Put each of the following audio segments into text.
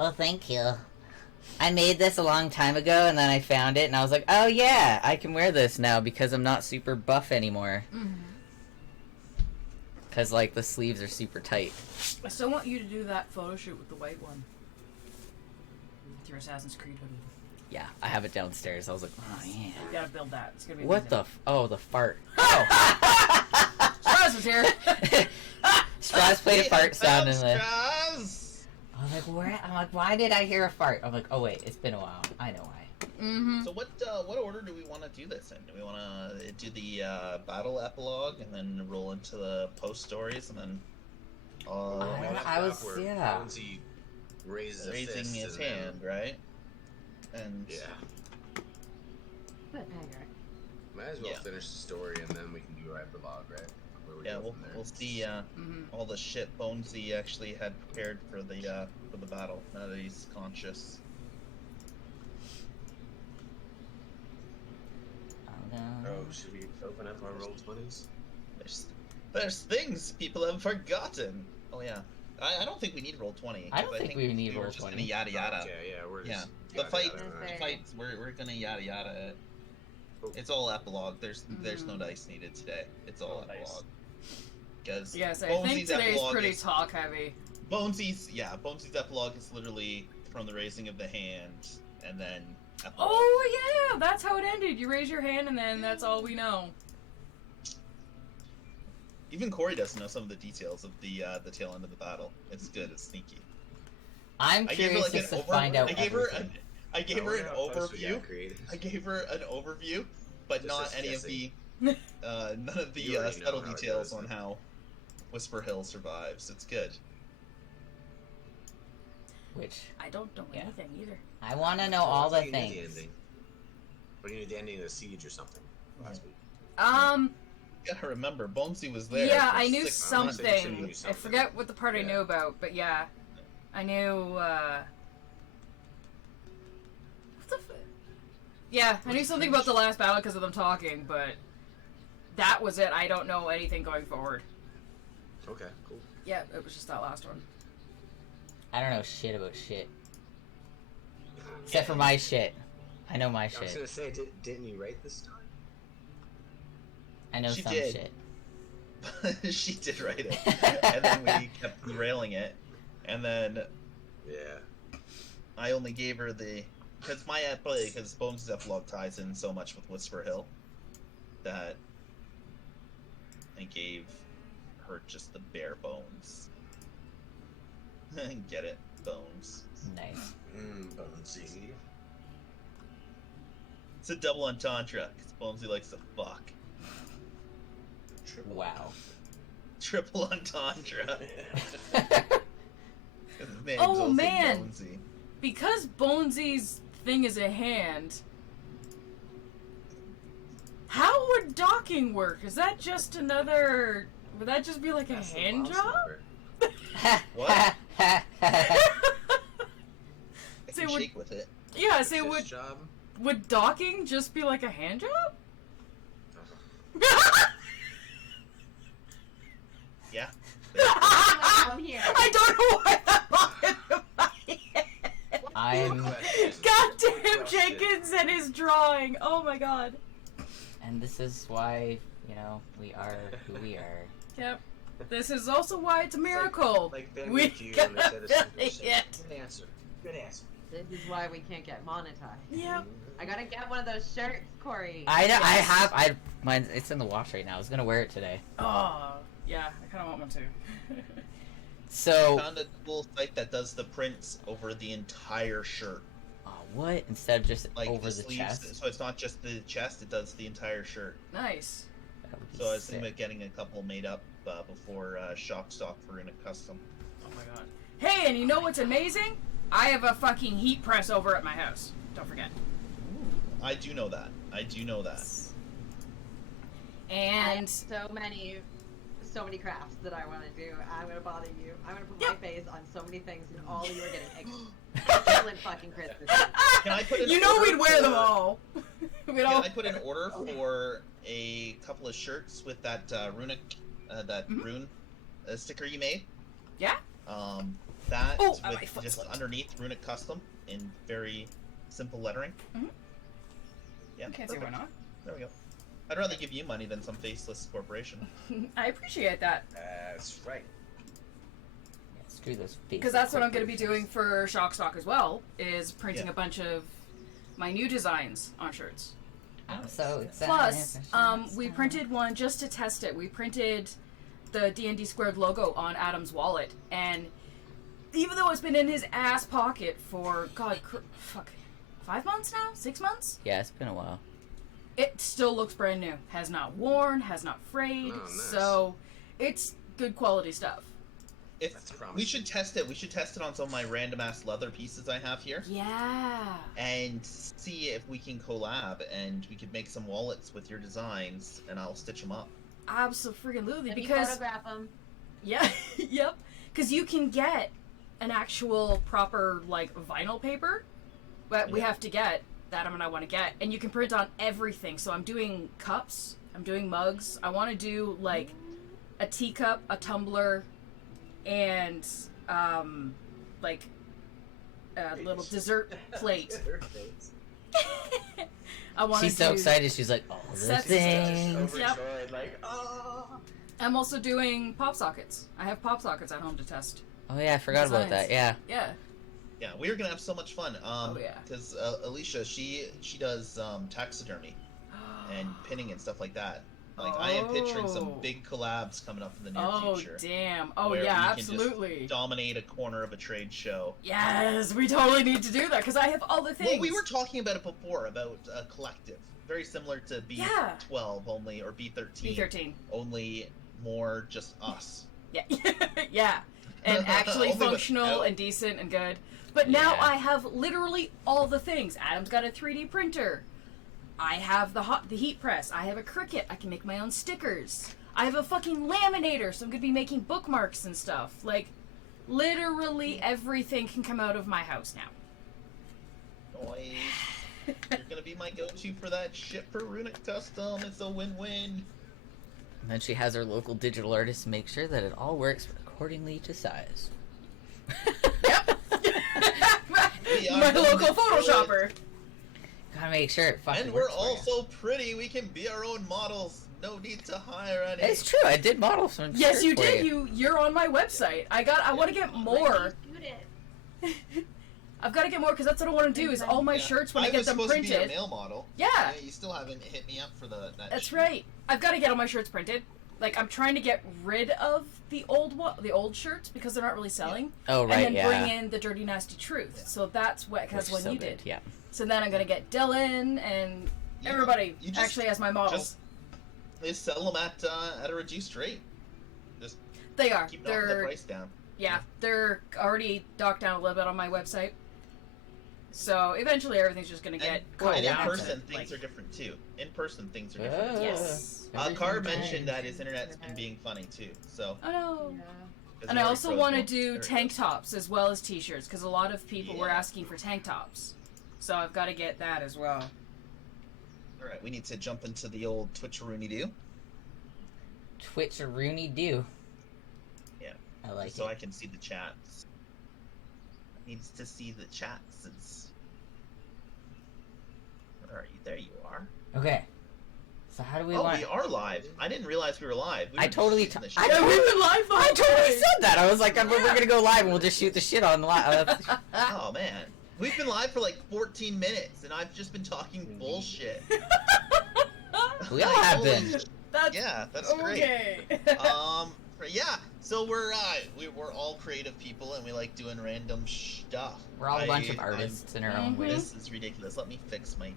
Oh, thank you. I made this a long time ago, and then I found it, and I was like, oh yeah, I can wear this now because I'm not super buff anymore. Because, like, the sleeves are super tight. I still want you to do that photo shoot with the white one. With your Assassin's Creed hoodie. Yeah, I have it downstairs. I was like, oh yeah. You gotta build that. It's gonna be What amazing. oh, the fart. Oh. Straws was here. Straws played a fart sound in the... Straws! I was like, where? I'm like, why did I hear a fart? I'm like, oh wait, it's been a while. I know why. So what order do we want to do this in? Do we want to do the battle epilogue and then roll into the post stories and then I was, yeah. Bonesy raises raising his hand, right? And yeah. Might as well finish the story and then we can do our epilogue, right? Yeah, we'll see all the shit Bonesy actually had prepared for the battle. Now that he's conscious. Oh, should we open up our roll 20s? There's things people have forgotten. Oh yeah, I don't think we need roll 20. I don't think we need roll 20. Gonna yada yada. Okay, yeah, we're just the fights. We're gonna yada yada it. Oh. It's all epilogue. There's no dice needed today. It's all epilogue. Because yes, I think today's pretty talk heavy. Bonesy's epilogue is literally from the raising of the hand and then epilogue. Oh yeah, that's how it ended. You raise your hand and then that's all we know. Even Corey doesn't know some of the details of the tail end of the battle. It's good. It's sneaky. I'm curious just to find out. I gave her an overview. I gave her an overview, but not any of the none of the subtle details on how Whisper Hill survives. It's good. Which I don't know anything either. I want to know all the things. What do you need the ending of the siege or something last week? You gotta remember, Bonesy was there. Yeah, I knew something. I forget what the part I knew about, but yeah, I knew. What the? Yeah, I knew something about the last battle because of them talking, but that was it. I don't know anything going forward. Okay, cool. Yeah, it was just that last one. I don't know shit about shit. Except for my shit. I know my shit. I was gonna say, didn't you write this time? I know some shit. She did write it. And then we kept derailing it. And then... Yeah. I only gave her the... Because Bones' epilogue ties in so much with Whisper Hill that I gave her just the bare bones. Get it? Bones. Nice. Bonesy. It's a double entendre, because Bonesy likes to fuck. Wow. Triple entendre. Oh man! Bonesy. Because Bonesy's thing is a hand, how would docking work? Is that just another... Would that just be like a hand job? What? Say would shake with it. Yeah, say would docking just be like a hand job? Yeah. I don't know why that popped into my head. I'm... Goddamn Jenkins and his drawing. Oh my god. And this is why, you know, we are who we are. Yep. This is also why it's a miracle. Like we got it. Good answer. Good answer. This is why we can't get monetized. Yep. I gotta get one of those shirts, Corey. Mine's, it's in the wash right now. I was gonna wear it today. Oh, yeah, I kinda want one too. So... I found a cool site that does the prints over the entire shirt. Oh, what? Instead of just like over the sleeves, chest? So it's not just the chest, it does the entire shirt. Nice. So I was thinking about getting a couple made up before Shock Stock for in a custom. Oh my god. Hey, and you know what's amazing? I have a fucking heat press over at my house. Don't forget. Ooh, I do know that. And so many crafts that I want to do. I'm gonna bother you. I'm gonna put my face on so many things, and all you are getting excellent fucking Christmas. Can I put we'd wear them all. I put an order for a couple of shirts with that rune sticker you made? Yeah. That Oh, my with foot just slipped. underneath Runic Custom in very simple lettering. Mhm. Yeah, Can't see why perfect. not. There we go. I'd rather give you money than some faceless corporation. I appreciate that. That's right. Screw those Because that's what I'm going to be doing for Shockstock as well, is printing Yeah. a bunch of my new designs on shirts. I'm so excited. Plus, we printed one just to test it. We printed the DnD² logo on Adam's wallet, and even though it's been in his ass pocket for, fuck, 5 months now? 6 months? Yeah, it's been a while. It still looks brand new. Has not worn, has not frayed, Oh, nice. so it's good quality stuff. If That's promising. we should test it. We should test it on some of my random ass leather pieces I have here, Yeah. and see if we can collab, and we could make some wallets with your designs, and I'll stitch them up. Absolutely, Let me because photograph them. yeah, yep, because you can get an actual proper like vinyl paper, but we Yeah. have to get that. I want to get, and you can print on everything. So I'm doing cups, I'm doing mugs. I want to do like a teacup, a tumbler, and like a little dessert plate. I want She's to so do... excited. She's like, all the Sets- things. Yep. Overjoyed, like, oh. I'm also doing pop sockets. I have pop sockets at home to test. Oh yeah, I forgot about Designs. that. Yeah. Yeah. Yeah, we are gonna have so much fun. yeah. Because Alicia, she does taxidermy and pinning and stuff like that. Like I am picturing some Oh. big collabs coming up in the near Oh, future. damn. Oh, where yeah, we can just absolutely. dominate a corner of a trade show. Yes, we totally need to do that because I have all the things. Well, we were talking about it before about a collective, very similar to B12 only or B13. B13. Only more just us. Yeah. Yeah. And actually Only functional without- and decent and good. But now Yeah. I have literally all the things. Adam's got a 3D printer. I have the heat press. I have a Cricut. I can make my own stickers. I have a fucking laminator, so I'm gonna be making bookmarks and stuff. Like, literally everything can come out of my house now. Noise. You're gonna be my go-to for that shit for Runic Custom. It's a win-win. And then she has her local digital artist make sure that it all works accordingly to size. Yep. We are My going local to do it. photoshopper. Gotta make sure it fucking And we're works for all you. so pretty, we can be our own models. No need to hire any. It's true. I did model some. Yes, shirts you for did. You're on my website. I want to get more. Let me shoot it. I've got to get more because that's what I want to do. Is all my Yeah. shirts when I was get them supposed to be printed. a male model. Yeah. You still haven't hit me up for that. That's shoot. right. I've got to get all my shirts printed. Like I'm trying to get rid of the old shirts because they're not really selling. Oh right, and then yeah. bring in the Dirty Nasty Truth. Yeah. So that's what Which that's is what so you good, did. Yeah. So then I'm gonna get Dylan and Yeah. everybody You just- actually as my models. They sell them at a reduced rate. Just They are. keep knocking the They're price down. yeah. They're already docked down a little bit on my website. So eventually everything's just gonna get And cut in down. to, person, things like- are different too. In person, things are different. as well. Yes. Carr mentioned that his internet's been being funny too. So. Oh no. Yeah. because And he I already also froze want to one. do There it tank goes. tops as well as t-shirts because a lot of people were Yeah. asking for tank tops. So I've got to get that as well. All right, we need to jump into the old Twitch Rooney do. Twitch Rooney do. Yeah. I like So it. I can see the chats. Needs to see the chats. Where are you? There you are. Okay. So how do we Oh, want? we are live. I didn't realize we were live. We I were totally. just shooting the I shit. know we were live the I whole totally time. said that. I was like, we're gonna go live and we'll just shoot the shit on live. Oh man, we've been live for like 14 minutes, and I've just been talking bullshit. We all Like, have holy been. sh- That's Yeah, that's great. okay. Yeah. So we're all creative people, and we like doing random stuff. We're all a bunch of artists in our own Mhm. ways. This is ridiculous. Let me fix my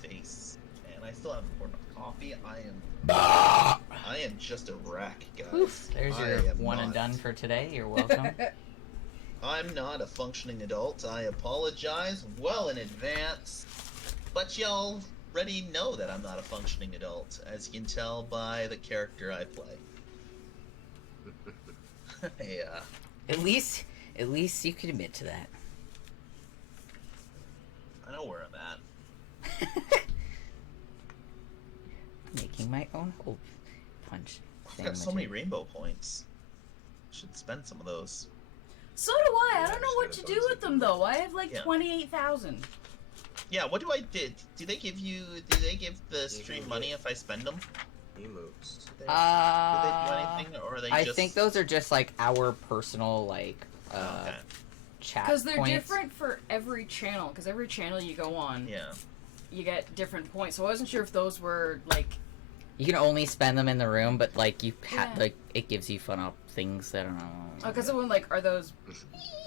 face. And I still haven't poured enough coffee. I am just a wreck, guys. Oof, there's I your am one and not. done for today. You're welcome. I'm not a functioning adult. I apologize well in advance. But y'all already know that I'm not a functioning adult, as you can tell by the character I play. Yeah. At least you can admit to that. I know where I'm at. Making my own hole punch. I've got so many rainbow points. Should spend some of those. So do I. I don't know what to do with them though. I have like 28,000. Yeah, what do I did? Do they give the stream money if I spend them? Emotes. Do they do anything, or are they I just... think those are just like our personal like Okay. chat Because they're points. different for every channel. Because every channel you go on, Yeah. you get different points. So I wasn't sure if those were like. You can only spend them in the room, but like Yeah. like it gives you fun up things. I don't know. Oh, because it went like, are those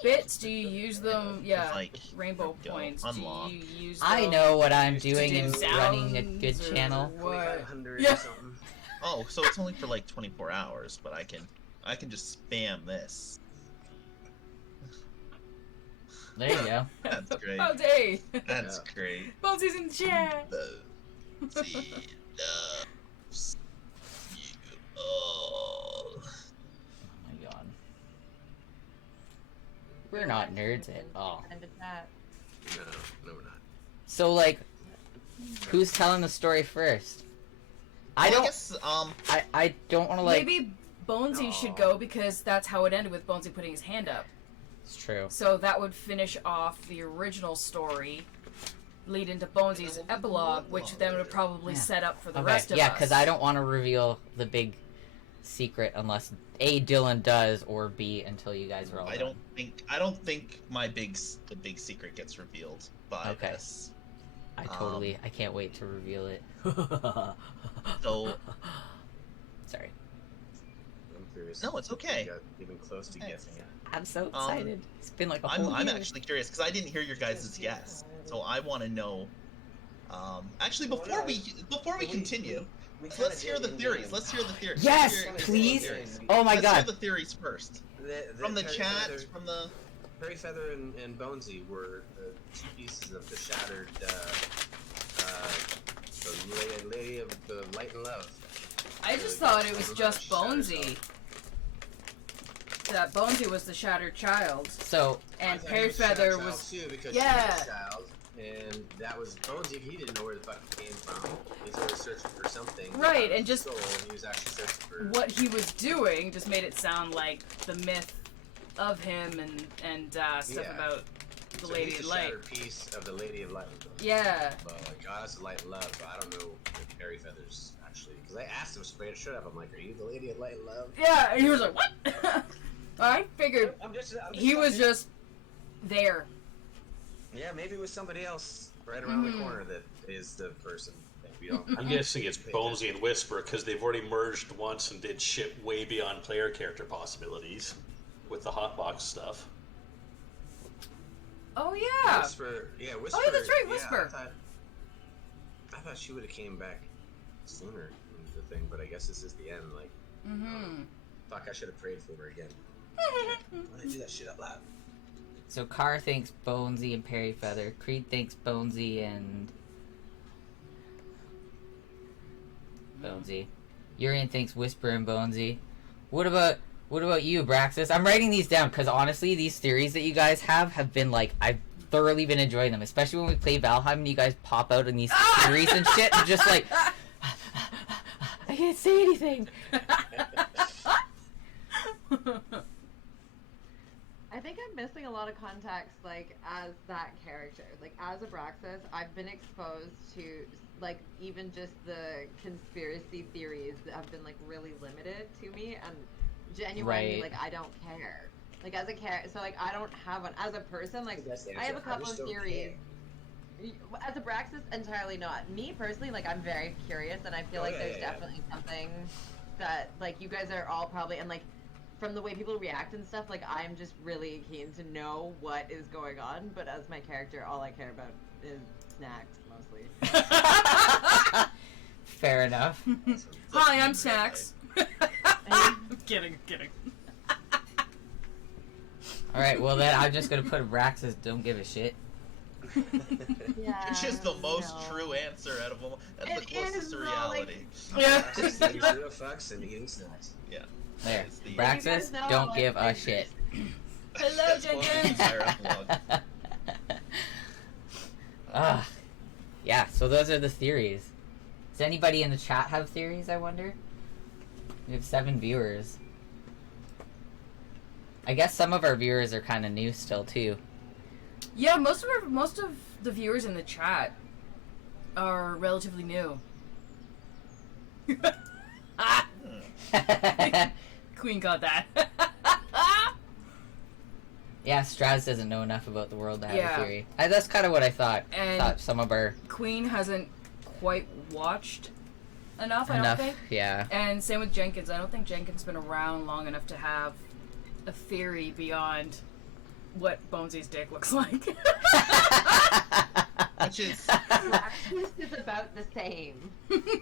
bits? Do you use them? Yeah, Like, rainbow go, points. unlock. Do you use? I them know what I'm to doing do in running a good sounds or channel. What? 2,500 Yeah. or something. Oh, so it's only for like 24 hours, but I can just spam this. There you go. That's great. Oh, day. That's Yeah. great. Bossy's in the chat. Oh. Oh my god. We're not nerds at all. Into chat. No, we're not. So like, who's telling the story first? I Well, don't. guess, I don't want to like. Maybe Bonesy should go because that's how it ended with Bonesy putting his hand up. It's true. So that would finish off the original story, lead into Bonesy's epilogue, which then would probably Yeah. set up for the Okay, rest of yeah, us. because I don't want to reveal the big secret unless A, Dylan does, or B, until you guys are all I done. don't think the big secret gets revealed by Okay. this. I can't wait to reveal it. So Sorry. I'm curious. No, it's okay. You got even close to guessing it. I'm so excited. It's been like a I'm whole year. actually curious because I didn't hear your guys' guess, so I want to know. Actually, before we continue, let's hear the theories. Let's hear the theories. Yes, Let's hear the please. theories. Oh my Let's god. hear the theories first. From the Perry chat, Feather, from the... Perry Feather and Bonesy were the two pieces of the shattered, the lady of the light and love. I just thought it was just Bonesy. That Bonesy was the shattered child, So, and I thought he Perry was a shattered Oh, Feather child was. too, because Yeah. she was a child, and that was Bonesy. He didn't know where the fuck it came from. He's always searching for something. Right, He and just- stole, and he was actually searching for What he was doing just made it sound like the myth of him and stuff Yeah. about the so Lady he's of the Light. shattered piece of the Lady of Light. Yeah. Like, oh, that's the light and love, but I don't know if Perry Feathers actually, because I asked him straight up. I'm like, are you the Lady of Light and love? Yeah, and he was like, what? I figured I'm just he was talking. just there. Yeah, maybe it was somebody else right around Mhm. the corner that is the person that we don't. I'm guessing it's Bonesy and Whisper because they've already merged once and did shit way beyond player character possibilities with the hotbox stuff. Oh, yeah. Whisper, yeah, Whisper. Oh, yeah, that's right, yeah, Whisper. I thought she would have came back sooner in the thing, but I guess this is the end. Like, Mm-hmm. fuck, I should have prayed for her again. Why did I do that shit out loud? so Carr thinks Bonesy and Perry Feather. Creed thinks Bonesy and Bonesy. Urian thinks Whisper and Bonesy. What about you, Braxis? I'm writing these down because honestly, these theories that you guys have been like I've thoroughly been enjoying them, especially when we play Valheim and you guys pop out in these theories and shit. I'm just like, I can't say anything. I think I'm missing a lot of context, like, as that character. Like, as Abraxas, I've been exposed to, like, even just the conspiracy theories that have been, like, really limited to me, and genuinely, Right. like, I don't care. Like, as a character, so, like, I don't have one. As a person, like, That's the I have a answer. couple just of don't theories. care. As Abraxas, entirely not. Me, personally, like, I'm very curious, and I feel Oh, like yeah, there's yeah. definitely something that, like, you guys are all probably, and, like, from the way people react and stuff, like, I'm just really keen to know what is going on, but as my character, all I care about is snacks, mostly. Fair enough. Hi, I'm Snacks. Kidding. All right, well then I'm just gonna put Braxis. Don't give a shit. Yeah. Which is the most no. true answer out of all. That's It the closest is, to though, reality. Yeah. Just giving zero fucks and eating snacks. Yeah. There, It's the- You guys Braxis. know Don't what give a makes shit. Hello, That's one Jen. entire epilogue. Yeah. So those are the theories. Does anybody in the chat have theories? I wonder. We have 7 viewers. I guess some of our viewers are kind of new still too. Yeah, most of the viewers in the chat are relatively new. Queen got that. Yeah, Straz doesn't know enough about the world to have Yeah. a theory. That's kind of what I thought. And Thought some of our Queen hasn't quite watched enough, I enough, don't think. yeah. And same with Jenkins. I don't think Jenkins been around long enough to have a theory beyond what Bonesy's dick looks like. Which is Praxis is about the same.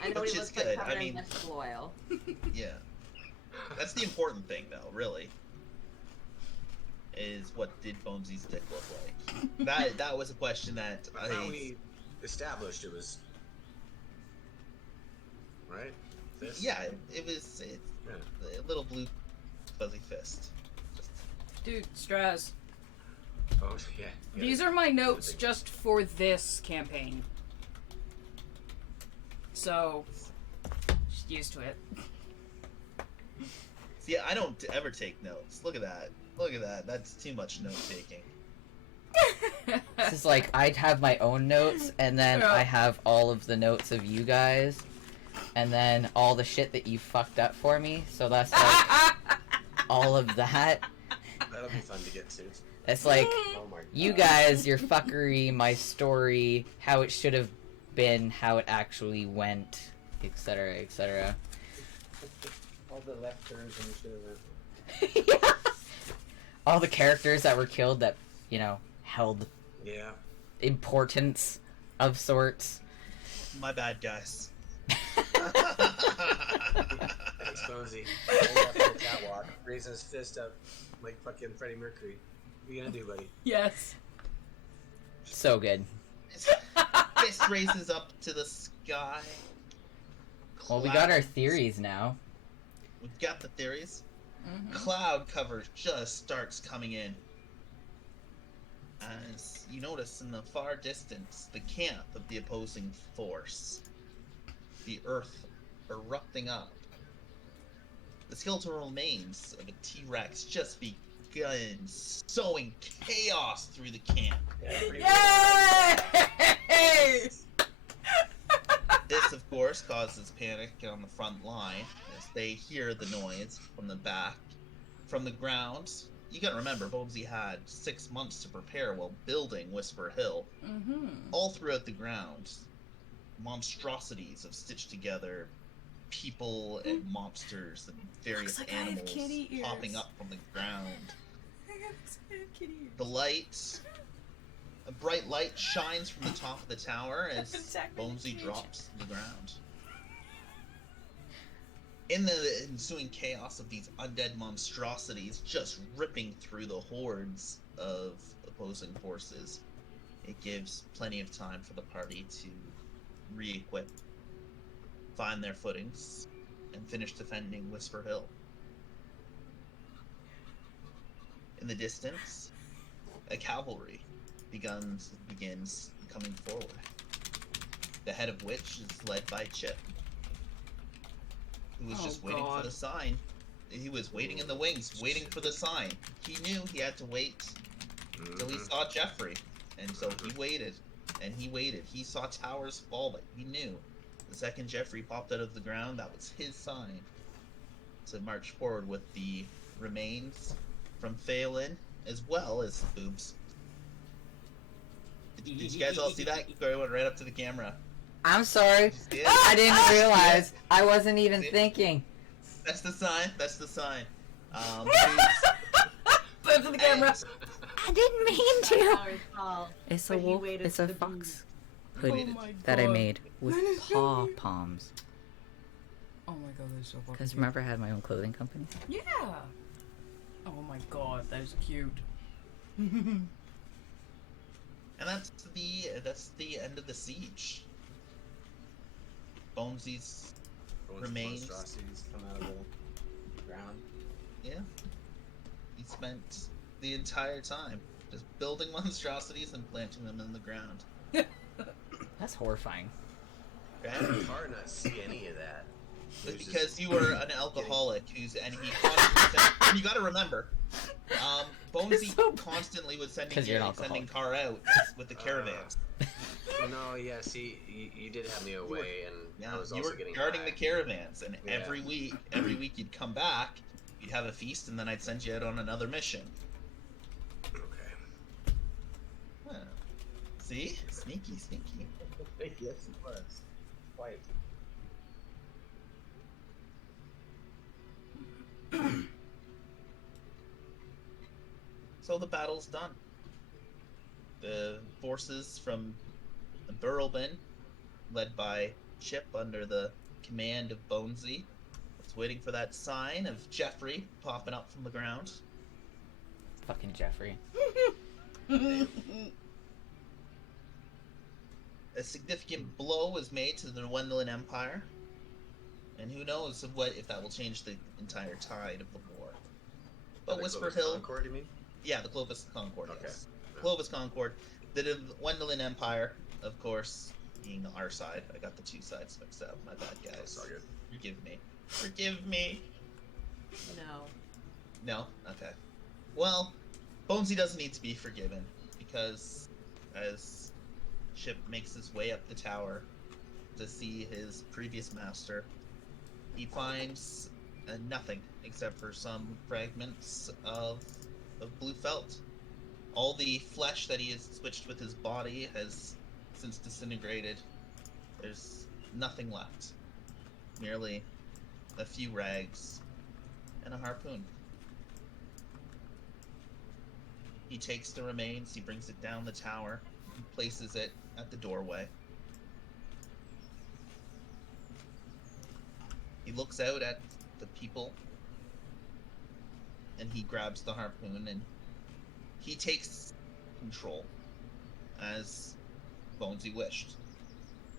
I know Which he is looks like good. covered I mean- in vegetable oil. yeah. That's the important thing, though. Really, is what did Bonesy's dick look like? That was a question that I thought we established it was right. This? yeah, it's a little blue fuzzy fist. Dude, Straz, Oh yeah. these are my notes just for this campaign. So, just used to it. See, I don't ever take notes. Look at that. Look at that. That's too much note taking. This is like I'd have my own notes, and then Yeah. I have all of the notes of you guys, and then all the shit that you fucked up for me. So that's like all of that. That'll be fun to get to. It's like Oh my god. you guys, your fuckery, my story, how it should have been, how it actually went, etc., etc. All the left turns and shit. Yeah. All the characters that were killed that, you know, held Yeah. importance of sorts. My bad, guys. Thanks, Bonesy. Hold up on the catwalk, raising his fist up like fucking Freddie Mercury. What are you gonna do, buddy? Yes. So good. His fist raises up to the sky. Well, we got our Clouds- theories now. We've got the theories. Mhm. Cloud cover just starts coming in. As you notice in the far distance, the camp of the opposing force. The earth erupting up. The skeletal remains of a T-Rex just begun sowing chaos through the camp. Yay! This, of course, causes panic on the front line as they hear the noise from the back. From the ground, you gotta remember, Bonesy had 6 months to prepare while building Whisper Hill. Mm-hmm. All throughout the ground, monstrosities have stitched together people and monsters and various Looks like I have animals kitty ears. popping up from the ground. I got excited kitty ears. The light, a bright light shines from the top of the tower as Exactly. Bonesy drops to the ground. In the ensuing chaos of these undead monstrosities just ripping through the hordes of opposing forces, it gives plenty of time for the party to re-equip, find their footings, and finish defending Whisper Hill. In the distance, a cavalry begins coming forward, the head of which is led by Chip, who was Oh, just waiting God. for the sign. He was waiting in the wings, waiting for the sign. He knew he had to wait till he saw Jeffrey, and so he waited, and he waited. He saw towers fall, but he knew the second Jeffrey popped out of the ground, that was his sign to march forward with the remains from Phelan, as well as Boobs. Did you guys all see that? Corey went right up to the camera. I'm sorry. See it? I didn't realize. I wasn't even See? thinking. That's the sign. That's the sign. Put it to the camera. and I didn't mean That's to. how it's called. It's a But he wolf. waited It's a for the fox Oh hoodie my that I God. made with That is paw so cute. palms. Oh my god, that is so fucking Because cute. remember, I had my own clothing company. Yeah. Oh my god, that is cute. that's the end of the siege. Bonesy's Remains. Monstrosities come out of the ground. Yeah. He spent the entire time just building monstrosities and planting them in the ground. That's horrifying. Okay? It's hard not to see any of that. But because you were an alcoholic and you gotta remember, Bonesy So- constantly was 'Cause you're an sending alcoholic. Car out with the caravans. No, yeah. See, you did have me away, and I was you also were getting guarding high. the caravans, and Yeah. every week you'd come back, you'd have a feast, and then I'd send you out on another mission. Okay. Huh. See, sneaky. Yes, it was. Quite. So the battle's done. The forces from Burlbin, led by Chip under the command of Bonesy, was waiting for that sign of Jeffrey popping up from the ground. Fucking Jeffrey. A significant blow was made to the Nwendlin Empire, and who knows if that will change the entire tide of the war. But The Whisper Clovis Hill, Concord, you mean? yeah, the Clovis Concord, Okay. yes. Clovis Concord, the Nwendlin Empire, of course, being our side. I got the two sides mixed up. My bad, guys. That's all good. Forgive me. No. No? Okay. Well, Bonesy doesn't need to be forgiven, because as Chip makes his way up the tower to see his previous master, he finds nothing except for some fragments of blue felt. All the flesh that he has switched with his body has since disintegrated. There's nothing left. Merely a few rags and a harpoon. He takes the remains, he brings it down the tower, and places it at the doorway. He looks out at the people, and he grabs the harpoon, and he takes control, as Bonesy wished.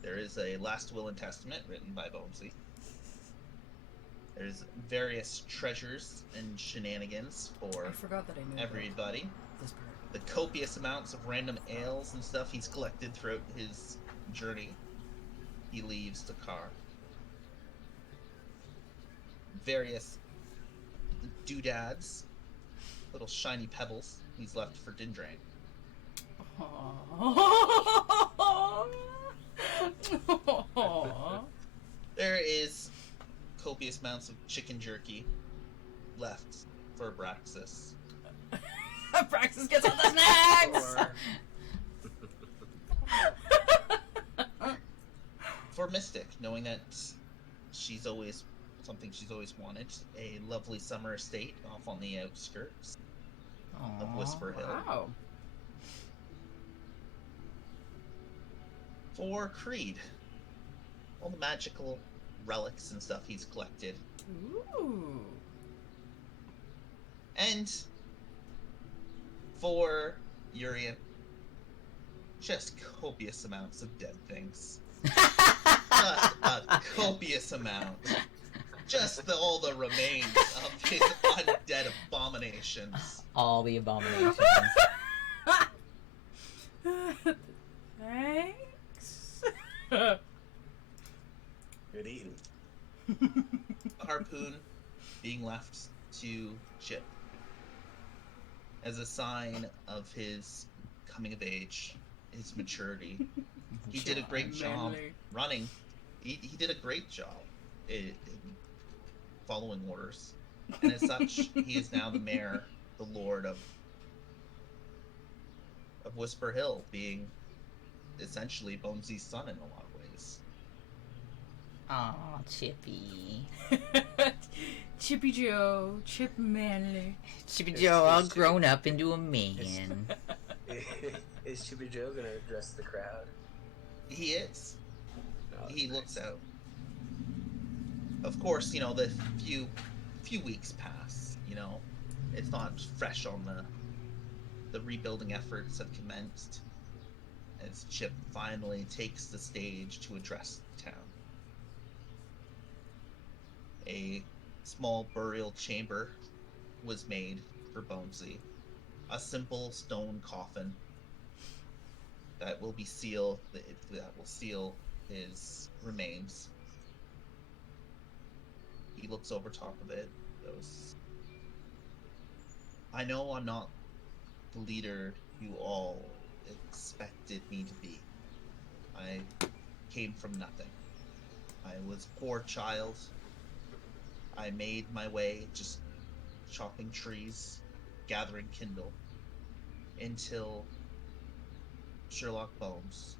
There is a last will and testament written by Bonesy. There's various treasures and shenanigans for I forgot that I knew everybody. about this part. The copious amounts of random ales and stuff he's collected throughout his journey, he leaves the car. Various doodads, little shiny pebbles he's left for Dindrain. Aww. There is copious amounts of chicken jerky left for Abraxas. Praxis gets all the snacks! For Mystic, knowing that she's always wanted, a lovely summer estate off on the outskirts of Whisper Hill. Wow. For Creed, all the magical relics and stuff he's collected. Ooh. And for Urian, just copious amounts of dead things. Just a copious amount. Just all the remains of his undead abominations. All the abominations. Thanks. Good eating. A harpoon being left to Chip as a sign of his coming of age, his maturity. He did a great job running. He did a great job in following orders. And as such, he is now the mayor, the lord of Whisper Hill, being essentially Bonesy's son in a lot of ways. Aw, Chippy. Chippy Joe, Chip Manley. Chippy Joe all grown up into a man. Is Chippy Joe gonna address the crowd? He is. Oh, He nice. looks out. Of course, the few weeks pass. It's not fresh on the rebuilding efforts have commenced as Chip finally takes the stage to address the town. A small burial chamber was made for Bonesy, a simple stone coffin that will seal his remains. He looks over top of it, goes, I know I'm not the leader you all expected me to be. I came from nothing. I was a poor child. I made my way just chopping trees, gathering kindle, until Sherlock Bones,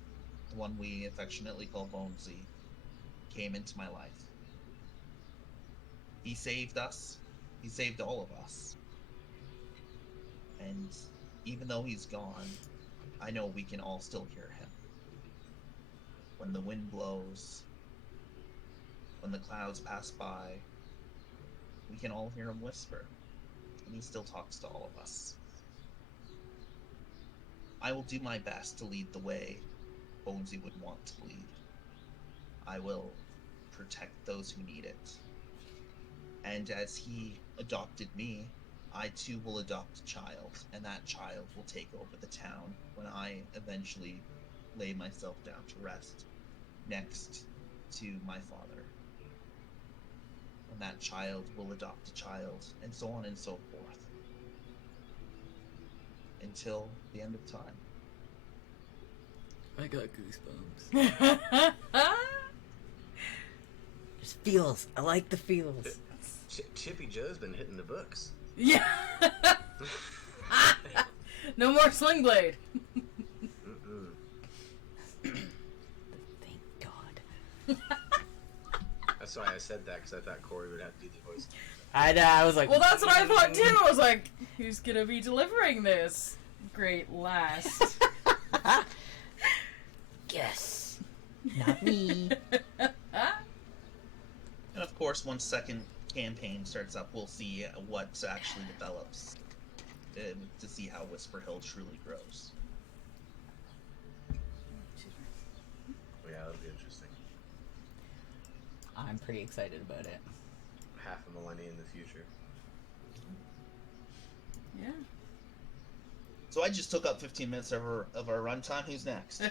the one we affectionately call Bonesy, came into my life. He saved us. He saved all of us. And even though he's gone, I know we can all still hear him. When the wind blows, when the clouds pass by, we can all hear him whisper. And he still talks to all of us. I will do my best to lead the way Bonesy would want to lead. I will protect those who need it. And as he adopted me, I too will adopt a child, and that child will take over the town when I eventually lay myself down to rest next to my father. And that child will adopt a child, and so on and so forth. Until the end of time. I got goosebumps. Just feels. I like the feels. Chippy Joe's been hitting the books. Yeah. No more Sling Blade. Thank God. That's why I said that, because I thought Corey would have to do the voice. I was like, Well, that's what I thought too. I was like, who's gonna be delivering this great last? yes, not me. And of course, once second campaign starts up, we'll see what actually develops to see how Whisper Hill truly grows. Yeah, that'll be interesting. I'm pretty excited about it. Half a millennia in the future. Yeah. So I just took up 15 minutes of our runtime. Who's next?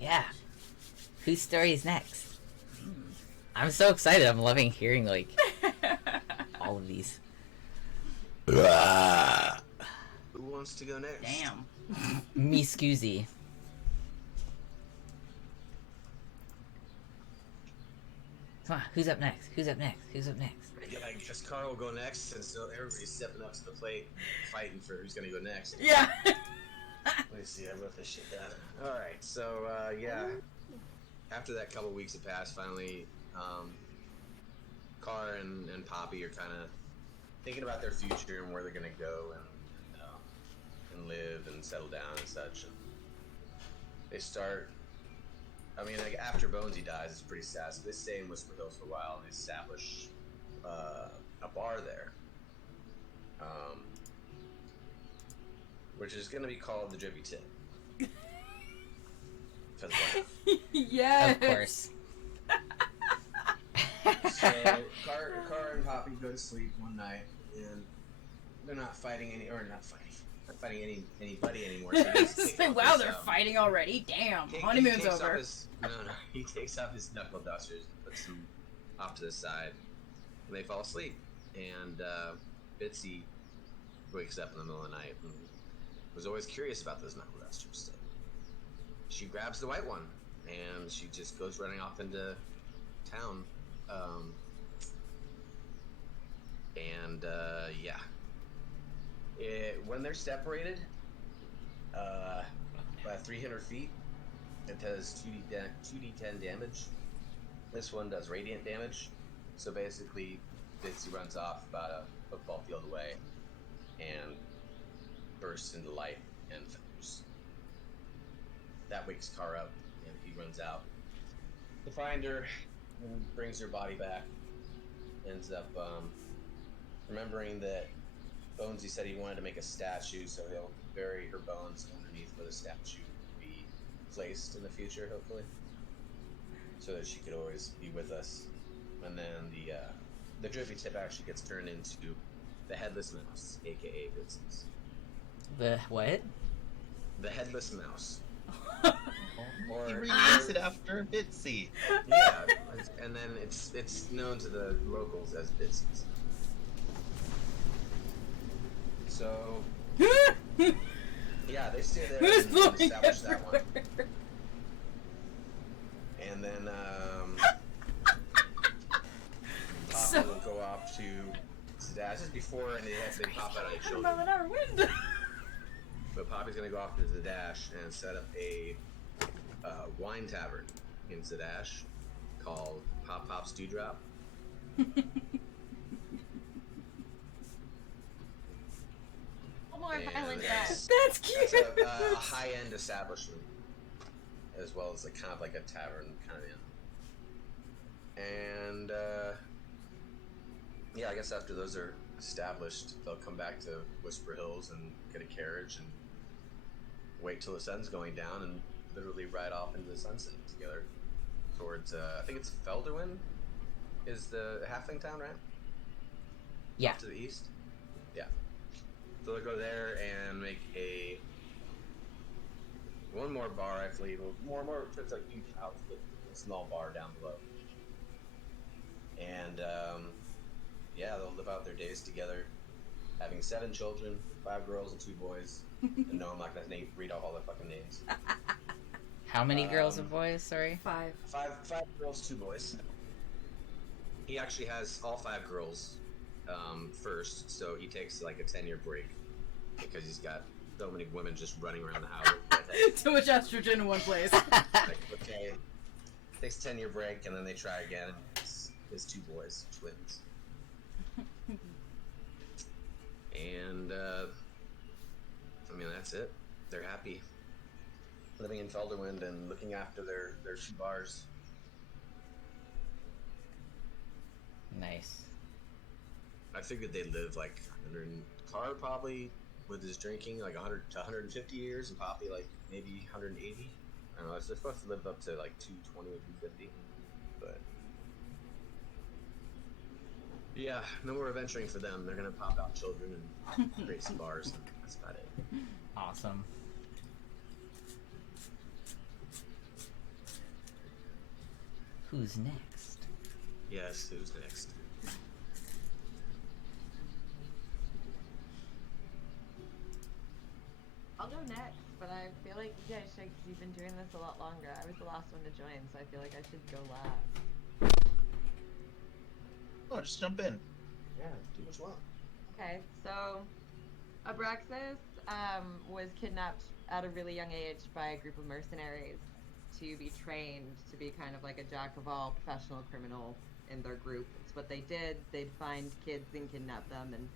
Yeah. Whose story is next? I'm so excited. I'm loving hearing, like, all of these. Who wants to go next? Damn. Me Scoozy. Come on, who's up next? Who's up next? Who's up next? Yeah, I guess Carl will go next, since everybody's stepping up to the plate, fighting for who's gonna go next. Yeah. Let me see, I wrote this shit down. Alright, so, yeah. After that couple weeks have passed, finally, Car and Poppy are kind of thinking about their future and where they're gonna go and live and settle down and such. And they start, I mean, like, after Bonesy dies, it's pretty sad, so they stay in Whisper Hill for a while and they establish a bar there. Which is going to be called the Drippy Tip. Because why? Yes. Of course. So, Car and Poppy go to sleep one night, and they're not fighting anybody anymore. So he takes off Wow, his, they're fighting already. Damn, he honeymoon's takes off over. no, he takes off his knuckle dusters and puts them off to the side, and they fall asleep. And Bitsy wakes up in the middle of the night and was always curious about those knuckle dusters. So she grabs the white one and she just goes running off into town. Yeah. When they're separated by 300 feet, it does 2d10 damage. This one does radiant damage. So basically, Bitsy runs off about a football field away and bursts into light and feathers. That wakes Car up, and he runs out to find her and brings her body back. Ends up remembering that Bonesy said he wanted to make a statue, so he'll bury her bones underneath where the statue will be placed in the future, hopefully, so that she could always be with us. And then the Drippy Tip actually gets turned into the Headless Mouse, aka Bitsy's. The what? The Headless Mouse. He renames it after Bitsy. Yeah, and then it's known to the locals as Bitsy's. So Who's yeah, they stay there and blowing establish that one. everywhere? And then Poppy So- will go off to Zadash. This is before and they pop out on each 100 other. mile an hour wind. But Poppy's gonna go off to Zadash and set up a wine tavern in Zadash called Pop Pop's Dewdrop. More And violent it's- death. That's cute. It's a high-end establishment, as well as kind of like a tavern kind of inn. And yeah, I guess after those are established, they'll come back to Whisper Hills and get a carriage and wait till the sun's going down and literally ride off into the sunset together towards I think it's Felderwin is the halfling town, right? Yeah. Off to the east. Yeah. So they'll go there and make one more bar, actually. More it's like huge house, but a small bar down below. And yeah, they'll live out their days together, having 7 children, 5 girls and 2 boys. And no, I'm not gonna read off all their fucking names. How many girls and boys? Sorry. 5. 5 girls, 2 boys. He actually has all 5 girls first, so he takes like a 10-year break because he's got so many women just running around the house. Too much estrogen in one place. Like, okay, takes a 10-year break, and then they try again. It's his 2 boys, twins. And I mean, that's it. They're happy living in Felderwind and looking after their 2 bars. Nice. I figured they'd live like 100. Carr probably with his drinking like 100 to 150 years, and Poppy like maybe 180. I don't know. They're supposed to live up to like 220 or 250, but yeah, no more adventuring for them. They're gonna pop out children and create some bars. And that's about it. Awesome. Who's next? Yes, who's next? I'll go next, but I feel like you guys should, because you've been doing this a lot longer. I was the last one to join, so I feel like I should go last. Oh, just jump in. Yeah, do what you want. Okay, so Abraxas was kidnapped at a really young age by a group of mercenaries to be trained to be kind of like a jack of all professional criminal in their group. It's what they did. They'd find kids and kidnap them, and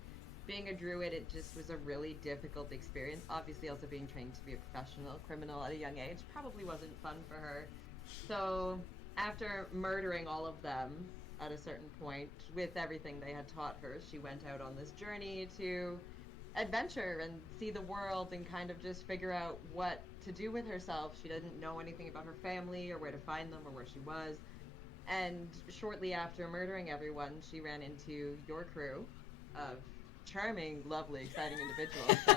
being a druid, it just was a really difficult experience. Obviously, also being trained to be a professional criminal at a young age probably wasn't fun for her. So after murdering all of them at a certain point, with everything they had taught her, she went out on this journey to adventure and see the world and kind of just figure out what to do with herself. She didn't know anything about her family or where to find them or where she was. And shortly after murdering everyone, she ran into your crew of charming, lovely, exciting individuals. So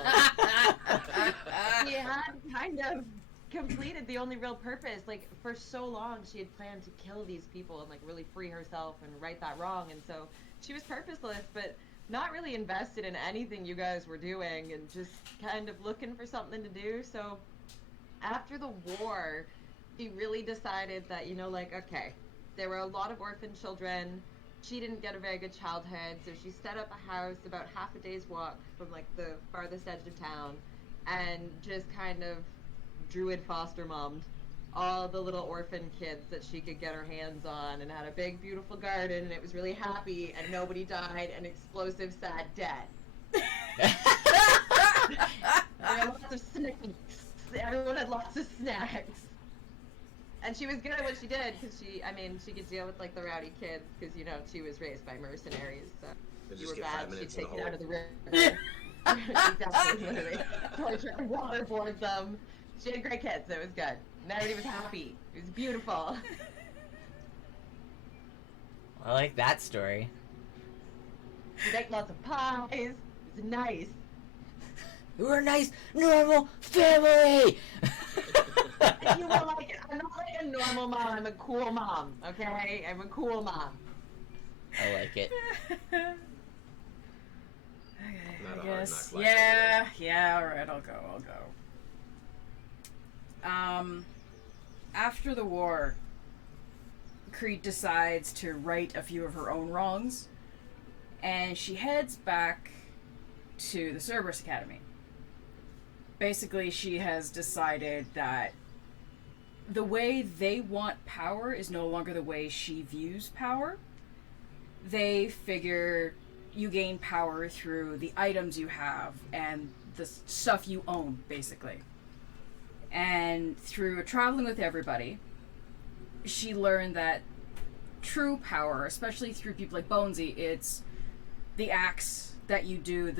she had kind of completed the only real purpose. Like, for so long, she had planned to kill these people and, like, really free herself and right that wrong. And so she was purposeless, but not really invested in anything you guys were doing and just kind of looking for something to do. So after the war, she really decided that, you know, like, okay, there were a lot of orphan children. She didn't get a very good childhood, so she set up a house about half a day's walk from, like, the farthest edge of town and just kind of druid foster mommed all the little orphan kids that she could get her hands on, and had a big beautiful garden, and it was really happy, and nobody died, and explosive sad death. There were lots of snacks. Everyone had lots of snacks. And she was good at what she did, because she could deal with, like, the rowdy kids, because, you know, she was raised by mercenaries, so They you just were get bad, 5 she'd minutes in take the it hole. out of the river. Exactly, literally. Torture and waterboard them. She had great kids, it was good. And everybody was happy. It was beautiful. I like that story. She baked lots of pies. It was nice. We're a nice, normal family! And you were like, I'm not like a normal mom, I'm a cool mom, okay? I'm a cool mom. I like it. Okay, Not a I hard guess. knock life over Yeah, alright, I'll go. After the war, Creed decides to right a few of her own wrongs, and she heads back to the Cerberus Academy. Basically, she has decided that the way they want power is no longer the way she views power. They figure you gain power through the items you have and the stuff you own, basically. And through traveling with everybody, she learned that true power, especially through people like Bonesy, it's the acts that you do,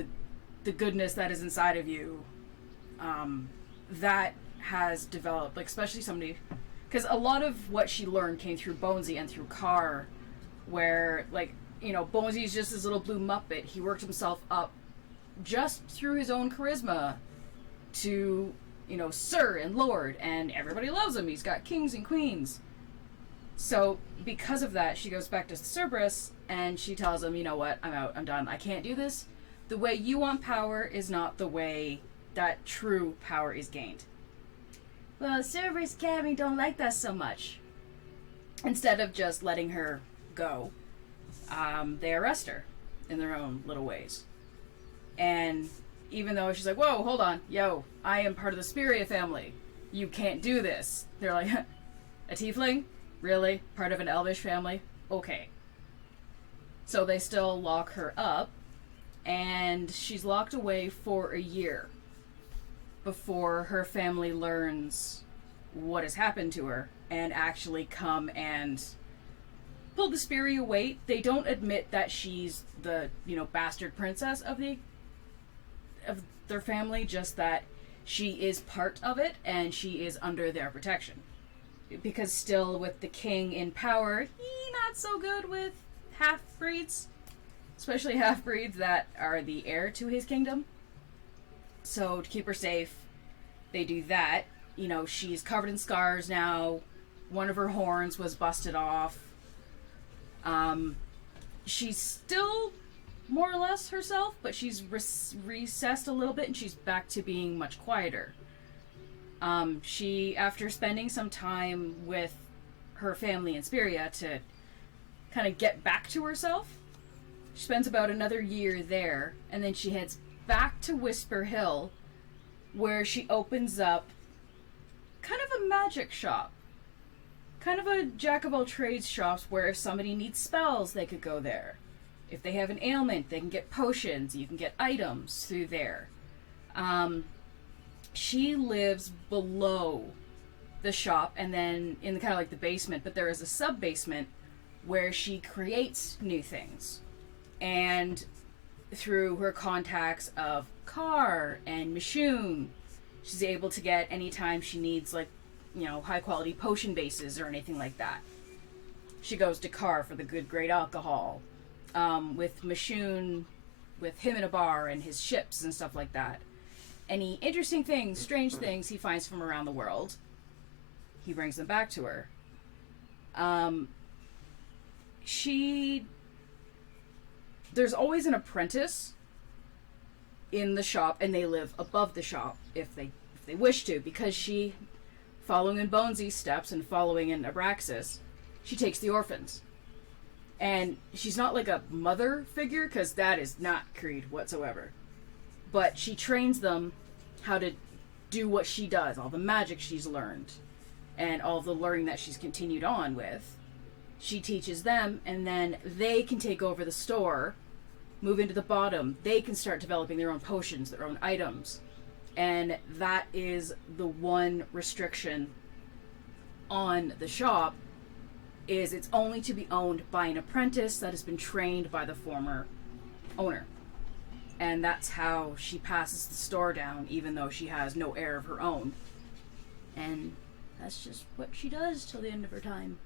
the goodness that is inside of you, that has developed, like, especially somebody, because a lot of what she learned came through Bonesy and through Carr, where, like, you know, Bonesy's just this little blue muppet. He worked himself up just through his own charisma to, you know, Sir and Lord, and everybody loves him. He's got kings and queens. So, because of that, she goes back to Cerberus, and she tells him, you know what, I'm out, I'm done, I can't do this. The way you want power is not the way that true power is gained. Well, Cerberus Academy don't like that so much. Instead of just letting her go, they arrest her in their own little ways. And even though she's like, whoa, hold on, yo, I am part of the Spiria family. You can't do this. They're like, a tiefling? Really? Part of an elvish family? Okay. So they still lock her up, and she's locked away for a year before her family learns what has happened to her and actually come and pull the Spiria weight. They don't admit that she's the, you know, bastard princess of their family, just that she is part of it and she is under their protection. Because still, with the king in power, he not so good with half-breeds. Especially half-breeds that are the heir to his kingdom. So, to keep her safe, they do that. You know, she's covered in scars now. One of her horns was busted off. She's still more or less herself, but she's recessed a little bit, and she's back to being much quieter. She, after spending some time with her family in Spiria to kind of get back to herself, she spends about another year there, and then she heads back to Whisper Hill, where she opens up kind of a magic shop. Kind of a jack-of-all-trades shops where if somebody needs spells, they could go there. If they have an ailment, they can get potions. You can get items through there. She lives below the shop and then in kind of like the basement, but there is a sub-basement where she creates new things. And through her contacts of Carr and Michoun, she's able to get anytime she needs, like, you know, high-quality potion bases or anything like that. She goes to Carr for the good, great alcohol. With Michoun, with him in a bar and his ships and stuff like that. Any interesting things, strange things he finds from around the world, he brings them back to her. There's always an apprentice in the shop, and they live above the shop if they wish to, because she, following in Bonesy's steps and following in Abraxas, she takes the orphans. And she's not like a mother figure, because that is not Creed whatsoever. But she trains them how to do what she does, all the magic she's learned, and all the learning that she's continued on with. She teaches them, and then they can take over the store, move into the bottom. They can start developing their own potions, their own items. And that is the one restriction on the shop, is it's only to be owned by an apprentice that has been trained by the former owner. And that's how she passes the store down, even though she has no heir of her own. And that's just what she does till the end of her time.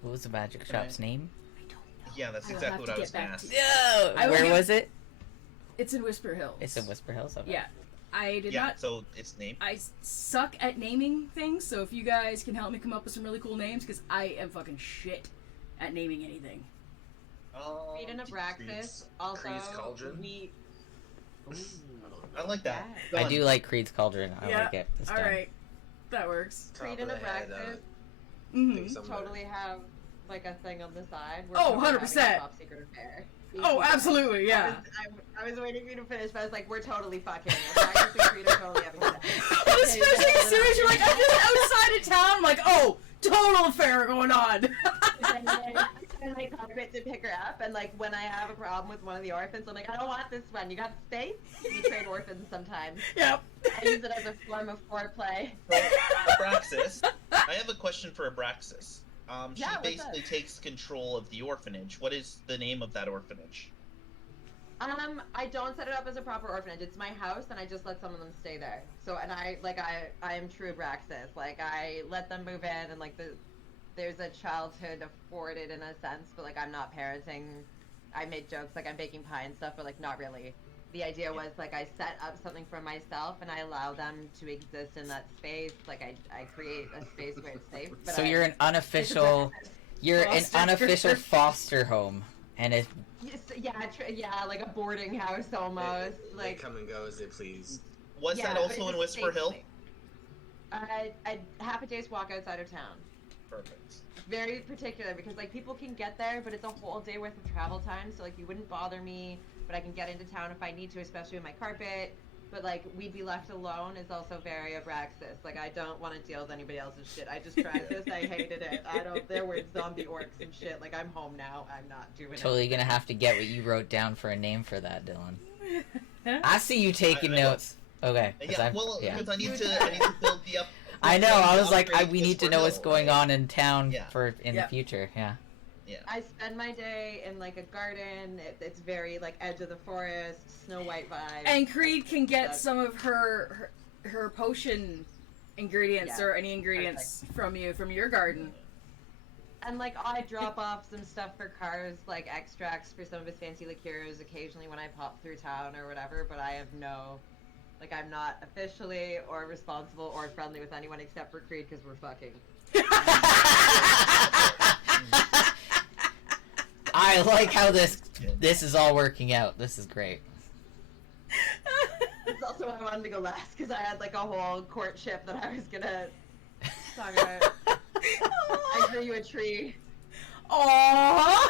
What was the magic shop's name? I don't know. Yeah, that's I'll exactly have what I to was get gonna back ask. to you. No! Where was it? It's in Whisper Hills. It's in Whisper Hills? Okay. Yeah. I did Yeah, not... so it's named. I suck at naming things, so if you guys can help me come up with some really cool names, because I am fucking shit at naming anything. Creed and Um, Abraxas. Creed's- Also, Creed's Cauldron? we. I like that. Yeah. I do like Creed's Cauldron. I Yeah. like it. It's All done. right, that works. Top Creed of and the head, Abraxas hmm think some of totally have like a thing on the side. We're Oh, totally having a 100%. top secret affair. Oh, absolutely, yeah. I was waiting for you to finish, but I was like, we're totally fucking. Abraxas and Creed are totally having sex. Well, especially as soon as you're like, I'm just outside of town. I'm like, oh, total affair going on. And my carpet to pick her up, and like when I have a problem with one of the orphans, I'm like, I don't want this one. You got space? We trade orphans sometimes. Yep. I use it as a form of foreplay. So, Abraxas, I have a question for Abraxas. She Yeah, what's basically up? takes control of the orphanage. What is the name of that orphanage? I don't set it up as a proper orphanage. It's my house, and I just let some of them stay there. So, and I am true Abraxas. Like, I let them move in, and like there's a childhood afforded in a sense, but like I'm not parenting. I make jokes like I'm baking pie and stuff, but like not really. The idea was like I set up something for myself, and I allow them to exist in that space. Like I create a space where it's safe. But So you're an unofficial. You're an Foster. unofficial foster home, and it's yeah, like a boarding house almost. They Like come and go as they please. Was yeah, that but also it's in a Whisper safe Hill? place. Half a day's walk outside of town. Perfect. Very particular because like people can get there, but it's a whole day worth of travel time. So like you wouldn't bother me, but I can get into town if I need to, especially with my carpet. But like we'd be left alone is also very Abraxas. Like I don't want to deal with anybody else's shit. I just tried this. I hated it. I don't. There were zombie orcs and shit. Like I'm home now. I'm not doing it. totally gonna have to get what you wrote down for a name for that, Dylan. I see you taking I- notes. Okay. 'cause Yeah, I've- well, yeah. because I need to build the up. I know. I was like, upgrade we need to Whisper know what's Hill, going right? on in town Yeah. for in Yep. the future. Yeah. Yeah. I spend my day in like a garden. It's very like edge of the forest, Snow White vibe. And Creed can get That- some of her potion ingredients Yeah, or any ingredients from your garden. And like I drop off some stuff for cars, like extracts for some of his fancy liqueurs occasionally when I pop through town or whatever, but I have no like I'm not officially or responsible or friendly with anyone except for Creed because we're fucking. I like how this is all working out. This is great. It's also why I wanted to go last because I had like a whole courtship that I was gonna talk about. I grew you a tree. Aww.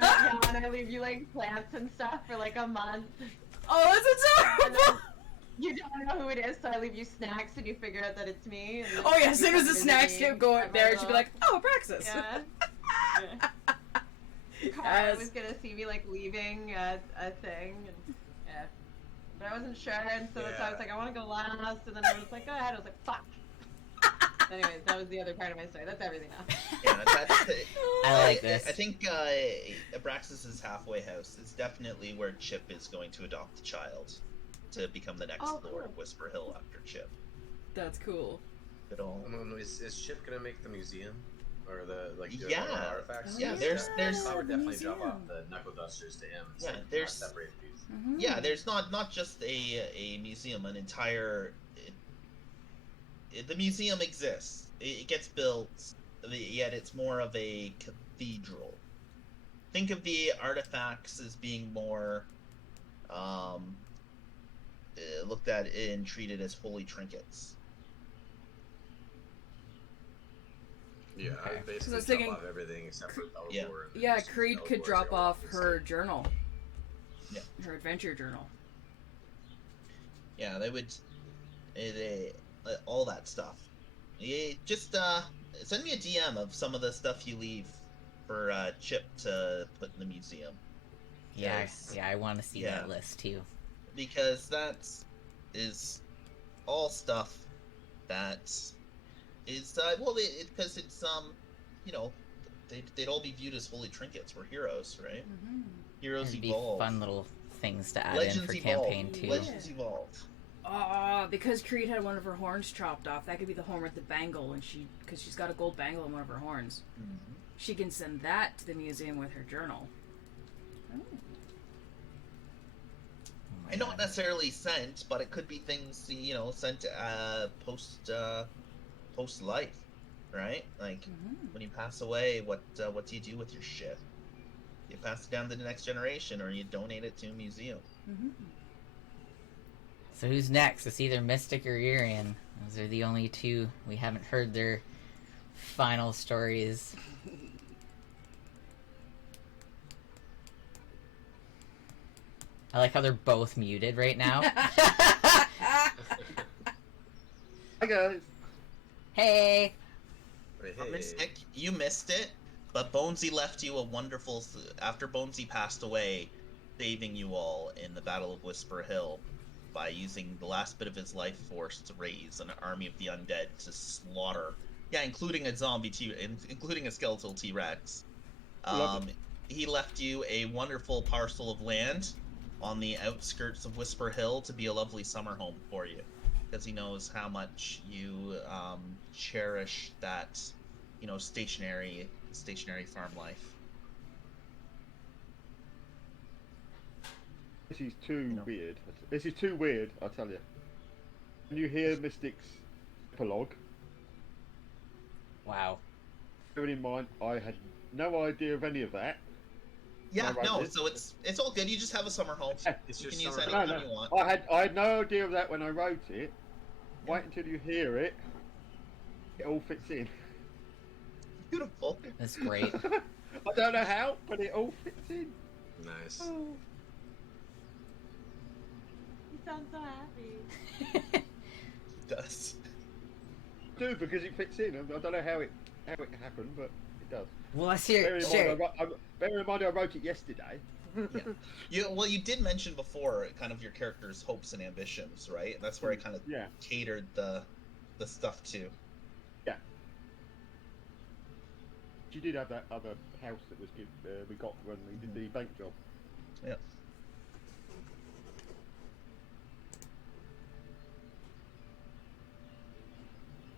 Yeah, and I leave you like plants and stuff for like a month. Oh, that's And then adorable. you don't know who it is, so I leave you snacks and you figure out that it's me. And then Oh yeah, you as soon as come the visit snacks me get going at my there, she'd be little- like, "Oh, Praxis." Yeah. Cara Yes. was gonna see me like leaving a thing, and yeah, but I wasn't sure, and so that's why I was like, I want to go last, and then I was like, go ahead. I was like, fuck. Anyways, that was the other part of my story. That's everything now. Yeah, that's I like this. I think Abraxas' halfway house is definitely where Chip is going to adopt a child to become the next Oh, Lord cool. of Whisper Hill after Chip. That's cool. Good old. Is Chip gonna make the museum or the Yeah. artifacts? Oh, Yeah, yeah. there's I would the definitely drop museum. off the knuckle dusters to him. Yeah, so not there's- separate these. Mhm. Yeah, there's not just a museum, an entire. The museum exists. It gets built, yet it's more of a cathedral. Think of the artifacts as being more looked at and treated as holy trinkets. Yeah, I Okay. would basically So I was drop thinking- off everything except for Teleport. Yeah. and Yeah, just Creed could Teleport's drop like, off oh, her journal. Yeah. Her adventure journal. Yeah, they would. All that stuff. Just send me a DM of some of the stuff you leave for Chip to put in the museum. Yeah, Yes. yeah, I want to see Yeah. that list too. Because that is all stuff that is because it's you know they'd all be viewed as holy trinkets. We're heroes, right? Mm-hmm. Heroes It'd be evolve. fun little things to add Legends in for evolve. campaign too. Legends evolve. Because Creed had one of her horns chopped off. That could be the horn with the bangle, and because she's got a gold bangle on one of her horns, she can send that to the museum with her journal. Oh my And not God. necessarily sent, but it could be things sent post life, right? Like Mm-hmm. when you pass away, what do you do with your shit? You pass it down to the next generation, or you donate it to a museum. Mm-hmm. So who's next? It's either Mystic or Urian. Those are the only two. We haven't heard their final stories. I like how they're both muted right now. Hi guys. Hey! Hey. Mystic, you missed it, but Bonesy left you a wonderful. After Bonesy passed away, saving you all in the Battle of Whisper Hill by using the last bit of his life force to raise an army of the undead to slaughter. Yeah, including a zombie including a skeletal T-Rex. Love He left you a wonderful parcel of land on the outskirts of Whisper Hill to be a lovely summer home for you, because he knows how much you cherish that, stationary farm life. This is too weird. This is too weird, I tell you. When you hear Mystic's epilogue, Wow. bearing in mind I had no idea of any of that. Yeah, I wrote no, this. so it's all good. You just have a summer home. It's You your can use summer. anything you want. I had no idea of that when I wrote it. Wait until you hear it. It all fits in. Beautiful. That's great. I don't know how, but it all fits in. Nice. You sound so happy. It does. Do because it fits in. I don't know how it happened, but it does. Well, let's hear Bear it. in Share mind, it. bear in mind I wrote it yesterday. Yeah. You did mention before kind of your character's hopes and ambitions, right? That's where I kind of Yeah. catered the stuff to. She did have that other house that was we got when we did the bank job. Yeah.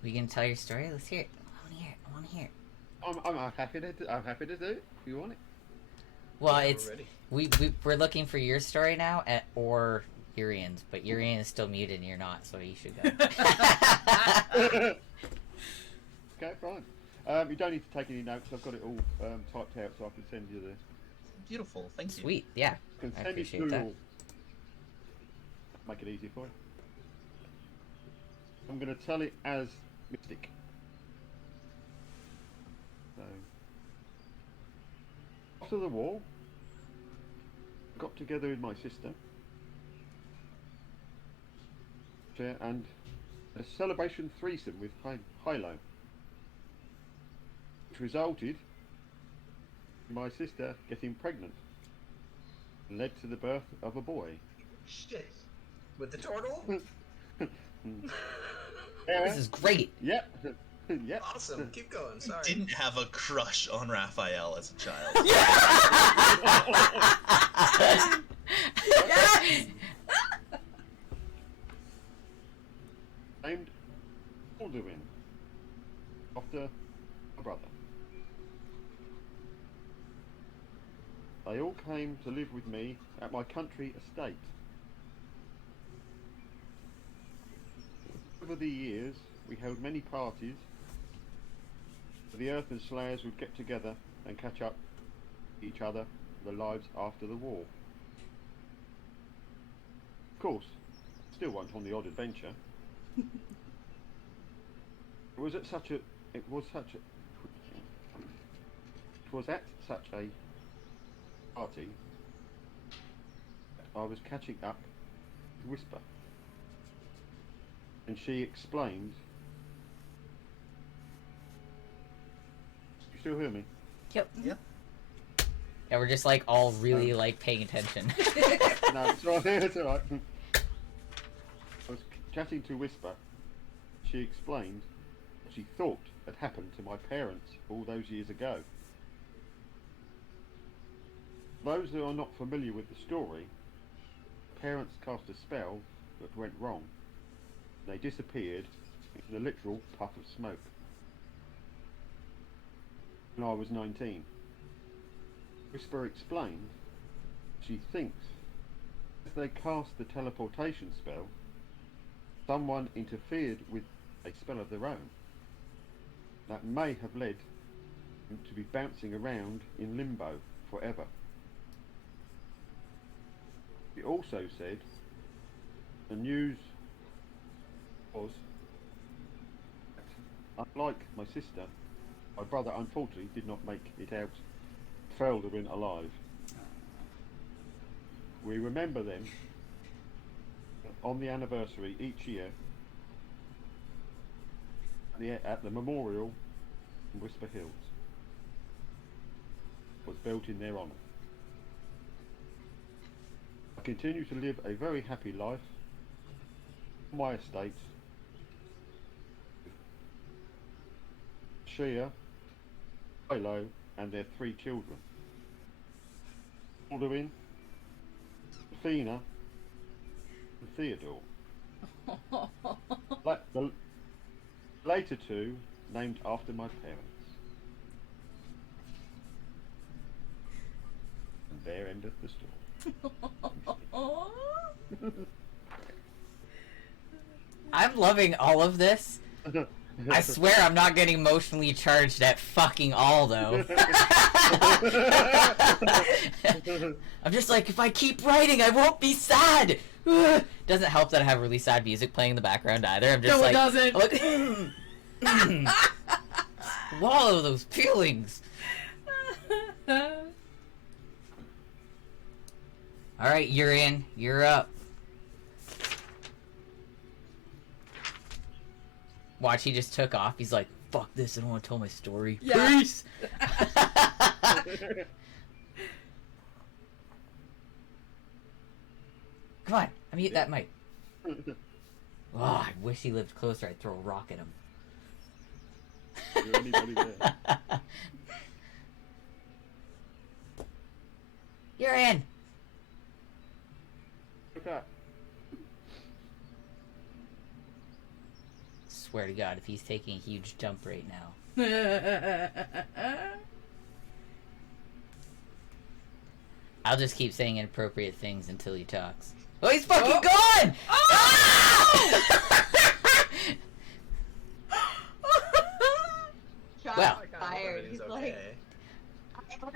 We can tell your story? Let's hear it. I want to hear it. I'm happy to do it if you want it. Well, Yeah, we're it's ready. we're looking for your story now, or Urian's, but Urian is still muted and you're not, so you should go. Okay, fine. You don't need to take any notes. I've got it all typed out, so I can send you the. Beautiful. Thank you. Sweet, yeah. Can I send it appreciate to that. you. Make it easy for you. I'm going to tell it as Mystic. So, after the war, I got together with my sister and a celebration threesome with Hilo, which resulted in my sister getting pregnant and led to the birth of a boy. Shit. With the turtle? This is great. Yep. Yep. Awesome. Keep going. Sorry. Didn't have a crush on Raphael as a child. Yes! Named Alduin after a brother. They all came to live with me at my country estate. Over the years, we held many parties. The Earth and Slayers would get together and catch up with each other for their lives after the war. Of course, still went on the odd adventure. It was at such a party that I was catching up with Whisper, and she explained. You still hear me? Yep. Yeah. Yeah, we're just like all really like paying attention. No, it's all right. It's all right. I was chatting to Whisper. She explained what she thought had happened to my parents all those years ago. Those who are not familiar with the story, parents cast a spell that went wrong. They disappeared in a literal puff of smoke. When I was 19. Whisper explained she thinks as they cast the teleportation spell, someone interfered with a spell of their own that may have led them to be bouncing around in limbo forever. He also said the news was that, unlike my sister, my brother unfortunately did not make it out. Feldwin alive. We remember them on the anniversary each year at the memorial in Whisper Hills. Was built in their honour. I continue to live a very happy life on my estate. Shia, Philo, and their 3 children. Alduin, Athena, and Theodore. The later 2 named after my parents. And there endeth the story. I'm loving all of this. I swear I'm not getting emotionally charged at fucking all, though. I'm just like, if I keep writing, I won't be sad. Doesn't help that I have really sad music playing in the background either. I'm just No, like, it doesn't. Like, swallow those feelings. Alright, you're in. You're up. Watch, he just took off. He's like, fuck this, I don't want to tell my story. Yeah. Peace! Come on, I mute that mic. Oh, I wish he lived closer. I'd throw a rock at him. Is there anybody there? You're in! Okay. Swear to God, if he's taking a huge jump right now. I'll just keep saying inappropriate things until he talks. Oh, he's fucking gone! Oh! Shots Well. fired. He's like,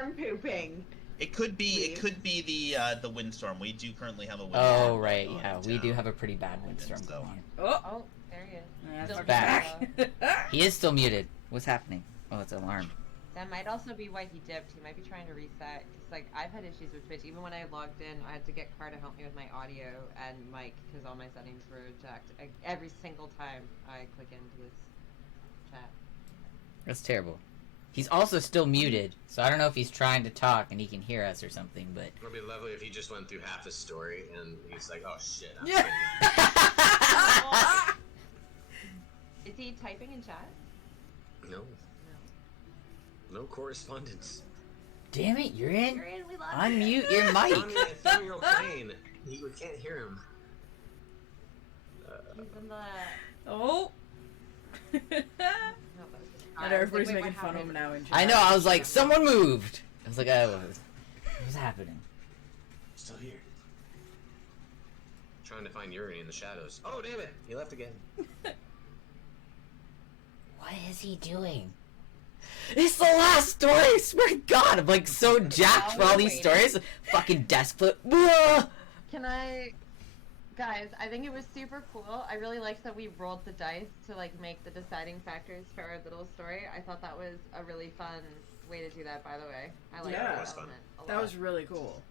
I'm pooping. It could be the windstorm. We do currently have a windstorm. Oh, right, going on yeah, in we do town. have a pretty bad windstorm So- going on. Oh, Oh, there he is. that's Still back. He is still muted. What's happening? Oh, it's an alarm. That might also be why he dipped. He might be trying to reset. Cause like I've had issues with Twitch. Even when I logged in, I had to get Car to help me with my audio and mic because all my settings were jacked. Every single time I click into this chat. That's terrible. He's also still muted, so I don't know if he's trying to talk and he can hear us or something, but... It would be lovely if he just went through half his story and he's like, oh shit, I'm Yeah. Is he typing in chat? No. No. No correspondence. Damn it, you're in? You're in. We love Unmute you. your mic! On the ethereal plane. We can't hear him. He's in the. Oh. No, that was just. And everybody's making fun of him now in chat. I know, I was like, someone moved! I was like, oh, what's happening? Still here. Trying to find Yuri in the shadows. Oh, damn it! He left again. What is he doing? It's the last story! I swear to God, I'm like so jacked for all these stories. Fucking desk flip. Can I, guys? I think it was super cool. I really liked that we rolled the dice to like make the deciding factors for our little story. I thought that was a really fun way to do that. By the way, I like Yeah. that That was fun. element a That lot. was really cool.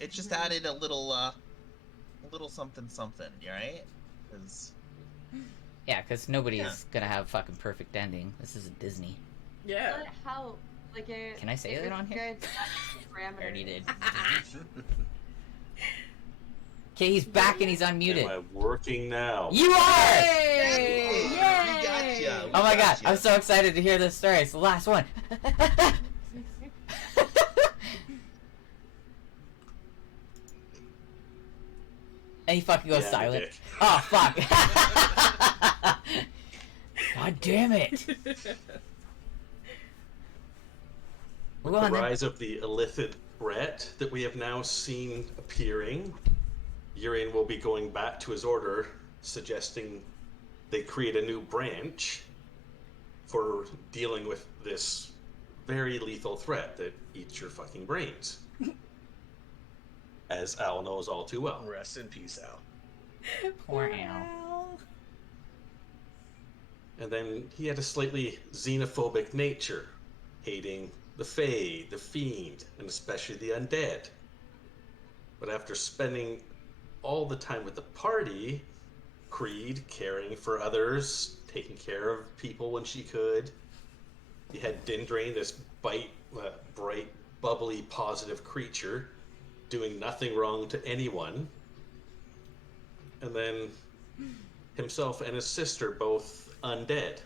It just added a little something, right? 'Cause Yeah, because nobody's Yeah. gonna have a fucking perfect ending. This isn't Disney. Yeah. But how? Like it. Can I say it that was on here? Good parameters. I already did. Okay, he's back and he's unmuted. Am I working now? You are! Yay! We got ya. Oh my God, I'm so excited to hear this story. It's the last one. And he fucking goes Yeah, silent. dick. Oh, fuck. God damn it. We'll go The on then. rise of the illicit threat that we have now seen appearing, Urian will be going back to his order, suggesting they create a new branch for dealing with this very lethal threat that eats your fucking brains. As Al knows all too well. Rest in peace, Al. Poor Al. And then he had a slightly xenophobic nature, hating the Fae, the Fiend, and especially the undead. But after spending all the time with the party, Creed caring for others, taking care of people when she could, you had Dindrain, this bright, bubbly, positive creature, doing nothing wrong to anyone. And then himself and his sister both undead.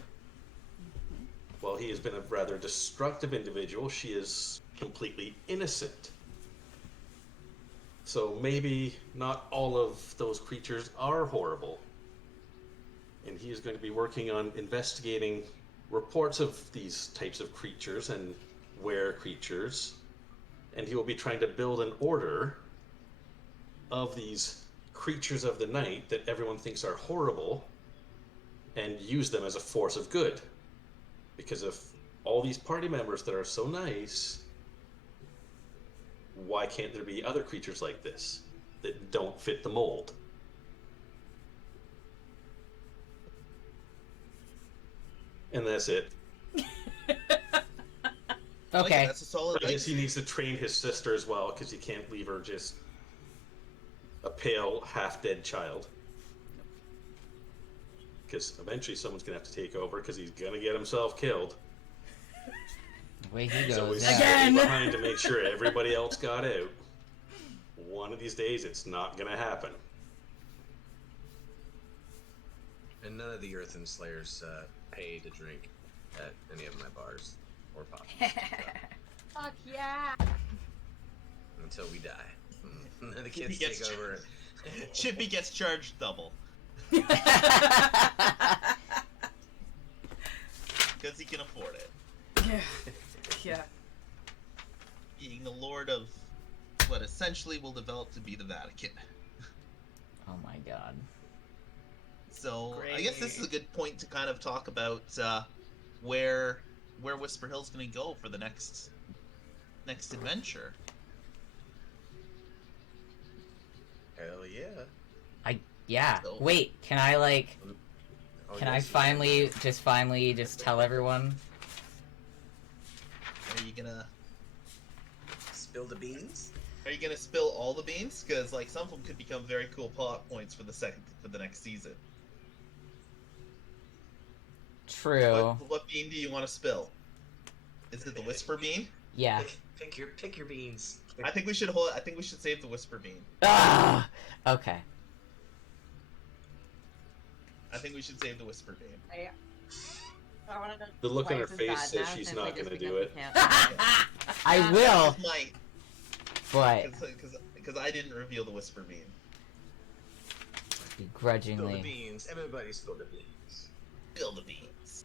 While he has been a rather destructive individual, she is completely innocent. So maybe not all of those creatures are horrible. And he is going to be working on investigating reports of these types of creatures and were creatures. And he will be trying to build an order of these creatures of the night that everyone thinks are horrible and use them as a force of good. Because if all these party members that are so nice, why can't there be other creatures like this that don't fit the mold? And that's it. Okay. That's a solid. I guess he needs to train his sister as well, because he can't leave her just a pale, half-dead child. Because eventually someone's going to have to take over, because he's going to get himself killed. The way he So goes. he's Yeah. standing behind to make sure everybody else got out. One of these days, it's not going to happen. And none of the Earthen Slayers pay to drink at any of my bars or pubs. Fuck yeah! Until we die. And then the He kids gets take over. Chippy gets charged double because he can afford it. Yeah. Yeah. Being the lord of what essentially will develop to be the Vatican. Oh my god. So I guess this is a good point to kind of talk about where Whisper Hill's going to go for the next adventure. Hell yeah. Yeah. So- Wait, can I like Oh, can I yes, you finally just tell everyone? Are you gonna Spill the beans? spill all the beans? Because like some of them could become very cool plot points for the next season. True. What bean do you want to spill? Is it the Whisper bean? Yeah. Pick your beans. I think we should save the Whisper bean. Ah! Okay. I think we should save the Whisper bean. I want to know. The look on her Life is face bad says now she's since not I just gonna do because it. we can't. I will, Might, but because I didn't reveal the Whisper bean. Spill the begrudgingly. beans. Everybody spill the beans. Spill the beans.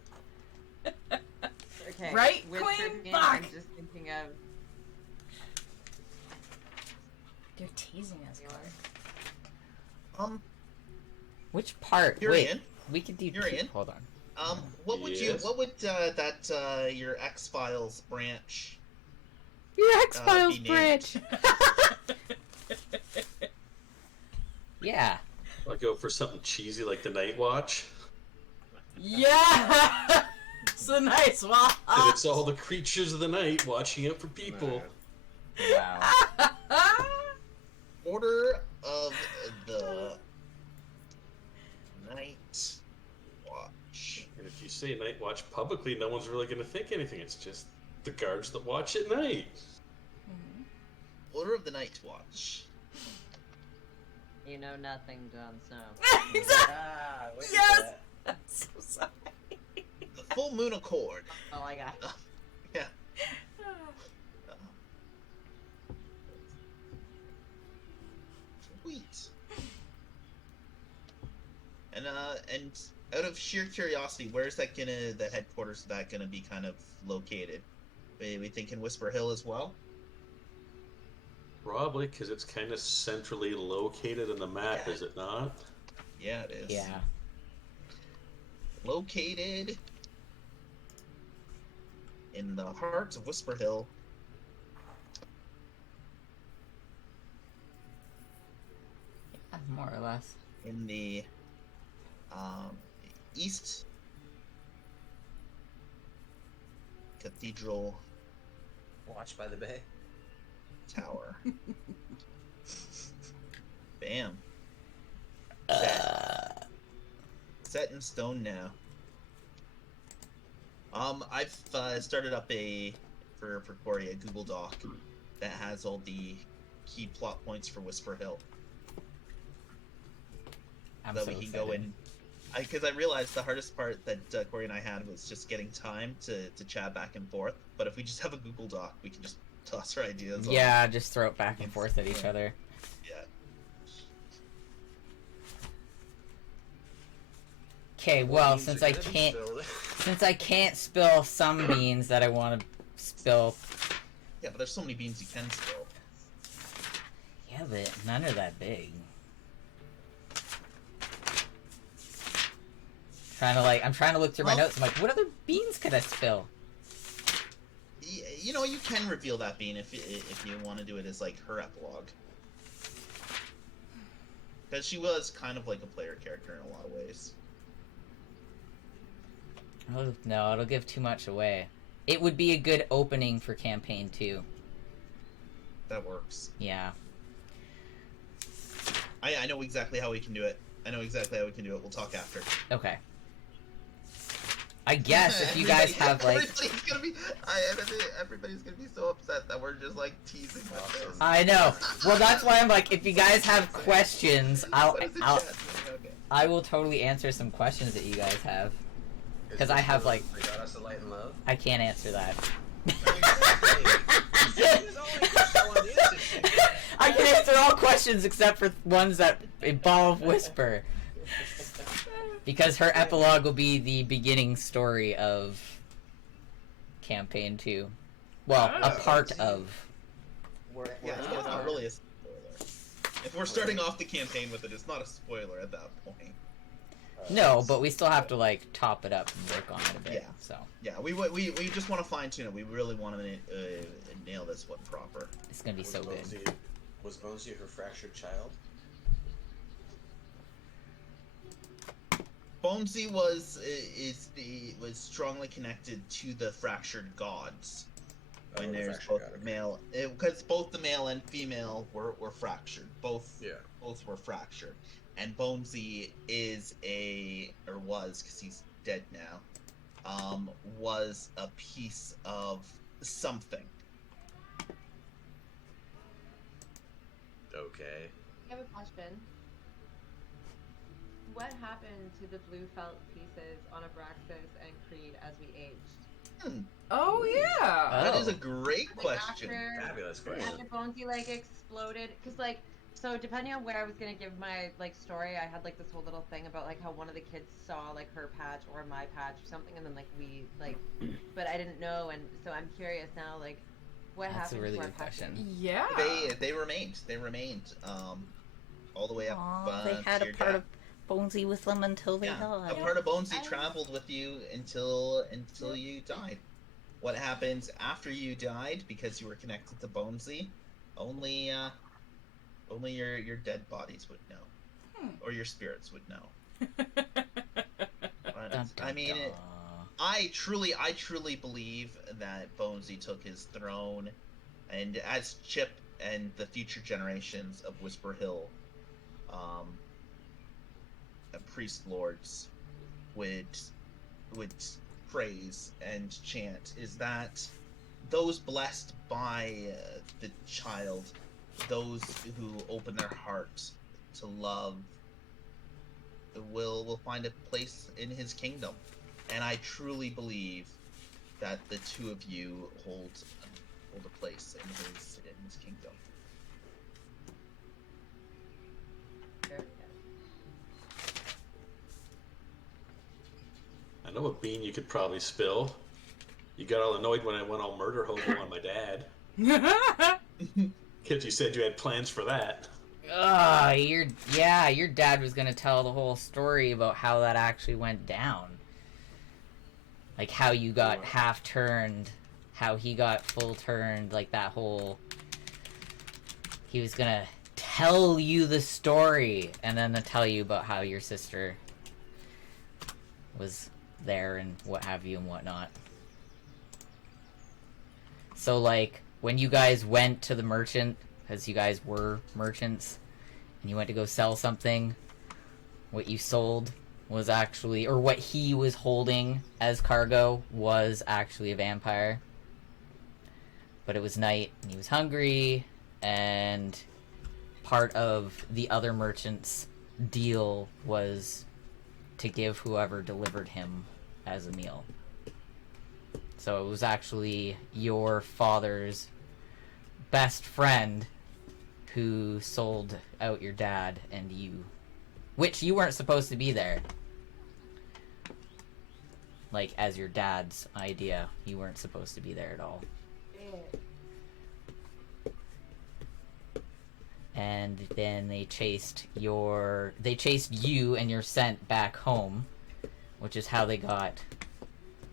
Okay. Right, Whisper Queen? being, Fuck! I'm just thinking of. They're teasing us. Which part? You're Wait, in. we could do. You're in. Hold on. What would Yes. your X-Files branch? Your X-Files be named? bridge. Yeah. I'll go for something cheesy like the Night Watch. Yeah! It's a nice one. And it's all the creatures of the night watching out for people. Wow. Order of the Night Watch. And if you say Night Watch publicly, no one's really going to think anything. It's just the guards that watch at night. Order of the Night Watch. You know nothing, Jon Snow. Exactly. Look at Yes! that. I'm so sorry. The Full Moon Accord. Oh my god. Yeah. Sweet. And out of sheer curiosity, where's the headquarters of that gonna be kind of located? We thinking Whisper Hill as well? Probably because it's kind of centrally located in the map, is it not? Yeah, it is. Yeah. Located in the heart of Whisper Hill, More or less. in the East Cathedral Watched by the Bay. Tower. Bam. Set in stone now. I've started up for Corey a Google Doc that has all the key plot points for Whisper Hill. I'm That so we can excited. go in. Because I realized the hardest part that Corey and I had was just getting time to chat back and forth. But if we just have a Google Doc, we can just toss our ideas on. Yeah, just throw it back and forth at each other. Yeah. Okay, well, Beans since are I gonna be can't spilled. since I can't spill some beans that I want to spill. Yeah, but there's so many beans you can spill. Yeah, but none are that big. I'm trying to look through my Well- notes. I'm like, what other beans could I spill? You know, you can reveal that bean if you want to do it as like her epilogue. Because she was kind of like a player character in a lot of ways. Oh, no, it'll give too much away. It would be a good opening for campaign 2. That works. Yeah. I know exactly how we can do it. We'll talk after. Okay. I guess if you guys have like, everybody's gonna be so upset that we're just like teasing with this. I know. Well, that's why I'm like, if you guys have questions, What is the I'll chat saying? Okay. I will totally answer some questions that you guys have. 'Cause I have, like- They got us to light and love. I can't answer that. I can answer all questions except for ones that involve Whisper. Because her epilogue will be the beginning story of campaign 2. Well, a part of. Yeah, it's not really a spoiler. If we're starting off the campaign with it, it's not a spoiler at that point. No, but we still have to like top it up and work on it a bit. Yeah. So Yeah, we just want to fine tune it. We really want to nail this one proper. it's gonna be so good. Was Bonesy her fractured child? Bonesy was strongly connected to the fractured gods. When the there's fractured both god, okay. male, because both the male and female were fractured. Both were fractured, and Bonesy was, because he's dead now, was a piece of something. Okay. I have a question. What happened to the blue felt pieces on Abraxas and Creed as we aged? Oh yeah. That is a great question. Fabulous question. After Bonesy like exploded, because like, so depending on where I was gonna give my like story, I had like this whole little thing about like how one of the kids saw like her patch or my patch or something, and then like we like, but I didn't know, and so I'm curious now, like, what That's a happened really to our good patches? question. Yeah. They remained all the way up. They had to a your part death. of Bonesy with them until they Yeah, a died. part of Bonesy traveled with you until you died. What happens after you died, because you were connected to Bonesy, only your dead bodies would know, or your spirits would know. But, Dun, dun, I mean, dun. I truly believe that Bonesy took his throne, and as Chip and the future generations of Whisper Hill, priest lords would praise and chant, is that those blessed by the child, those who open their hearts to love, will find a place in his kingdom. And I truly believe that the two of you hold a place in his kingdom. Very good. I know a bean you could probably spill. You got all annoyed when I went all murder hobo on my dad. Because you said you had plans for that. Your dad was gonna tell the whole story about how that actually went down. Like how you got half turned how he got full turned, like that whole... He was gonna tell you the story, and then to tell you about how your sister was there and what have you and whatnot. So, like, when you guys went to the merchant, because you guys were merchants, and you went to go sell something, what you sold was actually, or what he was holding as cargo was actually a vampire. But it was night, and he was hungry, and part of the other merchant's deal was to give whoever delivered him as a meal. So it was actually your father's best friend who sold out your dad and you. Which you weren't supposed to be there. Like, as your dad's idea, you weren't supposed to be there at all. And then they chased you and your scent back home, which is how they got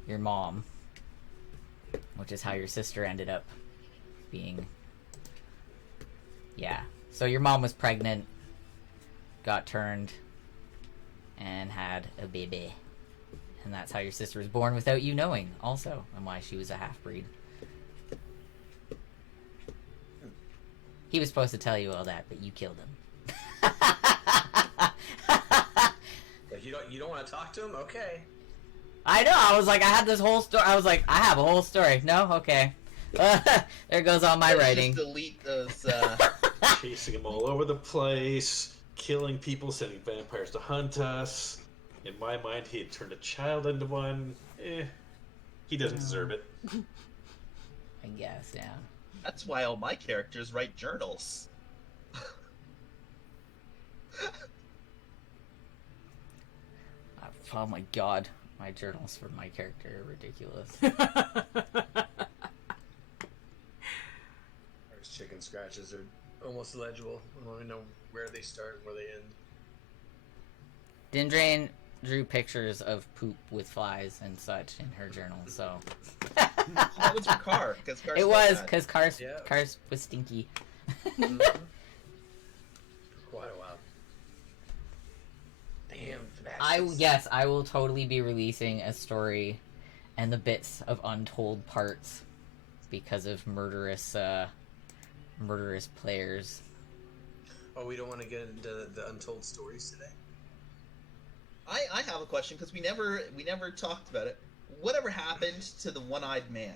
your mom, which is how your sister ended up being. Yeah. So your mom was pregnant, got turned, and had a baby. And that's how your sister was born without you knowing, also, and why she was a half-breed. He was supposed to tell you all that, but you killed him. If you don't want to talk to him, okay. I know, I was like, I had this whole story. I was like, I have a whole story. No? Okay. There goes all my writing. Just delete those, Chasing him all over the place, killing people, sending vampires to hunt us. In my mind, he had turned a child into one. He doesn't deserve it. I guess, yeah. That's why all my characters write journals. Oh my god. My journals for my character are ridiculous. Our chicken scratches are almost illegible. I don't even know where they start and where they end. Dindrain drew pictures of poop with flies and such in her journal, so... That was for Car, because Car. It was, because Cars was stinky. Mm-hmm. Quite a while. Damn, fanatics. I will totally be releasing a story and the bits of untold parts because of murderous players. Oh, we don't want to get into the untold stories today? I have a question, because we never talked about it. Whatever happened to the one-eyed man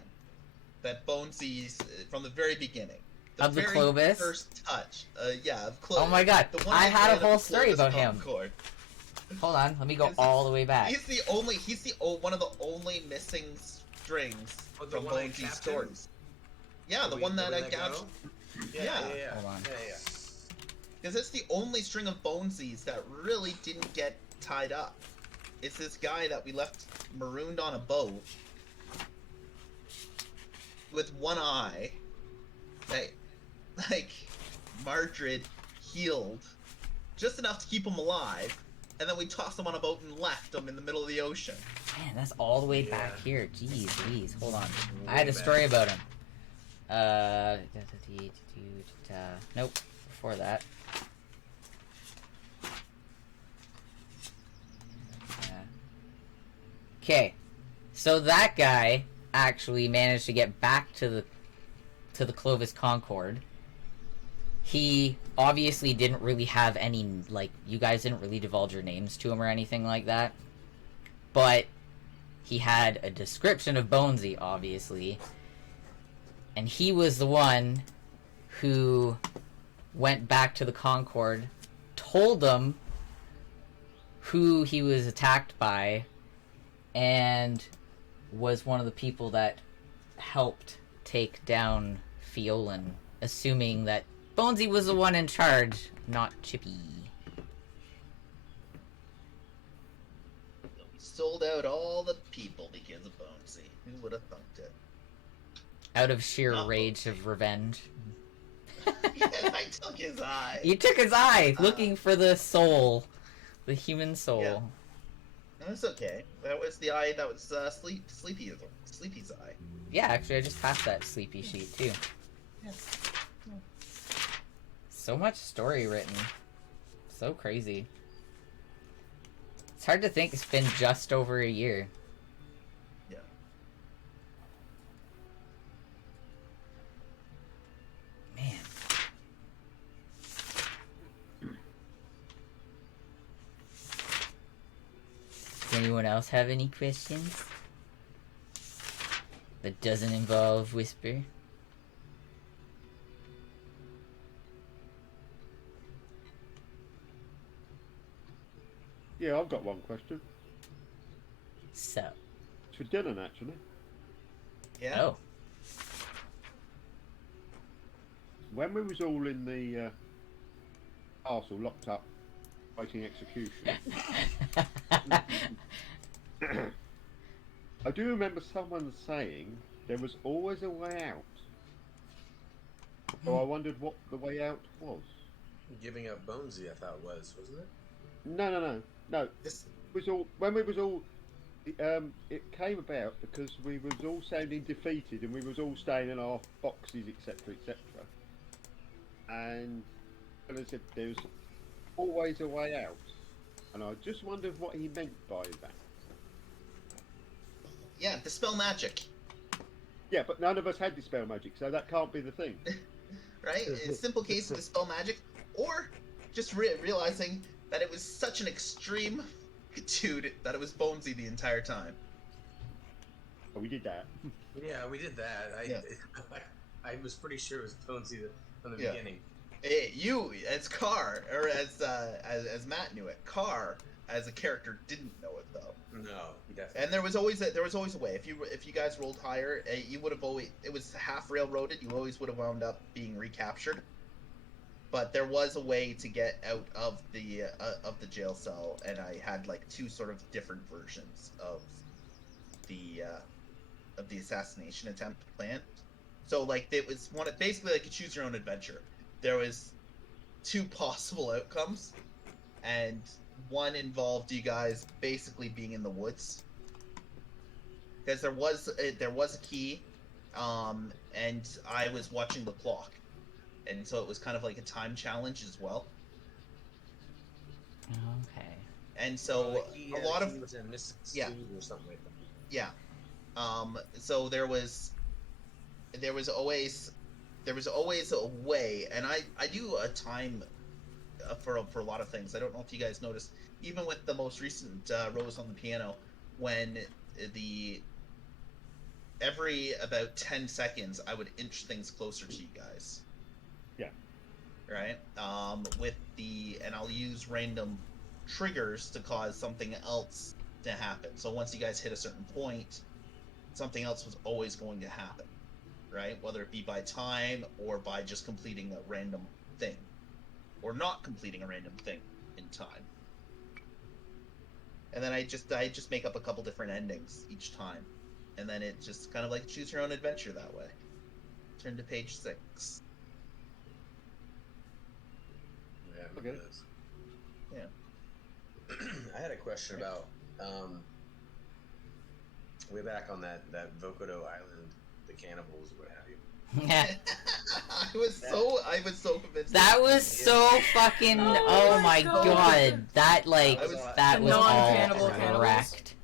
that Bonesy's from the very beginning? Of the Clovis? First touch. Yeah, of Clovis. Oh my god, I had a whole story about him. Concord. Hold on, let me go all the way back. He's one of the only missing strings from Bonesy's stories. Yeah, the one that I gouged. Yeah. Hold on. Yeah. Because it's the only string of Bonesy's that really didn't get tied up. It's this guy that we left marooned on a boat with one eye that, like, Mardred healed just enough to keep him alive, and then we tossed him on a boat and left him in the middle of the ocean. Man, that's all the way back here. Jeez, hold on. I had a story about him. Nope, before that. Okay, so that guy actually managed to get back to the Clovis Concord. He obviously didn't really have any, like, you guys didn't really divulge your names to him or anything like that. But he had a description of Bonesy, obviously. And he was the one who went back to the Concord, told them who he was attacked by, and was one of the people that helped take down Fiolan, assuming that Bonesy was the one in charge, not Chippy. We sold out all the people because of Bonesy. Who would have thunk it? Out of sheer Not rage Bonesy. of revenge. Yeah, I took his eye. You took his eye, looking for the soul. The human soul. Yeah. No, it's okay. That was the eye that was Sleepy's eye. Yeah, actually, I just passed that sleepy sheet too. Yeah. So much story written. So crazy. It's hard to think it's been just over a year. Yeah. Man. Does anyone else have any questions? That doesn't involve Whisper? Yeah, I've got one question. So. It's for Dylan, actually. Yeah. Oh. When we was all in the castle, locked up, waiting execution, I do remember someone saying there was always a way out. So I wondered what the way out was. Giving up Bonesy, I thought wasn't it? No. This. It was all when we was all. It came about because we was all sounding defeated and we was all staying in our boxes, etc., etc. And I said there's always a way out, and I just wondered what he meant by that. Yeah, dispel magic. Yeah, but none of us had dispel magic, so that can't be the thing. Right? In simple case of dispel magic, or just realizing that it was such an extreme dude that it was Bonesy the entire time. Oh, we did that. Yeah, we did that. Yeah. I was pretty sure it was Bonesy from the Yeah. beginning. Hey, you as Carr, or as Matt knew it, Carr as a character didn't know it though. No, definitely. And there was always a way. If you guys rolled higher, you would have always, it was half railroaded. You always would have wound up being recaptured. But there was a way to get out of the jail cell, and I had like two sort of different versions of the assassination attempt plan. So like it was basically like a choose your own adventure. There was two possible outcomes, and one involved you guys basically being in the woods, because there was a key, and I was watching the clock, and so it was kind of like a time challenge as well. Okay. And so a lot of was in Mississippi Yeah. or something like that. yeah, so there was always a way, and I do a time for a lot of things. I don't know if you guys noticed, even with the most recent Rose on the Piano, when every about 10 seconds I would inch things closer to you guys. Yeah. Right? And I'll use random triggers to cause something else to happen. So once you guys hit a certain point, something else was always going to happen. Right? Whether it be by time or by just completing a random thing. Or not completing a random thing in time. And then I just make up a couple different endings each time. And then it just kind of like choose your own adventure that way. Turn to page 6. Yeah, I Okay. remember those. Yeah. I had a question about way back on that Vokodo Island, the cannibals, what have you. I was so convinced. That was so fucking. Oh Oh my my God. god. That like I was- that The was all non-cannibal cannibals? correct.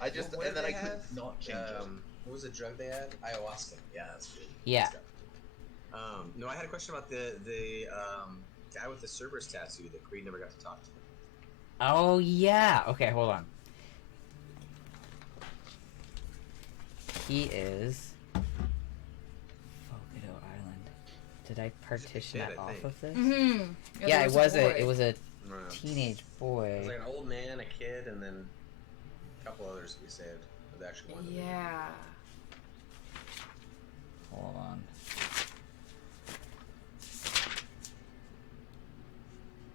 I just What and did then I they could have? not change it. What was the drug they had? Ayahuasca. Yeah, that's good. Yeah. No, I had a question about the guy with the Cerberus tattoo that Creed never got to talk to. Oh yeah. Okay, hold on. He is Fogodo Island. Did I partition kid, that I off think. of this? Mm-hmm. Yeah, it was a No. teenage It boy. was like an old man, a kid, and then a couple others we saved. But actually one. Yeah. Hold on.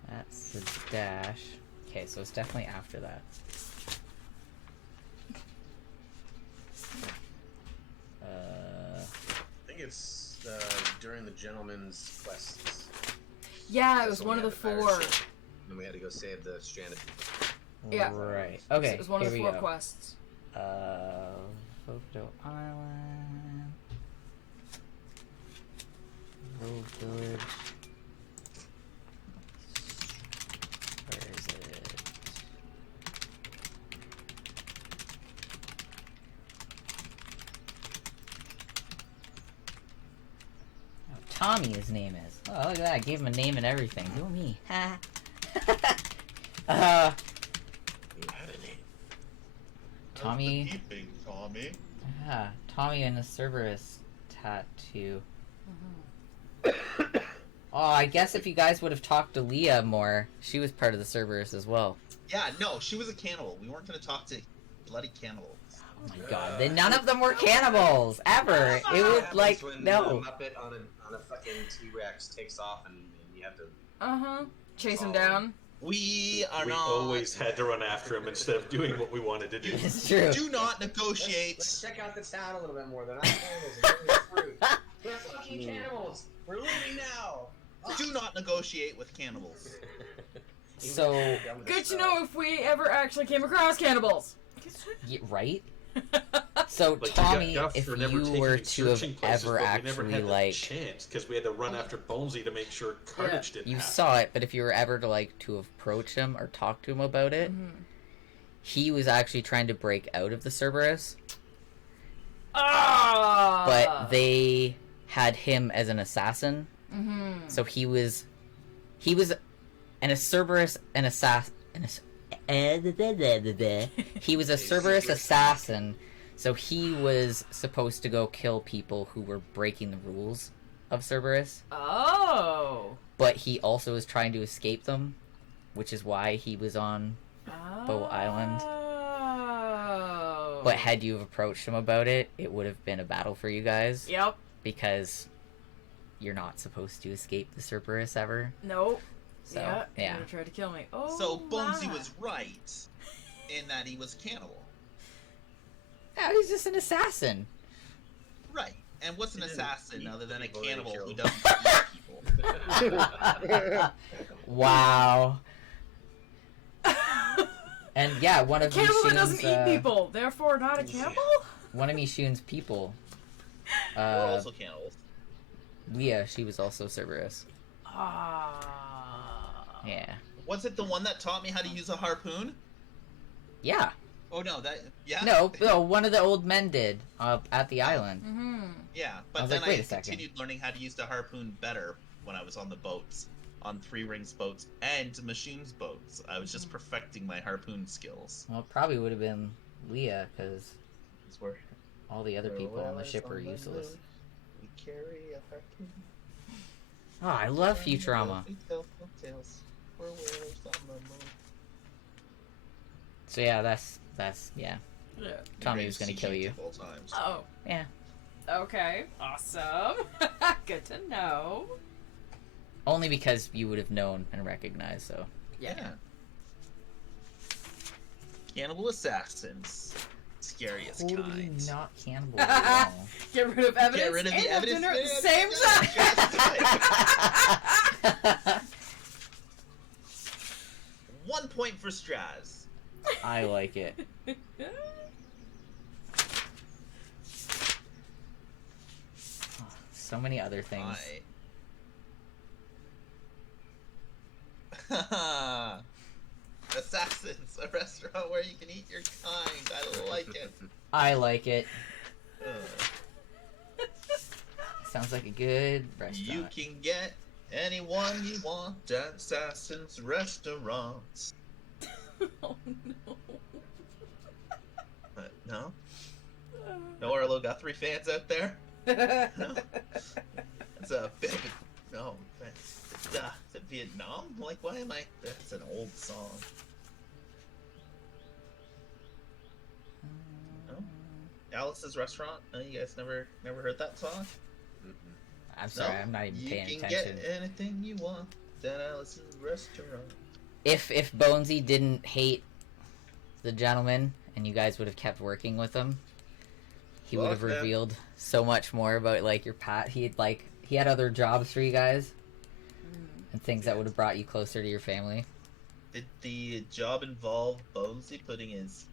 That's the dash. Okay, so it's definitely after that. I think it's during the gentleman's quests. Yeah, it That's was when one we of the had pirate 4. ship, And we had to go save the stranded people. Yeah. Right. Okay. It was one of here the we 4 go. quests. Photo Island. Road Village. Where is it? Oh, Tommy, his name is. Oh, look at that. I gave him a name and everything. Do me. Ha. You had a name. Tommy. How's the keeping, Tommy? Yeah, Tommy and the Cerberus tattoo. Oh, I guess if you guys would have talked to Leah more, she was part of the Cerberus as well. Yeah, no, she was a cannibal. We weren't going to talk to bloody cannibals. Oh my god, then none of them were cannibals, ever. It What was happens like, when no. a Muppet on a fucking T-Rex takes off and you have to... Chase him down. We are We not. always had to run after him instead of doing what we wanted to do. It's true. Do not negotiate. Let's check out the town a little bit more. They're not cannibals. They're giving us fruit. They're fucking cannibals. We're leaving now. Do not negotiate with cannibals. So, Good to know if we ever actually came across cannibals. right? So, Like, Tommy, got guffed if for never you taking were me to have searching places, ever but we never actually, had the like, chance because we had to run after Bonesy to make sure Carnage didn't you happen. saw it, but if you were ever to, like, to approach him or talk to him about it, he was actually trying to break out of the Cerberus, but they had him as an assassin. So he was an Cerberus, an assassin. He was a Cerberus assassin, so he was supposed to go kill people who were breaking the rules of Cerberus. Oh. But he also was trying to escape them, which is why he was on Bow Island. Oh. But had you have approached him about it, it would have been a battle for you guys. Yep. Because you're not supposed to escape the Cerberus ever. Nope. So, yeah. yeah. He tried to kill me. Oh. So Bonesy my. was right in that he was cannibal. No, he's just an assassin. Right. And what's an He didn't assassin eat other than a people that he cannibal who killed. doesn't eat people? Wow. And yeah, one of Cannibal that Yishun's, doesn't eat people, therefore not a cannibal? one of Yishun's people, We're also cannibals. Leah, she was also Cerberus. Ah. Yeah. Was it the one that taught me how to use a harpoon? Yeah. Oh no, that yeah. No, one of the old men did at the island. Yeah, I but was then like, wait I a second. continued learning how to use the harpoon better when I was on the boats, on Three Rings boats and Machoon's boats. I was just perfecting my harpoon skills. Well, it probably would have been Leah, because That's where all the other people on the ship were Whereas on the useless. road, we carry a harpoon. Oh, I love Futurama. We tell tales for whereas on the moon. So yeah, that's yeah. Yeah. Tommy was gonna kill you. Of all times. Oh. Yeah. Okay. Awesome. Good to know. Only because you would have known and recognized. So Yeah. Cannibal assassins. Scariest totally kinds. not cannibal at all. Get rid of evidence. Get rid of and the have evidence. dinner at the same time. 1 point for Straz. I like it. So many other things. Assassins, a restaurant where you can eat your kind. I like it. I like it. Uh, Sounds like a good you restaurant. can get anyone you want at Assassin's restaurants. Oh no. No? No Arlo Guthrie fans out there? No? It's a bit of a... No. Is it Vietnam? Like, why am I... That's an old song. No? Alice's Restaurant? No, you guys never heard that song? I'm sorry, No? I'm not even You paying can attention. get anything you want at Alice's Restaurant. If Bonesy didn't hate the gentleman and you guys would have kept working with him, he would have Fuck them. revealed so much more about like your he had other jobs for you guys and things that would have brought you closer to your family. Did the job involve Bonesy putting his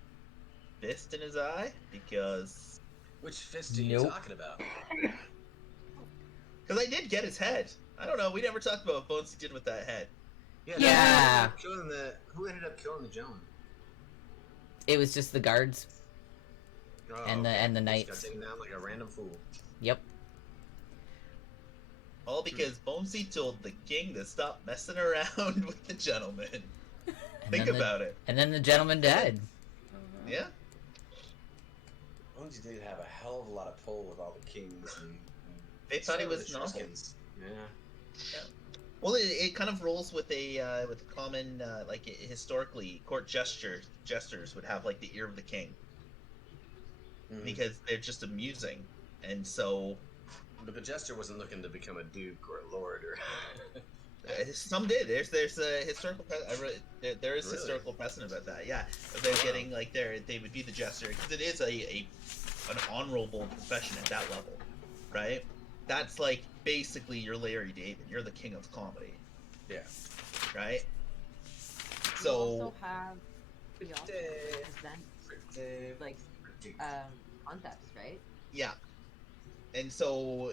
fist in his eye? Because Which fist are you Nope. talking about? Because I did get his head. I don't know. We never talked about what Bonesy did with that head. Yeah. Who ended up killing the gentleman? It was just the guards. Oh, And the Just got knights. taken down like a random fool. Yep. All because Bonesy told the king to stop messing around with the gentleman. And Think then about it. And then the gentleman died. Yeah. Bonesy did have a hell of a lot of pull with all the kings and They thought he some of was the novel. Etruscans. Yeah. Well, it kind of rolls with a common historically court jesters would have like the ear of the king Mhm. because they're just amusing, and so But the jester wasn't looking to become a duke or a lord or. some did. There's a historical there is Really? historical precedent about that. Yeah, they're Wow. getting like they would be the jester because it is an honorable profession at that level, right? That's like basically you're Larry David. You're the king of comedy, Yeah. right? You So also have you also Pretty- present pretty- like pretty- concepts, right? yeah, and so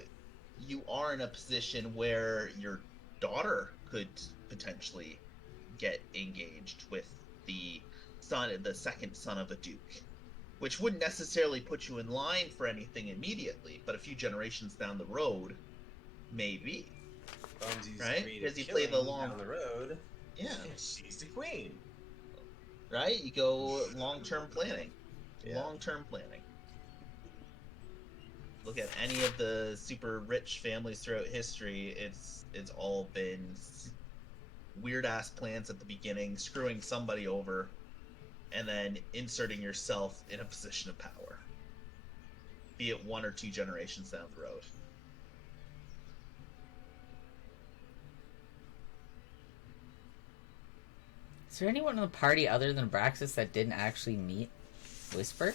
you are in a position where your daughter could potentially get engaged with the second son of a duke, which wouldn't necessarily put you in line for anything immediately, but a few generations down the road, maybe. Bonesy's Right? creative Because you play the killing long- down the road. Yeah, She's the queen. right? You go long-term planning. Yeah. Long-term planning. Look at any of the super rich families throughout history. It's all been weird ass plans at the beginning, screwing somebody over, and then inserting yourself in a position of power. Be it 1 or 2 generations down the road. Is there anyone in the party other than Braxis that didn't actually meet Whisper?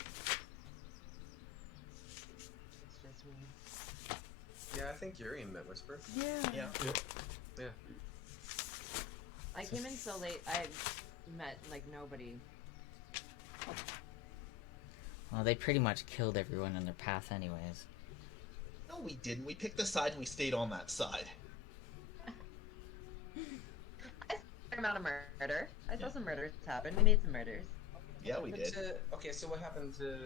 It's just me. Yeah, I think Urian met Whisper. Yeah. I came in so late. I met like nobody. Well, they pretty much killed everyone in their path anyways. No, we didn't. We picked a side and we stayed on that side. I saw a murder. I saw some murders happen. We made some murders. Yeah, we did. Okay, so what happened to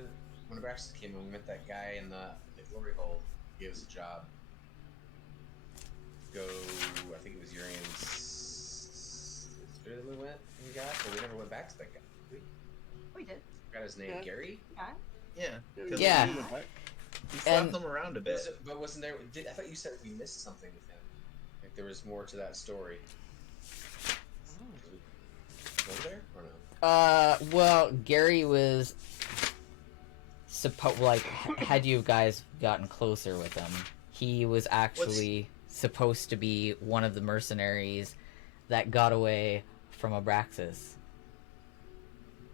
when Abraxas came in? We met that guy in the glory hole. He gave us a job. Go, I think it was Urian's sister that we went and got, but we never went back to that guy. We did. Forgot his name, Yeah. Gary? Yeah. 'Cause Yeah. We slapped And- them around a bit. But wasn't there? I thought you said we missed something with him. Like there was more to that story. Was there or no? Well, Gary was had you guys gotten closer with him, he was actually supposed to be one of the mercenaries that got away from Abraxas.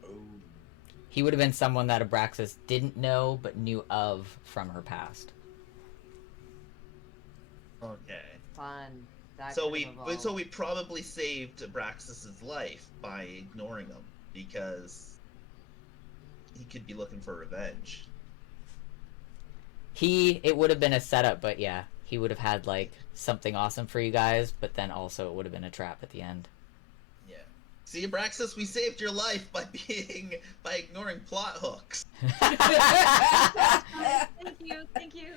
Oh, He would have been someone that Abraxas didn't know but knew of from her past. Okay. Fun. That So could have evolved. we probably saved Abraxas's life by ignoring him because he could be looking for revenge. It would have been a setup, but yeah, he would have had like something awesome for you guys, but then also it would have been a trap at the end. Yeah. See, Abraxas, we saved your life by ignoring plot hooks. Thank you. Thank you.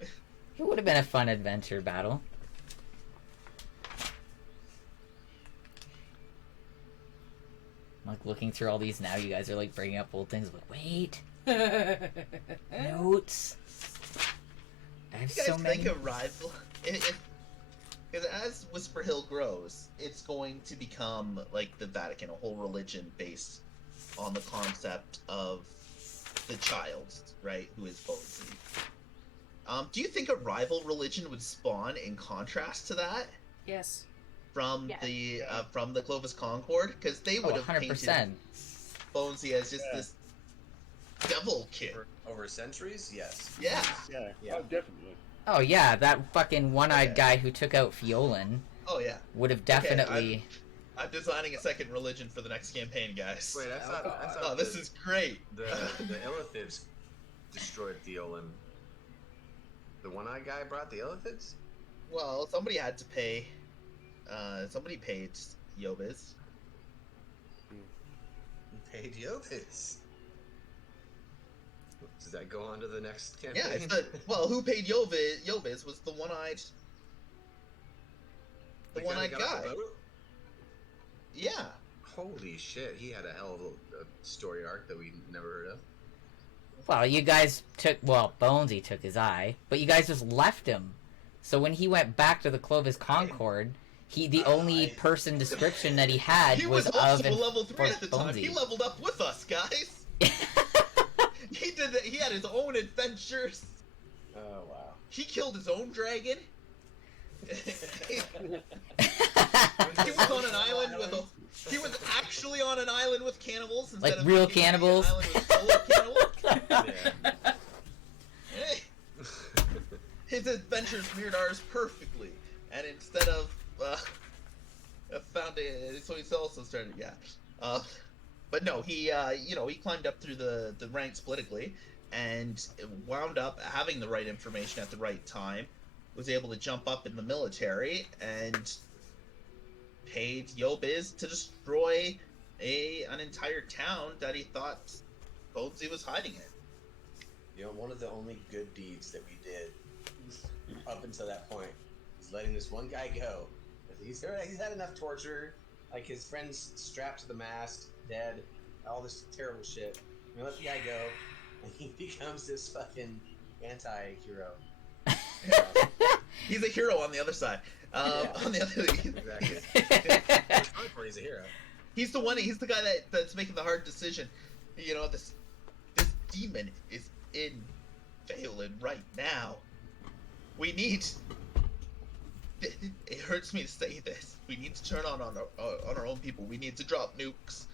It would have been a fun adventure battle. Like looking through all these now, you guys are like bringing up old things. Like, wait, notes. I have You guys so many. think a rival? Because as Whisper Hill grows, it's going to become like the Vatican, a whole religion based on the concept of the child, right? Who is Bonesy. Do you think a rival religion would spawn in contrast to that Yes. from Yes. the Clovis Concord? Because they would Oh, have 100%. painted Bonesy as just this devil kid. over centuries, yes. Yeah. Yeah. Yeah. Oh, definitely. Oh yeah, that fucking one-eyed Okay. guy who took out Fiolan Oh yeah. would have definitely. I'm designing a second religion for the next campaign, guys. Wait, I thought Oh, this is great. the Illithids destroyed Theolim? The one-eyed guy brought the elephants? Well, somebody had to pay. Somebody paid Yobiz. Paid Yobis. Does that go on to the next campaign? Yeah, it's well, who paid Yobiz? Yobiz was the one-eyed. The one-eyed guy. Yeah. Holy shit, he had a hell of a story arc that we never heard of. Well, you guys took... Well, Bonesy took his eye, but you guys just left him. So when he went back to the Clovis Concord, the only person description that he had He was was of also and level 3 at the time. Bonesy. He leveled up with us, guys. He did that. He had his own adventures. Oh, wow. He killed his own dragon. He was on an island with a... He was actually on an island with cannibals instead Like of real being cannibals? An island with full of cannibals. Yeah. Hey. His adventures mirrored ours perfectly, and instead of found it, so he's also started. Yeah, but no, he he climbed up through the ranks politically, and wound up having the right information at the right time. Was able to jump up in the military and paid Yobiz to destroy an entire town that he thought Bonesy was hiding in. You know, one of the only good deeds that we did up until that point is letting this one guy go. He's had enough torture, like his friends strapped to the mast, dead, all this terrible shit. We let the guy go, and he becomes this fucking anti-hero. He's a hero on the other side. Yeah. On the other, He's a hero. he's the one. He's the guy that's making the hard decision. You know, this demon is in Phelan right now. We need. It hurts me to say this. We need to turn on our own people. We need to drop nukes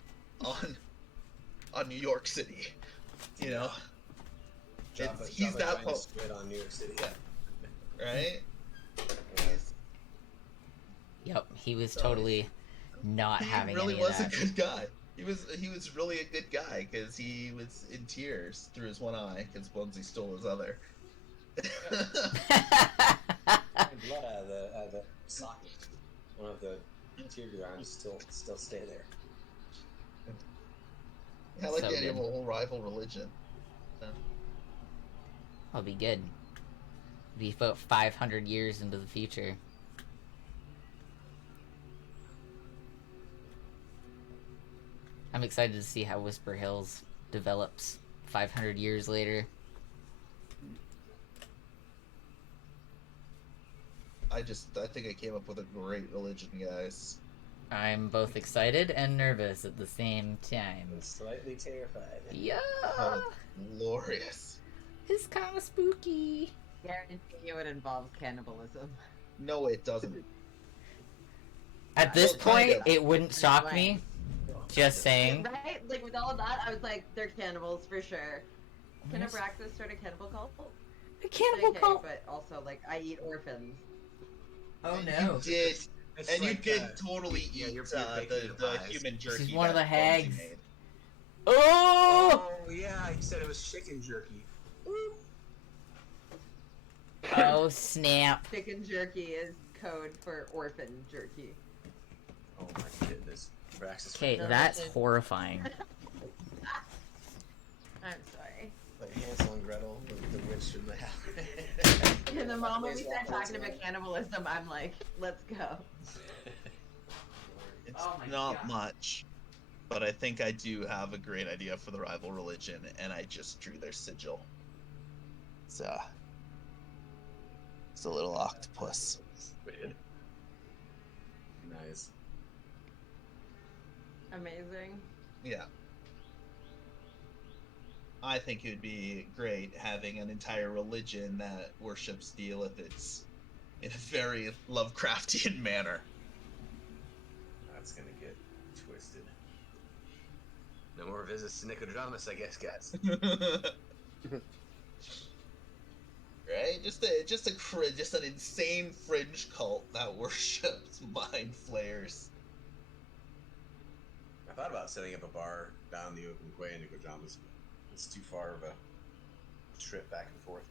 on New York City. You know, he's that close. On New York City. Yeah. Right. Yep, he was totally not having really any of was that. a good guy. He was really a good guy because he was in tears through his one eye because Bonesy stole his other. Blood out of the socket. One of the tear glands still stay there. I like So the idea of a good. whole rival religion. That'll be good. Be about 500 years into the future. I'm excited to see how Whisper Hills develops 500 years later. I think I came up with a great religion, guys. I'm both excited and nervous at the same time. I'm slightly terrified. Yeah! Oh, it's glorious. It's kind of spooky. Guarantee you it involves cannibalism. No, it doesn't. At this Well, kind point, of. it wouldn't shock me. Just saying. Right? Like, with all of that, I was like, they're cannibals for sure. Can Yes. Abraxas start a cannibal cult? A cannibal JK, cult! But also, like, I eat orphans. Oh You no. did, It's and you like, did totally yeah, eat you're the baking the pies. human jerky. She's one of that the hags. Bonesy made. Oh! Oh yeah, he said it was chicken jerky. Oh snap. Chicken jerky is code for orphan jerky. Oh my goodness. Braxis. Okay, No, that's it is. horrifying. I'm sorry. Like Hansel and Gretel, the witch from the house. And the moment we start talking about cannibalism, I'm like, let's go. It's Oh my not God. much, but I think I do have a great idea for the rival religion, and I just drew their sigil. It's a little octopus. Weird. Nice. Amazing. Yeah. I think it would be great having an entire religion that worships Neolithics in a very Lovecraftian manner. That's gonna get twisted. No more visits to Nicodramus, I guess, guys. Right? Just an insane fringe cult that worships mind flayers. I thought about setting up a bar down the open quay in Nicodramus, but it's too far of a trip back and forth.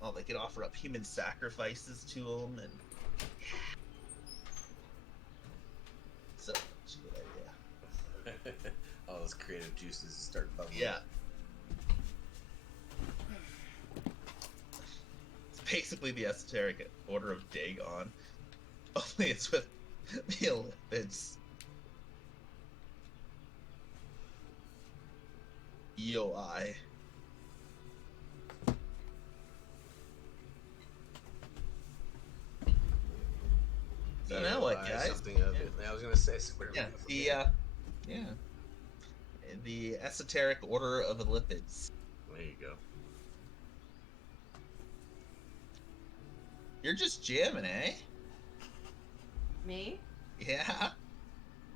Oh, they could offer up human sacrifices to him, and so much good idea. All those creative juices start bubbling. Yeah. It's basically the esoteric order of Dagon. Only it's with the Olympids. EOI. So now what, guys? Something of it. I was gonna say whatever. Yeah, the esoteric order of Olympids. There you go. You're just jamming, eh? Me? Yeah.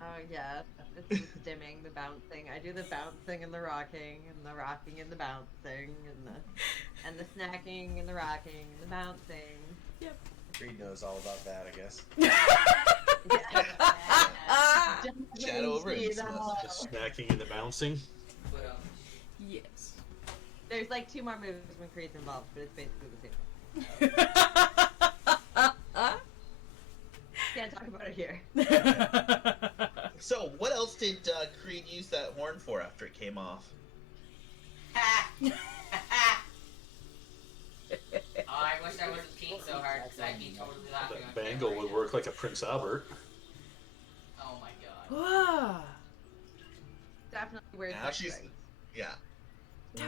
Oh yeah, it's the stimming, the bouncing. I do the bouncing and the rocking and the bouncing and the snacking and the rocking and the bouncing. Yep. Creed knows all about that, I guess. Chat over it. The snacking and the bouncing. Yes. There's like 2 more moves when Creed's involved, but it's basically the same. Can't talk about it here. So, what else did Creed use that horn for after it came off? Oh, I wish I wasn't peeing so hard because I'd be totally laughing. That bangle would work like a Prince Albert. Oh my god. Definitely weird. Now she's, yeah,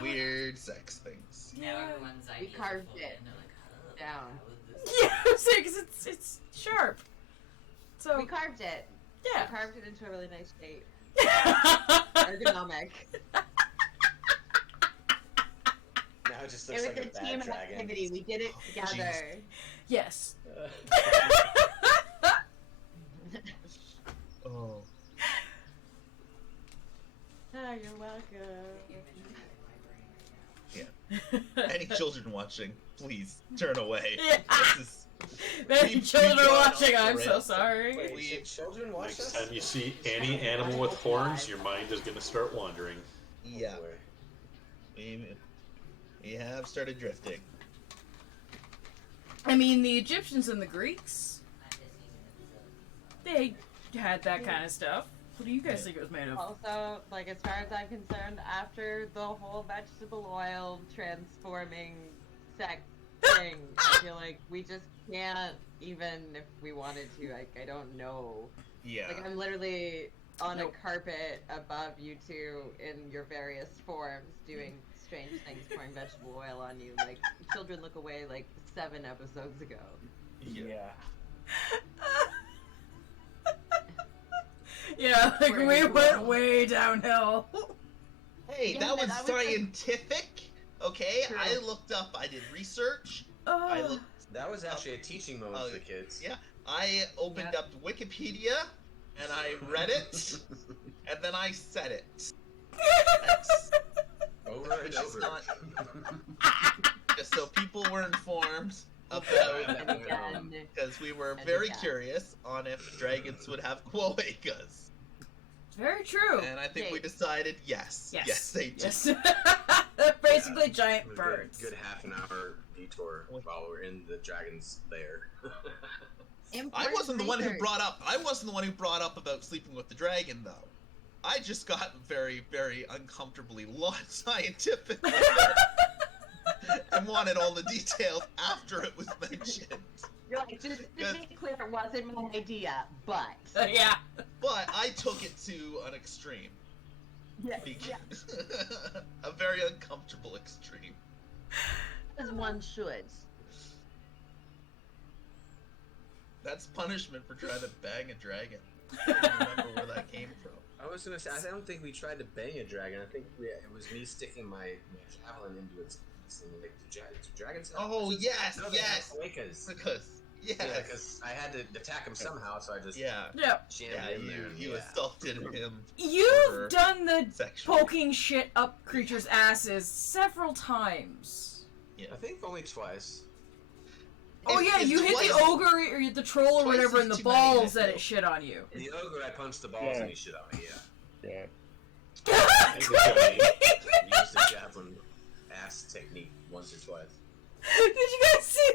weird sex things. Now everyone's We ideas carved are full, it and they're like, down. how is this? Yeah, because it's sharp. So We carved it. yeah. We carved it into a really nice shape. Ergonomic. Now it just It looks was like a a team bad dragon. activity. We did it together. Yes. Oh. Oh, you're welcome. Any children watching, please turn away. Yeah. This is, Many We've children gone are off watching. the I'm so rails. sorry. Wait, We- should children watch Next us? time you see any animal with horns, your mind is going to start wandering. yeah, Oh, boy. we have started drifting. I mean, the Egyptians and the Greeks, they had that kind of stuff. What do you guys think it was made of? Also, like, as far as I'm concerned, after the whole vegetable oil transforming sex thing, I feel like we just can't, even if we wanted to. Like, I don't know. Yeah. Like, I'm literally on Nope. a carpet above you two in your various forms doing strange things, pouring vegetable oil on you. Like, children look away like 7 episodes ago. Yeah. Yeah, like Where we you went go. way downhill. Hey, Yeah, that was but I was like- scientific. Okay, True. I looked up. I did research. I looked. That was actually a teaching moment for the kids. Yeah, I opened Yeah. up Wikipedia and I read it, and then I said it. That's Over and Which is over. not- just so people were informed And about, again, because we were And very again. curious on if dragons would have cloacas, Very true. and I think we Jake. decided yes, Yes. they do. Yes. They're basically It giant was birds. Good half an hour detour while we're in the dragon's lair. I wasn't the one who research. brought up. I wasn't the one who brought up about sleeping with the dragon, though. I just got very, very uncomfortably scientific with it, and wanted all the details after it was mentioned. You're like, just to be clear, it wasn't my idea, but. Yeah. But I took it to an extreme, Yeah, a very uncomfortable extreme. as one should. That's punishment for trying to bang a dragon. I don't remember where that came from. I was gonna say, I don't think we tried to bang a dragon. I think it was me sticking my javelin into its piece and like, do dragons have Oh, horses? yes, No, they have yes. cloacas. Because Yeah, yes, because I had to attack him somehow, so I just yeah, Yep. jammed yeah, in there. you assaulted him You've Over done the sexually. poking shit up creatures' asses several times. I think only twice. Oh yeah, It's you hit the twice- ogre or the troll or twice whatever is in the too many, I balls that feel. it shit on you. The ogre, I punched the balls and he shit on me. Yeah. Yeah. Used the javelin ass technique once or twice. Did you guys see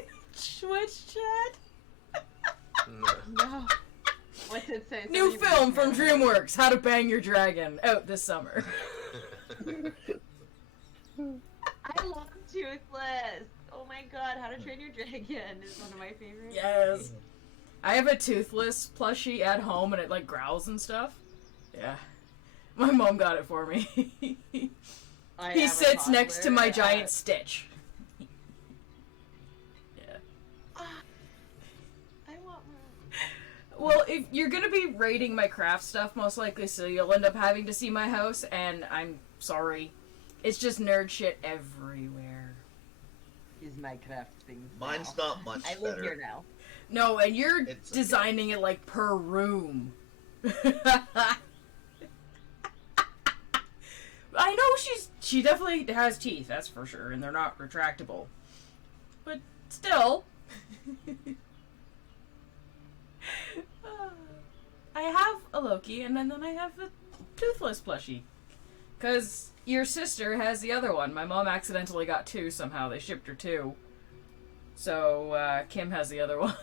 the Twitch chat? No. What did it say? New Somebody film was from saying- DreamWorks, How to Bang Your Dragon, out this summer. I love Toothless. Oh my god, How to Train Your Dragon is one of my favorites. Yes. I have a Toothless plushie at home and it like growls and stuff. Yeah. My mom got it for me. I He have a sits next to toddler, my giant Stitch. Yeah. I want one. Well, if you're gonna be raiding my craft stuff, most likely, so you'll end up having to see my house, and I'm sorry. It's just nerd shit everywhere. Is Minecraft things. Mine's now. not much I live better. here now. No, and you're It's okay. designing it like per room. I know she definitely has teeth, that's for sure, and they're not retractable. But still. I have a Loki, and then I have a Toothless plushie. Because your sister has the other one. My mom accidentally got two somehow. They shipped her two. So, Kim has the other one.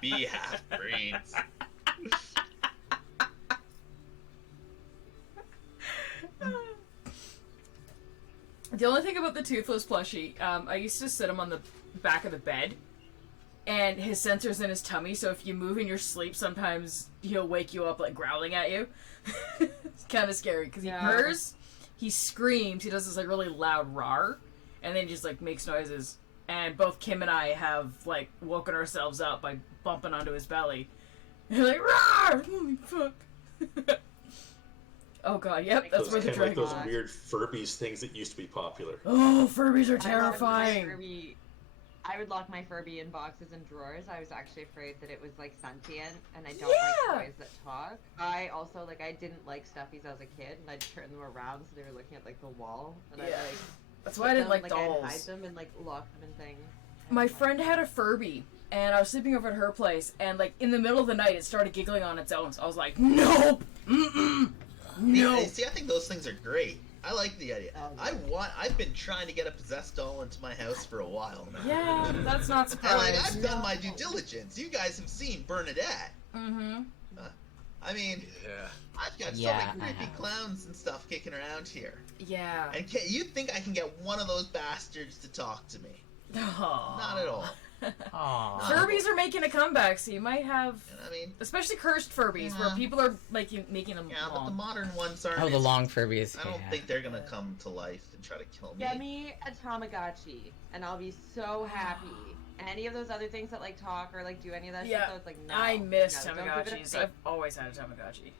Be half breeds. The only thing about the Toothless plushie, I used to sit him on the back of the bed, and his sensor's in his tummy, so if you move in your sleep, sometimes he'll wake you up, like, growling at you. It's kind of scary, because he purrs, he screams, he does this, like, really loud roar, and then he just, like, makes noises. And both Kim and I have, like, woken ourselves up by bumping onto his belly. And you're like, roar! Holy fuck. Oh god, yep, that's Those where the kind of like dragon... those weird Furbies things that used to be popular. Oh, Furbies are I locked my terrifying. Furby- I would lock my Furby in boxes and drawers. I was actually afraid that it was like sentient, and I don't Yeah. like toys that talk. I also like I didn't like stuffies as a kid, and I'd turn them around so they were looking at like the wall, and Yeah. I'd like That's why I didn't like I'd dolls. hide them and like lock them in things. My friend had a Furby, and I was sleeping over at her place, and like in the middle of the night, it started giggling on its own. So I was like, nope, no. See, I think those things are great. I like the idea. Oh, I've been trying to get a possessed doll into my house for a while now. Yeah, that's not And like, surprising. I've done my due diligence. You guys have seen Bernadette. Mm-hmm. I mean, Yeah. I've got Yeah, so I many creepy have. clowns and stuff kicking around here. Yeah. And you think I can get one of those bastards to talk to me? Aww. Not at all. Aww. Furbies are making a comeback, so you might have, And I mean, especially cursed Furbies, where Yeah. people are making them yeah, but the long. modern ones aren't. Oh, the as- long Furbies. I don't yeah. think they're gonna come to life and try to kill me. Get me a Tamagotchi, and I'll be so happy. Any of those other things that like talk or like do any of that Yeah, shit, though, it's like no. I miss no, don't give it a Tamagotchis. face. I've always had a Tamagotchi.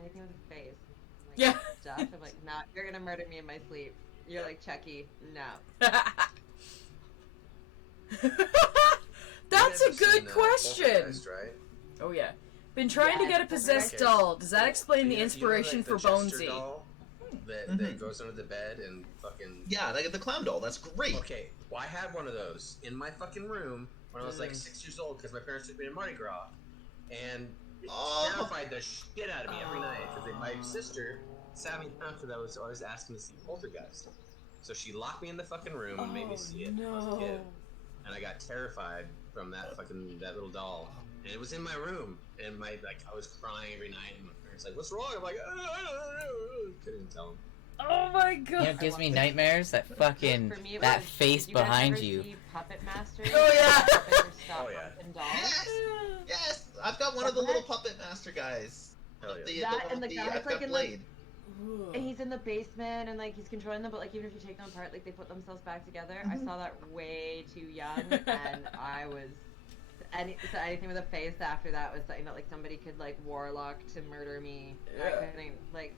Anything with a face. Like, Yeah. Stuff. I'm like, nah, you're gonna murder me in my sleep. You're like Chucky. No. That's a You've never good seen, question. Poltergeist, right? Oh yeah, been trying to Yeah, get a possessed okay. doll. Does that explain the You know, inspiration like, for the Chester Bonesy? doll that Mhm. goes under the bed and fucking. Yeah, like the clown doll. That's great. Okay, well, I had one of those in my fucking room when I was like 6 years old because my parents took me to Mardi Gras, and it Oh. terrified the shit out of me every night because my sister sat me down because I was always asking to see Poltergeist. So she locked me in the fucking room and made me see it when I was a kid, and I got terrified from that little doll. And it was in my room, and I was crying every night, and my parents like, "What's wrong?" I'm like, couldn't tell them. Oh my You know, god. it gives me nightmares. That fucking For me, it that was, face did you guys behind ever you. see Puppet Master? Oh, yeah. Puppets or stop Oh, yeah. motion dolls? Yes, yes. I've got one of the little puppet master guys. Hell yeah. The, That and the the guys, I've like, got in the- Blade. And he's in the basement and like he's controlling them, but like even if you take them apart, like they put themselves back together. I saw that way too young, and I was so anything with a face after that was something that like somebody could like warlock to murder me. I Yeah. couldn't like,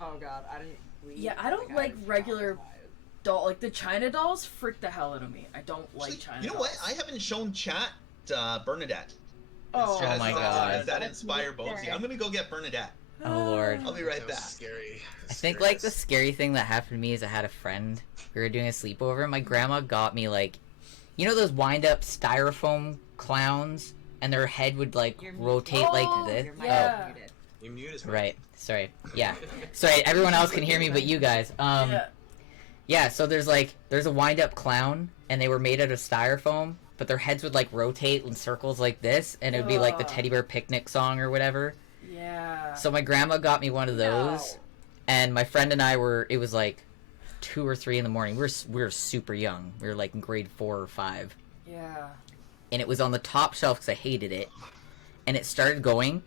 oh god, I didn't sleep. Yeah, I don't I like was regular traumatized. doll. Like the China dolls freak the hell out of me. I don't like Actually, China you know dolls. what? I haven't shown chat Bernadette. Oh, my God. Does that inspire Bonesy? I'm gonna go get Bernadette. Oh Lord. I'll be right That was back. Scary. I think like the scary thing that happened to me is I had a friend. We were doing a sleepover. My grandma got me like, you know those wind-up styrofoam clowns, and their head would like You're muted. rotate like Oh, this. Your mic yeah. is muted. You mute as Oh, well. right. Sorry. Yeah. Sorry. Everyone else can hear me, but you guys. Yeah. Yeah. So there's a wind-up clown, and they were made out of styrofoam, but their heads would like rotate in circles like this, and it would be like the Ugh. Teddy Bear Picnic song or whatever. Yeah. So my grandma got me one of those, No. and my friend and I were. It was like 2 or 3 in the morning. We were super young. We were like in grade 4 or 5, Yeah. and it was on the top shelf because I hated it, and it started going,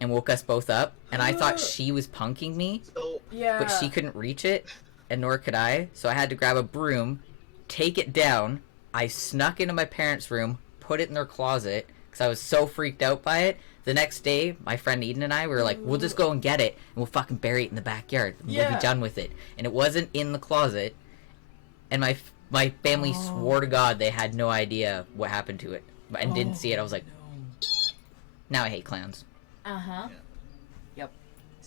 and woke us both up, and I thought she was punking me, So Yeah. but she couldn't reach it, and nor could I. So I had to grab a broom, take it down. I snuck into my parents' room, put it in their closet because I was so freaked out by it. The next day, my friend Eden and I were like, we'll just go and get it, and we'll fucking bury it in the backyard. And we'll Yeah. be done with it. And it wasn't in the closet. And my family swore to God they had no idea what happened to it and didn't see it. I was like, now I hate clowns. Uh-huh.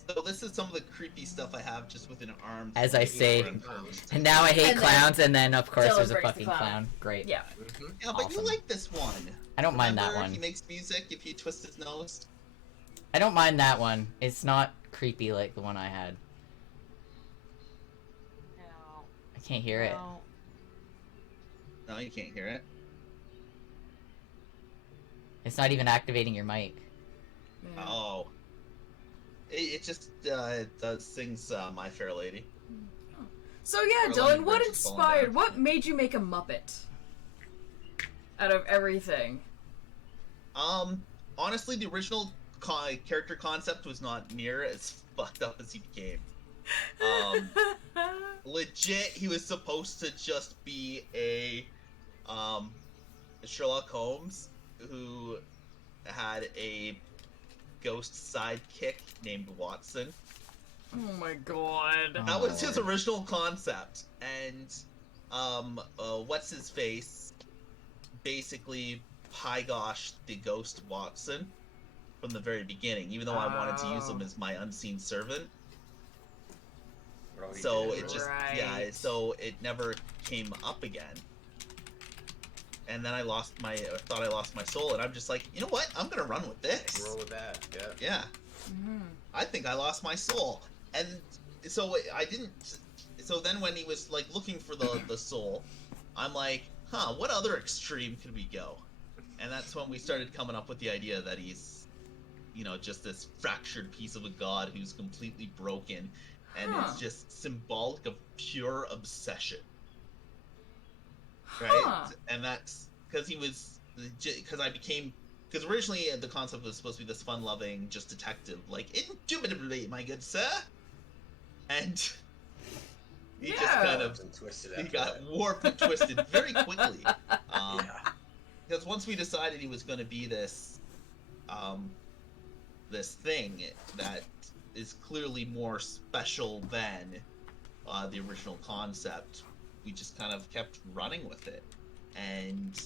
So this is some of the creepy stuff I have just within arm's As I reach. say, and now I hate And then clowns, and then of course Dylan there's a breaks the fucking clown. clown. Great. Yeah. Yeah, but you Awesome. like this one. I don't mind that Remember, one. He makes music if you twist his nose. I don't mind that one. It's not creepy like the one I had. No. I can't hear it. No. No, you can't hear it. It's not even activating your mic. Yeah. Oh. It just does sings My Fair Lady. So yeah, Caroline Dylan, what Bridge is falling inspired? down. What made you make a Muppet? Out of everything. Honestly, the original character concept was not near as fucked up as he became. Legit, he was supposed to just be a Sherlock Holmes who had a ghost sidekick named Watson. Oh my god. That was his original concept, and what's his face basically high-goshed the ghost Watson from the very beginning, even though I wanted to use him as my unseen servant. So it just Right. so it never came up again. And then I thought I lost my soul, and I'm just like, you know what? I'm gonna run with this. Roll with that. Yeah. Yeah. Mhm. I think I lost my soul. And so I didn't. So then when he was like looking for the soul, I'm like, what other extreme could we go? And that's when we started coming up with the idea that he's, just this fractured piece of a god who's completely broken, and it's just symbolic of pure obsession. Right? Huh. And that's because because originally the concept was supposed to be this fun-loving, just detective, like, indubitably, my good sir. And he just Yeah. kind of And twisted he after got that. warped and twisted very quickly. Yeah. Because once we decided he was going to be this, this thing that is clearly more special than the original concept, we just kind of kept running with it. And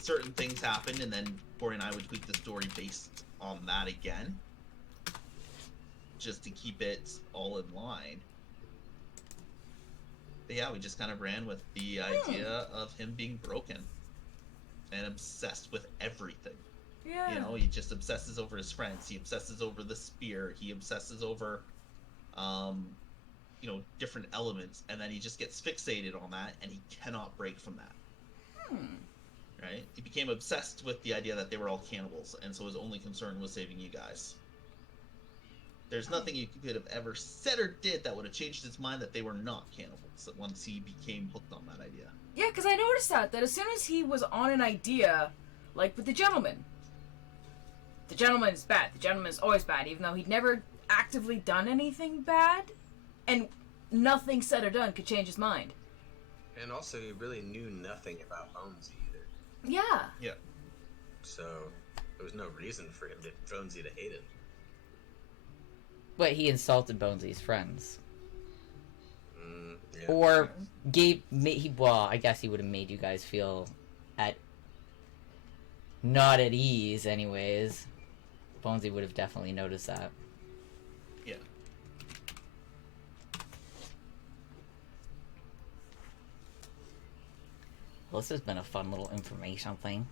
certain things happened, and then Corey and I would tweak the story based on that again, just to keep it all in line. But yeah, we just kind of ran with the idea of him being broken and obsessed with everything. Yeah. He just obsesses over his friends. He obsesses over the spear. He obsesses over, different elements, and then he just gets fixated on that, and he cannot break from that. Right? He became obsessed with the idea that they were all cannibals, and so his only concern was saving you guys. There's nothing you could have ever said or did that would have changed his mind that they were not cannibals once he became hooked on that idea. Yeah, because I noticed that as soon as he was on an idea, like with the gentleman is bad. The gentleman is always bad, even though he'd never actively done anything bad, and nothing said or done could change his mind. And also, he really knew nothing about Bonesy either. Yeah. So, there was no reason for him to Bonesy to hate him. But he insulted Bonesy's friends. Yeah. Or I guess he would have made you guys feel not at ease anyways. Bonesy would have definitely noticed that. Well, this has been a fun little information thing.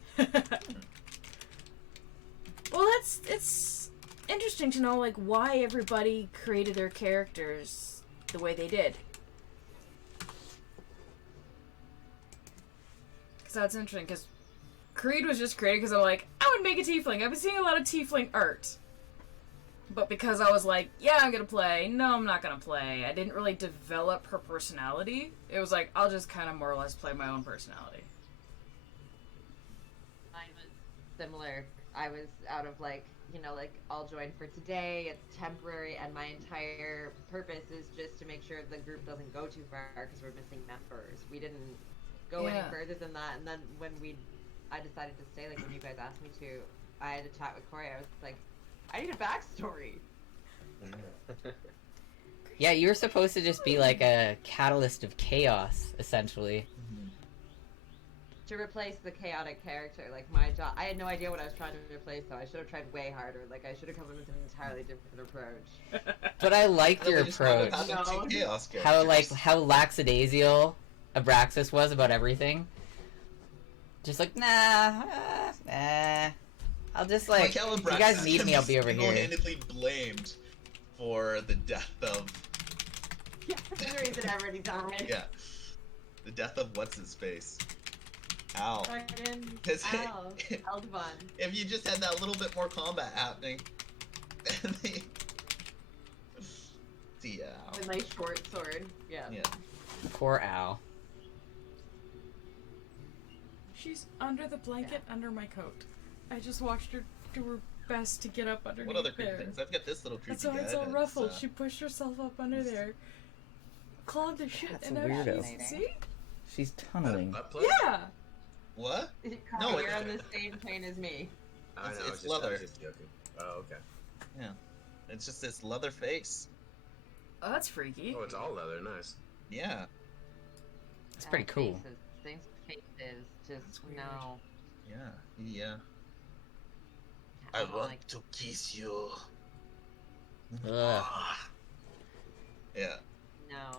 Well, it's interesting to know like why everybody created their characters the way they did. Because that's interesting. Because Creed was just created because I'm like, I would make a tiefling. I've been seeing a lot of tiefling art. But because I was like, yeah, I'm gonna play. No, I'm not gonna play. I didn't really develop her personality. It was like, I'll just kind of more or less play my own personality. Mine was similar. I was out of like, like I'll join for today. It's temporary, and my entire purpose is just to make sure the group doesn't go too far because we're missing members. We didn't go any further than that. And then when I decided to stay, like when you guys asked me to, I had a chat with Corey. I was like, I need a backstory. Yeah, you were supposed to just be like a catalyst of chaos, essentially. To replace the chaotic character, like my job, I had no idea what I was trying to replace, so I should have tried way harder. Like I should have come in with an entirely different approach. But I liked your approach. How lackadaisical Abraxas was about everything. Just like, nah, I'll just like, if you guys need me, I'll be over here. Single-handedly blamed for the death of. Yeah, for the reason everybody died. Yeah, the death of what's his face. Ow. Fucking Al. Aldvon. If you just had that little bit more combat happening. The Al. With my short sword. Yeah. Poor Al. She's under the blanket under my coat. I just watched her do her best to get up underneath What other creepy there. things? I've got this little creepy That's why it's all guy ruffled. She pushed herself up under there, clawed the shit, That's and a now weirdo. she's, see? She's tunneling. Yeah! What? No, you're on the same plane as me. I know, It's leather. I was just joking. Oh, okay. Yeah. It's just this leather face. Oh, that's freaky. Oh, it's all leather. Nice. Yeah. It's pretty cool. Faces. Faces. Just no. Yeah. I want to kiss you. Ugh. Yeah. No.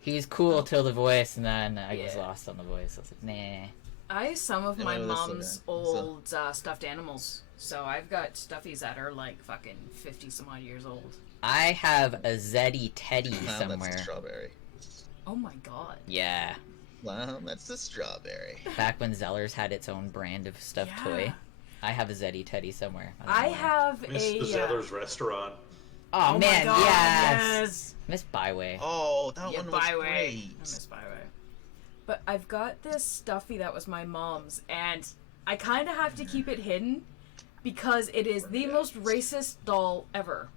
He was cool till the voice, and then I was lost on the voice. I was like, nah. I have some of Yeah, my no, that's mom's okay. old stuffed animals. So I've got stuffies that are like fucking 50 some odd years old. I have a Zeddy Teddy Wow, somewhere. that's a strawberry. Oh my god. Yeah. Wow, that's a strawberry. Back when Zellers had its own brand of stuffed Yeah. toy. I have a Zeddy Teddy somewhere. don't I know where. have Miss a. the Zeller's restaurant. Oh, oh man, my god, yes! Miss Byway. Oh, that Yeah, one was Byway. I great. miss Byway. But I've got this stuffy that was my mom's, and I kind of have to keep it hidden because it is the most racist doll ever.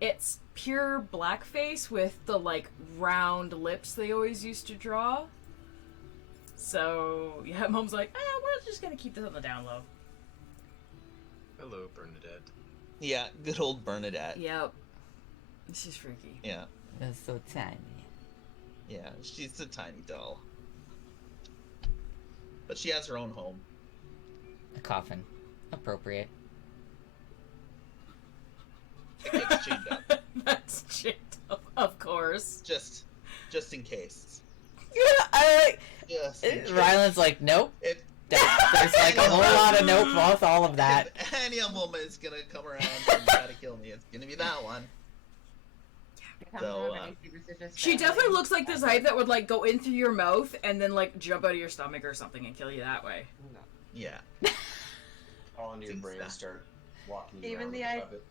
It's pure blackface with the like round lips they always used to draw. So yeah, mom's like, we're just gonna keep this on the down low. Hello, Bernadette. Yeah, good old Bernadette. Yep. This is freaky. Yeah, It's so tiny. yeah, she's a tiny doll. But she has her own home. A coffin. Appropriate. It gets chained up. That's shit, of course. Just in case. Yeah, I Just in like... case. Ryland's like, nope. If There's like a whole lot of nope off all of that. if any woman is gonna come around and try to kill me, it's gonna be that one. So, She definitely looks like the type that would like go in through your mouth and then like jump out of your stomach or something and kill you that way. Yeah. All into your Things brain that- start walking you Even around the with a I- puppet.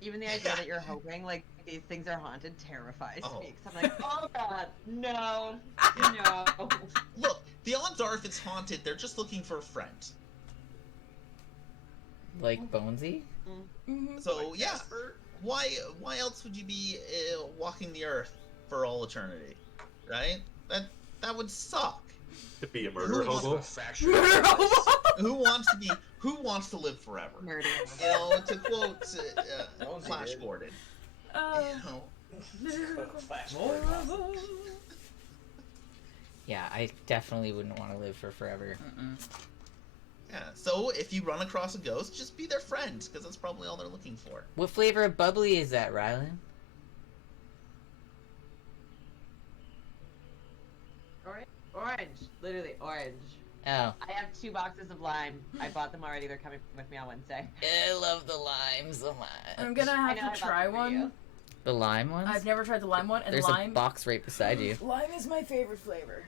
Even the idea that you're hoping like these things are haunted terrifies Oh. me. 'Cause I'm like, oh god, no, Yeah. no. Look, the odds are if it's haunted, they're just looking for a friend. Like Bonesy? Mm-hmm. So yeah, why else would you be walking the earth for all eternity, right? That would suck. To be a murder Who wants hobo. Who wants to live forever? Murder. You know, to quote Bonesy Flash did. Gordon. Oh. You know, Yeah, I definitely wouldn't want to live for forever. yeah. So if you run across a ghost, just be their friend, because that's probably all they're looking for. What flavor of bubbly is that, Ryland? Orange. Literally orange. Oh. I have 2 boxes of lime. I bought them already. They're coming with me on Wednesday. I love the lime so much. I'm gonna I have know, I to bought try them for one. you. The lime ones? I've never tried the lime one, and There's lime. a box right beside you. Lime is my favorite flavor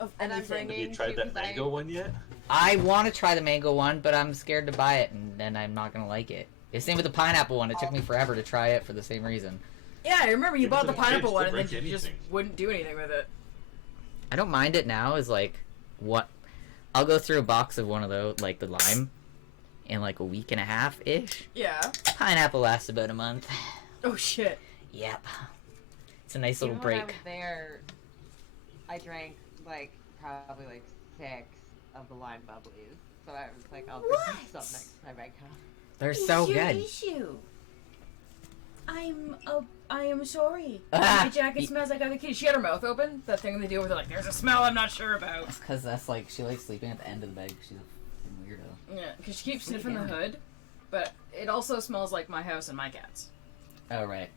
of And I'm anything. bringing- Have you tried that because mango one yet? I want to try the mango one, but I'm scared to buy it, and then I'm not gonna like it. The same with the pineapple one. It took me forever to try it for the same reason. Yeah, I remember you Give it bought to the the pineapple kids, one, they'll and then break you just anything. wouldn't do anything with it. I don't mind it now. Is like what I'll go through a box of one of those, like the lime, in like a week and a half ish. Yeah. Pineapple lasts about a month. Oh shit. Yep. It's a nice little Even when I break. was there, I drank like probably like 6 of the lime bubblies. So I was like, I'll drink some next time I come. They're so good. Issue? I am sorry. Ah, My jacket smells like other kids. She had her mouth open. That thing they do where they're like, "There's a smell I'm not sure about." Because that's like she likes sleeping at the end of the bed. 'Cause she's a fucking weirdo. Yeah, because she keeps Sleep sniffing the down. hood, but it also smells like my house and my cats. Oh right.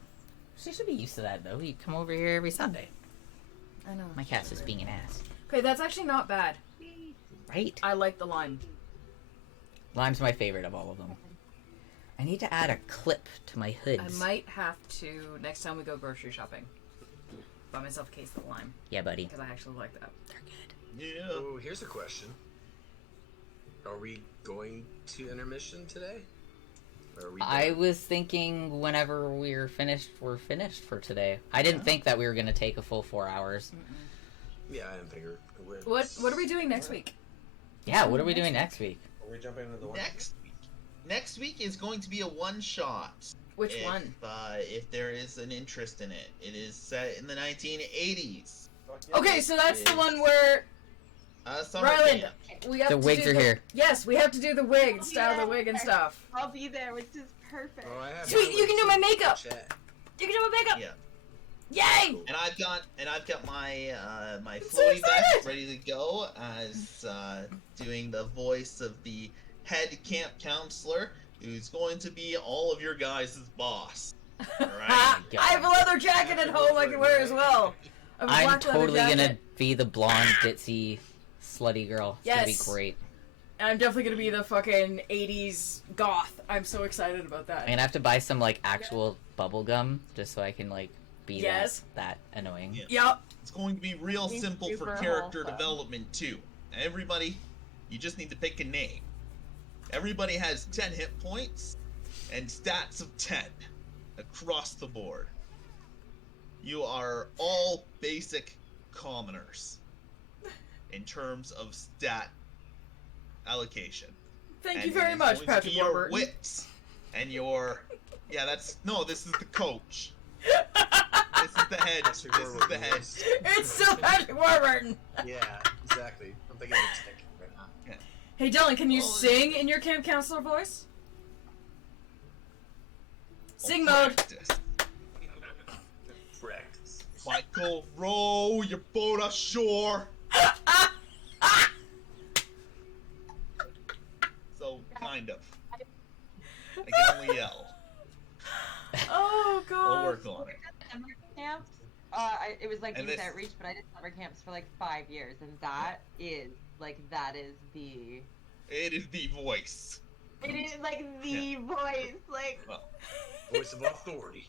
She should be used to that though. You come over here every Sunday. I know. My cat's just being an ass. Okay, that's actually not bad. Right. I like the lime. Lime's my favorite of all of them. I need to add a clip to my hoods. I might have to next time we go grocery shopping. Buy myself a case of lime Yeah, buddy. because I actually like that. They're good. Yeah. Oh, here's a question. Are we going to intermission today? Or are we I done? was thinking whenever we're finished for today. I didn't think that we were gonna take a full 4 hours. Yeah, I didn't figure it would. What are we doing next week? Yeah, what are we doing next week? Are we jumping into the one? Next week is going to be a one shot. Which one? If there is an interest in it, it is set in the 1980s. Okay, so that's the Is- one where Summer Ryland, camp. we have The to wigs do are here. Yes, we have to do the wig, style the wig and stuff. I'll be there, which is perfect. Oh, I have Sweet, you can do my makeup. Chat. You can do my makeup. Yeah. Yay! And I've got my my so floaty excited! vest ready to go as doing the voice of the head camp counselor, who's going to be all of your guys' boss. I have a leather jacket at home I can wear as well. I have a I'm black leather totally jacket. gonna be the blonde, ditzy, slutty girl. It's gonna be Yes. great. And I'm definitely gonna be the fucking 80s goth. I'm so excited about that. I'm gonna have to buy some like actual bubble gum just so I can like be Yes. that annoying. Yeah. Yep. It's going to be real Be simple for super character wholesome. development too. Everybody, you just need to pick a name. Everybody has 10 hit points and stats of 10 across the board. You are all basic commoners in terms of stat allocation. Thank And you it very is much, going to Patrick be your Warburton. wits and your this is the coach. This is the head. This Patrick is the Warburton, head. yes. It's still Patrick Warburton. Yeah, exactly. I'm thinking of a stick right now. Hey, Dylan, can you Well, sing in your camp counselor voice? Sing mode. Practice. Practice. Michael, row your boat ashore. So, kind of. I can only yell. Oh We'll god. work on it. Summer camp. It was like And youth this- outreach, but I did summer camps for like 5 years, and that is the. It is the voice. It is like the voice, like. Well, Voice of authority.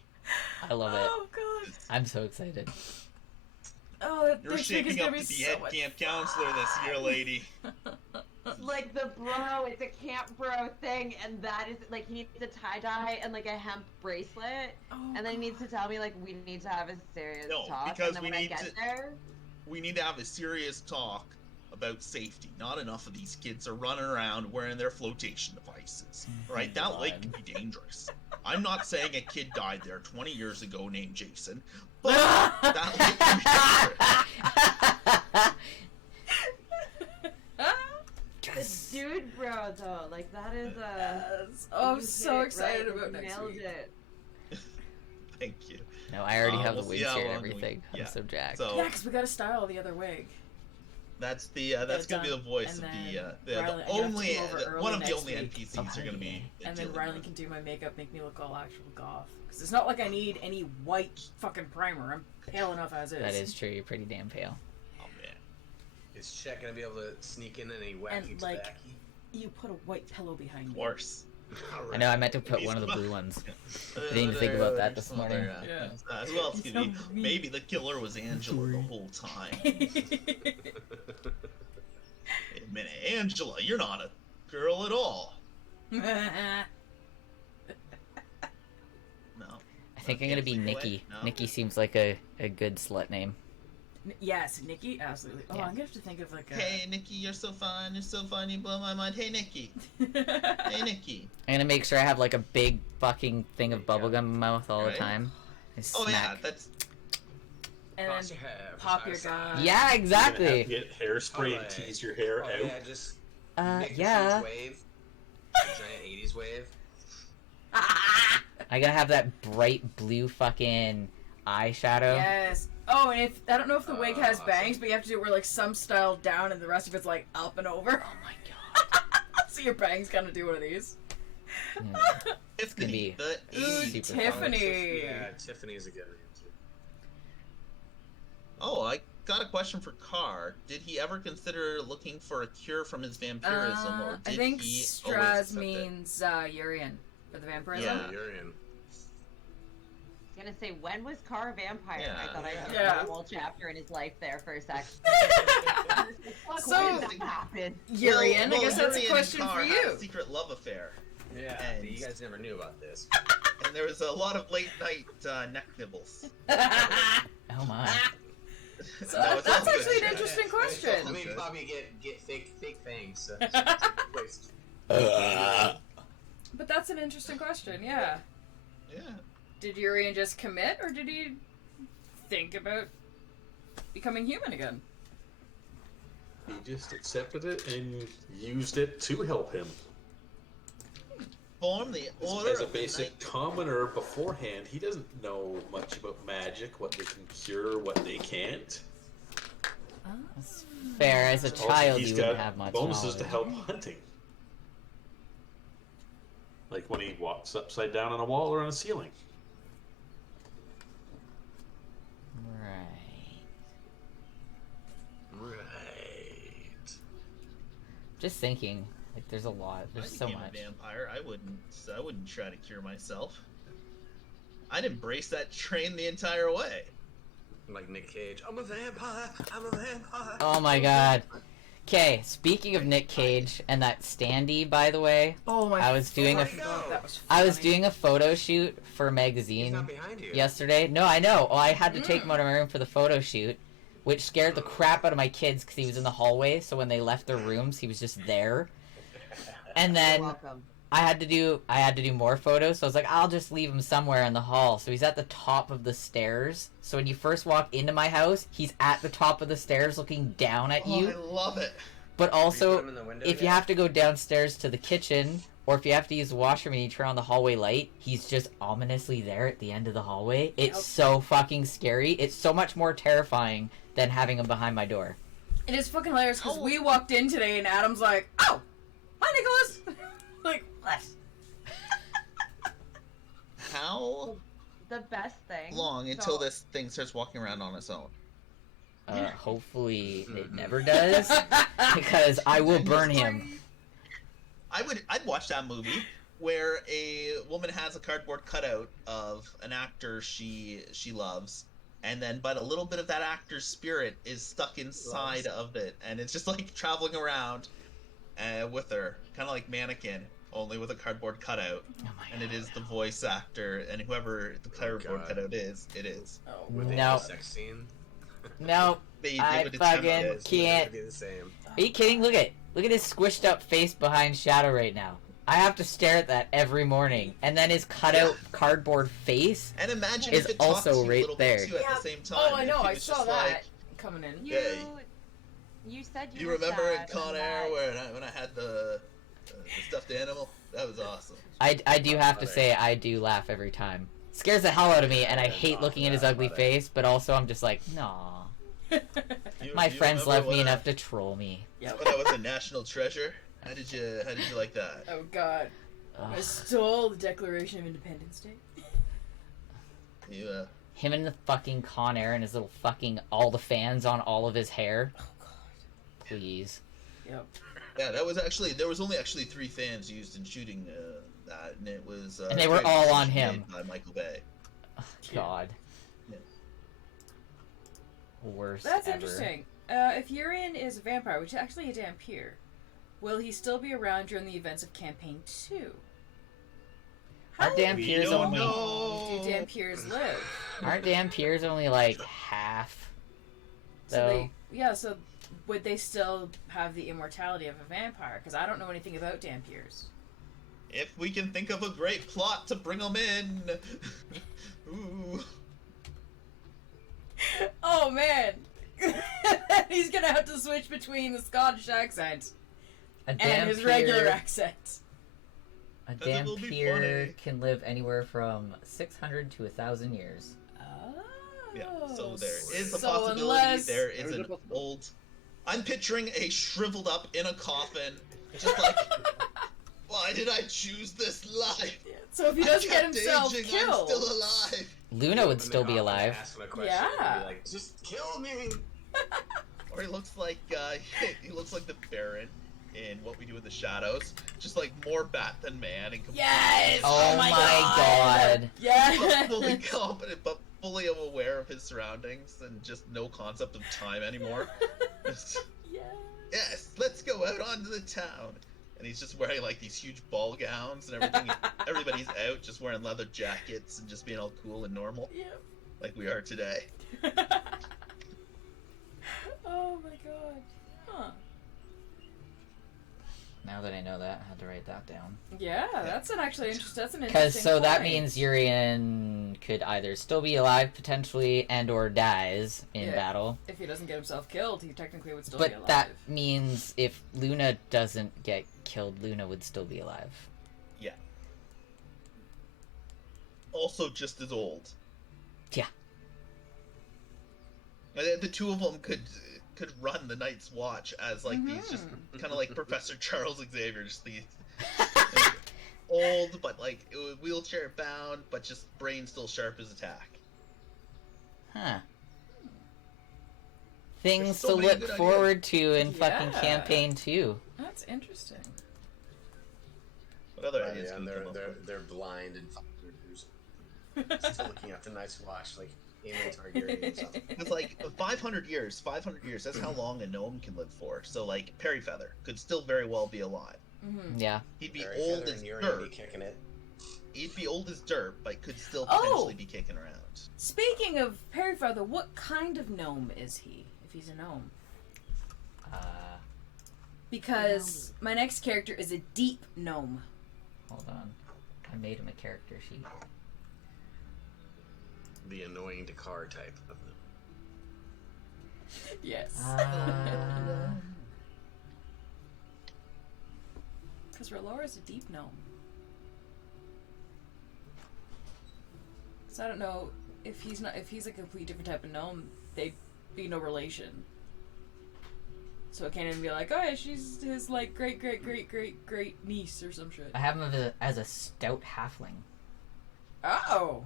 I love it. Oh god. I'm so excited. Oh, that you're next week is shaping gonna up be to be so head much camp counselor this year, lady. Like the bro, it's a camp bro thing, and that is like he needs a tie dye and like a hemp bracelet, Oh, and then he needs to tell me like we need to have a serious No, talk. because and then we when need I get to- there, We need to have a serious talk about safety. Not enough of these kids are running around wearing their flotation devices. Right? That lake can be dangerous. I'm not saying a kid died there 20 years ago named Jason, but that lake can be dangerous. Yes. dude, bro, though, like that is Yes. Oh, I'm you so hit it excited right, about you next nailed week. it. Thank you. No, I already have the we'll see wigs how here and long we- everything. yeah. I'm so jacked. So Yeah, because we gotta style the other wig. that's gonna be the voice of And the then Riley- the I have to only come over early one of the next only week. NPCs are gonna be. And then dealing Riley with. can do my makeup, make me look all actual goth. Because it's not like I need any white fucking primer. I'm pale enough as is. That is true. You're pretty damn pale. Oh man. Is Chet gonna be able to sneak in any wacky And, like, tobacco? You put a white pillow behind Of me. course. I know I meant to put one of the blue ones. I didn't even think about that this morning. Yeah. As well as could be, So maybe the killer was Angela the whole time. Wait a minute, Angela, you're not a girl at all. No. I think I'm gonna be Nikki. No. Nikki seems like a good slut name. Yes, Nikki, absolutely. Oh, Yeah. I'm gonna have to think of like a. Hey, Nikki, you're so fun. You're so fun. You blow my mind. Hey, Nikki. Hey, Nikki. I'm gonna make sure I have like a big fucking thing of bubblegum in my mouth all the Right. time. I Oh yeah, smack. that's And Toss then your hair from pop side your to side. gun. Yeah, You're gonna exactly. have to get hairspray and tease your hair Oh out. yeah, just make a Yeah. huge wave. A giant 80s wave. I gotta have that bright blue fucking eyeshadow. Yes. Oh, and if I don't know if the wig has Awesome. bangs, but you have to do it where like some style down and the rest of it's like up and over. Oh my god. So your bangs kind of do one of these. Yeah. Tiffany. gonna The Ooh, 80s. super Tiffany. Yeah, Tiffany's a good name too. Oh, I got a question for Carr. Did he ever consider looking for a cure from his vampirism, or did I think he always Straz accept it? means Urian for the vampirism. Yeah. Urian. I was gonna say, when was Carr a vampire? Yeah. I thought I had Yeah. a whole chapter in his life there for a second. Fuck, So- when did that happen? Urian, I guess that's a Urian and question Carr for had a you. secret love affair, Yeah, And- but you guys never knew about this. and there was a lot of late night neck nibbles. Oh my. So No, it's that's all actually good. an interesting I question. mean, probably get fake fangs. So waste. But that's an interesting question, yeah. Yeah. Did Urian just commit, or did he think about becoming human again? He just accepted it and used it to help him. Form the As, order as a of the basic night. commoner beforehand, he doesn't know much about magic, what they can cure, what they can't. That's fair. As a Also, child, he's you got wouldn't have much bonuses to knowledge. help hunting. Like when he walks upside down on a wall or on a ceiling. Right. Right. Just thinking. Like, there's a lot. If There's I so became much. a vampire, I wouldn't try to cure myself. I'd embrace that train the entire way. Like Nick Cage. I'm a vampire. I'm a vampire. Oh my god. Okay, speaking of Nick Cage and that standee, by the way, Oh my! I was doing a- God, that was I was funny. doing a photo shoot for a He's magazine not behind you. yesterday. No, I know. Oh, I had to take him out of my room for the photo shoot, which scared the crap out of my kids because he was in the hallway. So when they left their rooms, he was just there. And You're then welcome. I had to do more photos. So I was like, I'll just leave him somewhere in the hall. So he's at the top of the stairs. So when you first walk into my house, he's at the top of the stairs looking down at Oh, you. I love it. But Did you put also, him in the window if you yet? have to go downstairs to the kitchen, or if you have to use the washroom and you turn on the hallway light, he's just ominously there at the end of the hallway. It's Yep. so fucking scary. It's so much more terrifying than having him behind my door. It is fucking hilarious because Oh. we walked in today and Adam's like, "Oh, hi, Nicholas." Like what? How The best thing. long until so- this thing starts walking around on its own? Hopefully it never does, because I will burn him. I'd watch that movie where a woman has a cardboard cutout of an actor she loves, and then but a little bit of that actor's spirit is stuck inside of it, and it's just like traveling around with her, kind of like Mannequin, only with a cardboard cutout, Oh my and it God. is the voice actor, and whoever the cardboard God. cutout is, it is. Oh, With the No. sex scene. No, They I would attempt fucking it. It's can't. gonna be the same. Are you kidding? Look at his squished up face behind Shadow right now. I have to stare at that every morning, and then his cutout cardboard face. And imagine is if it talks also to you right a little there. bit too at Yeah. the same time. Oh, I If know. he I was saw just that like- coming in. You, Yeah. you said you You were remember in sad Con and Air that- when I had the stuffed animal? That was awesome. I do have to say I do laugh every time. Scares the hell out of me, and I hate looking at his ugly face. But also, I'm just like, nah. My You friends remember love me when enough to troll me. When I was a national treasure, how did you like that? Oh God! I Ugh. stole the Declaration of Independence Day. You Him and the fucking Con Air and his little fucking all the fans on all of his hair. Oh please. Yep. Yeah, that was actually there was only actually 3 fans used in shooting that, and it was And they were all on made him. by Michael Bay. Oh, God. Yeah. Worst That's ever. interesting. If Urian is a vampire, which is actually a Dampier, will he still be around during the events of Campaign 2? Aren't Dampiers don't only know. Do Dampiers live? aren't Dampiers only like half? Though. So would they still have the immortality of a vampire? Because I don't know anything about Dampiers. If we can think of a great plot to bring them in. Ooh. Oh man! He's gonna have to switch between the Scottish accent A and his regular accent. A Because it will be Dampier funny. can live anywhere from 600 to 1,000 years. Oh. Yeah, so there is a So possibility unless- there is There is an a possibility. old. I'm picturing a shriveled up in a coffin, just like, why did I choose this life? So if he I doesn't get kept himself aging, killed, I'm still alive. Luna would still be alive. Ask him a question Yeah. and be like, just kill me. Or he looks like he looks like the Baron in What We Do in the Shadows, just like more bat than man and yes! Oh my god. Yeah. fully competent but fully aware of his surroundings and just no concept of time anymore. Just, Yeah. yes, let's go out onto the town. And he's just wearing like these huge ball gowns and everything. Everybody's out just wearing leather jackets and just being all cool and normal Yep. like we are today. Oh my god. Huh. Now that I know that, I had to write that down. Yeah, that's an actually interesting. That's an Because interesting. so that point. means Urian could either still be alive potentially and or dies in Yeah. battle. if he doesn't get himself killed, he technically would still But be alive. that means if Luna doesn't get killed, Luna would still be alive. Yeah. Also just as old. Yeah. And the two of them could run the Night's Watch as like these just kind of like Professor Charles Xavier, just these like, old but like wheelchair bound, but just brain still sharp as a tack. Huh. Things There's so to many look good forward to in fucking Yeah. campaign 2. That's interesting. What other Oh, ideas yeah, can and you come up with? they're blind and still looking at the Night's Watch, like Aemon Targaryen and stuff. It's like 500 years, that's how long a gnome can live for. So like Perryfeather could still very well be alive. Mm-hmm. Yeah. He'd be Barry old Feather as and Urian be dirt. kicking it. He'd be old as dirt, but could still Oh! potentially be kicking around. Speaking of Perryfather, what kind of gnome is he? If he's a gnome, because my next character is a deep gnome. Hold on. I made him a character sheet. The annoying Dakar type of them. Yes. Uh, Because Relora's a deep gnome. So I don't know if he's a complete different type of gnome, they'd be no relation. So it can't even be like, oh yeah, she's his like great niece or some shit. I have him as a stout halfling. Oh,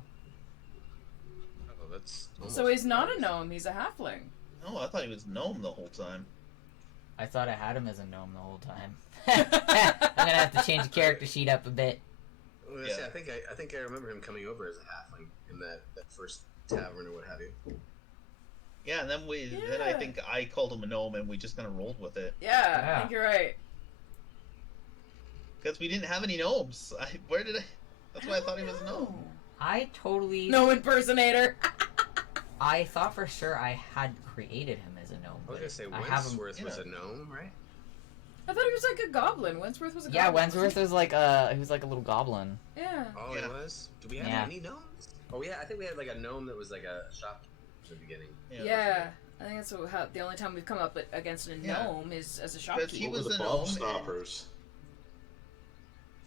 Oh, that's so he's not a gnome, he's a halfling. Oh, I thought he was gnome the whole time. I thought I had him as a gnome the whole time. I'm gonna have to change the character sheet up a bit. Well, Yeah. see, I think I remember him coming over as a halfling in that first tavern or what have you. Yeah, and then then I Yeah. think I called him a gnome, and we just kind of rolled with it Yeah, Yeah. I think you're right. because we didn't have any gnomes. That's why I thought he was a gnome. I totally. Gnome impersonator. I thought for sure I had created him as a gnome. I was gonna say I have him. Wentworth was yeah. a gnome, right? I thought he was like a goblin. Wentworth was a Yeah, goblin. Wentworth was like he was like a little goblin. Yeah. Oh, Yeah. it was. Do we have Yeah. any gnomes? Oh yeah, I think we had like a gnome that was like a shopkeeper at the beginning. Yeah. I think that's how the only time we've come up against a Yeah. gnome is as a He shopkeeper. was What were the a Bob gnome, and- Stoppers?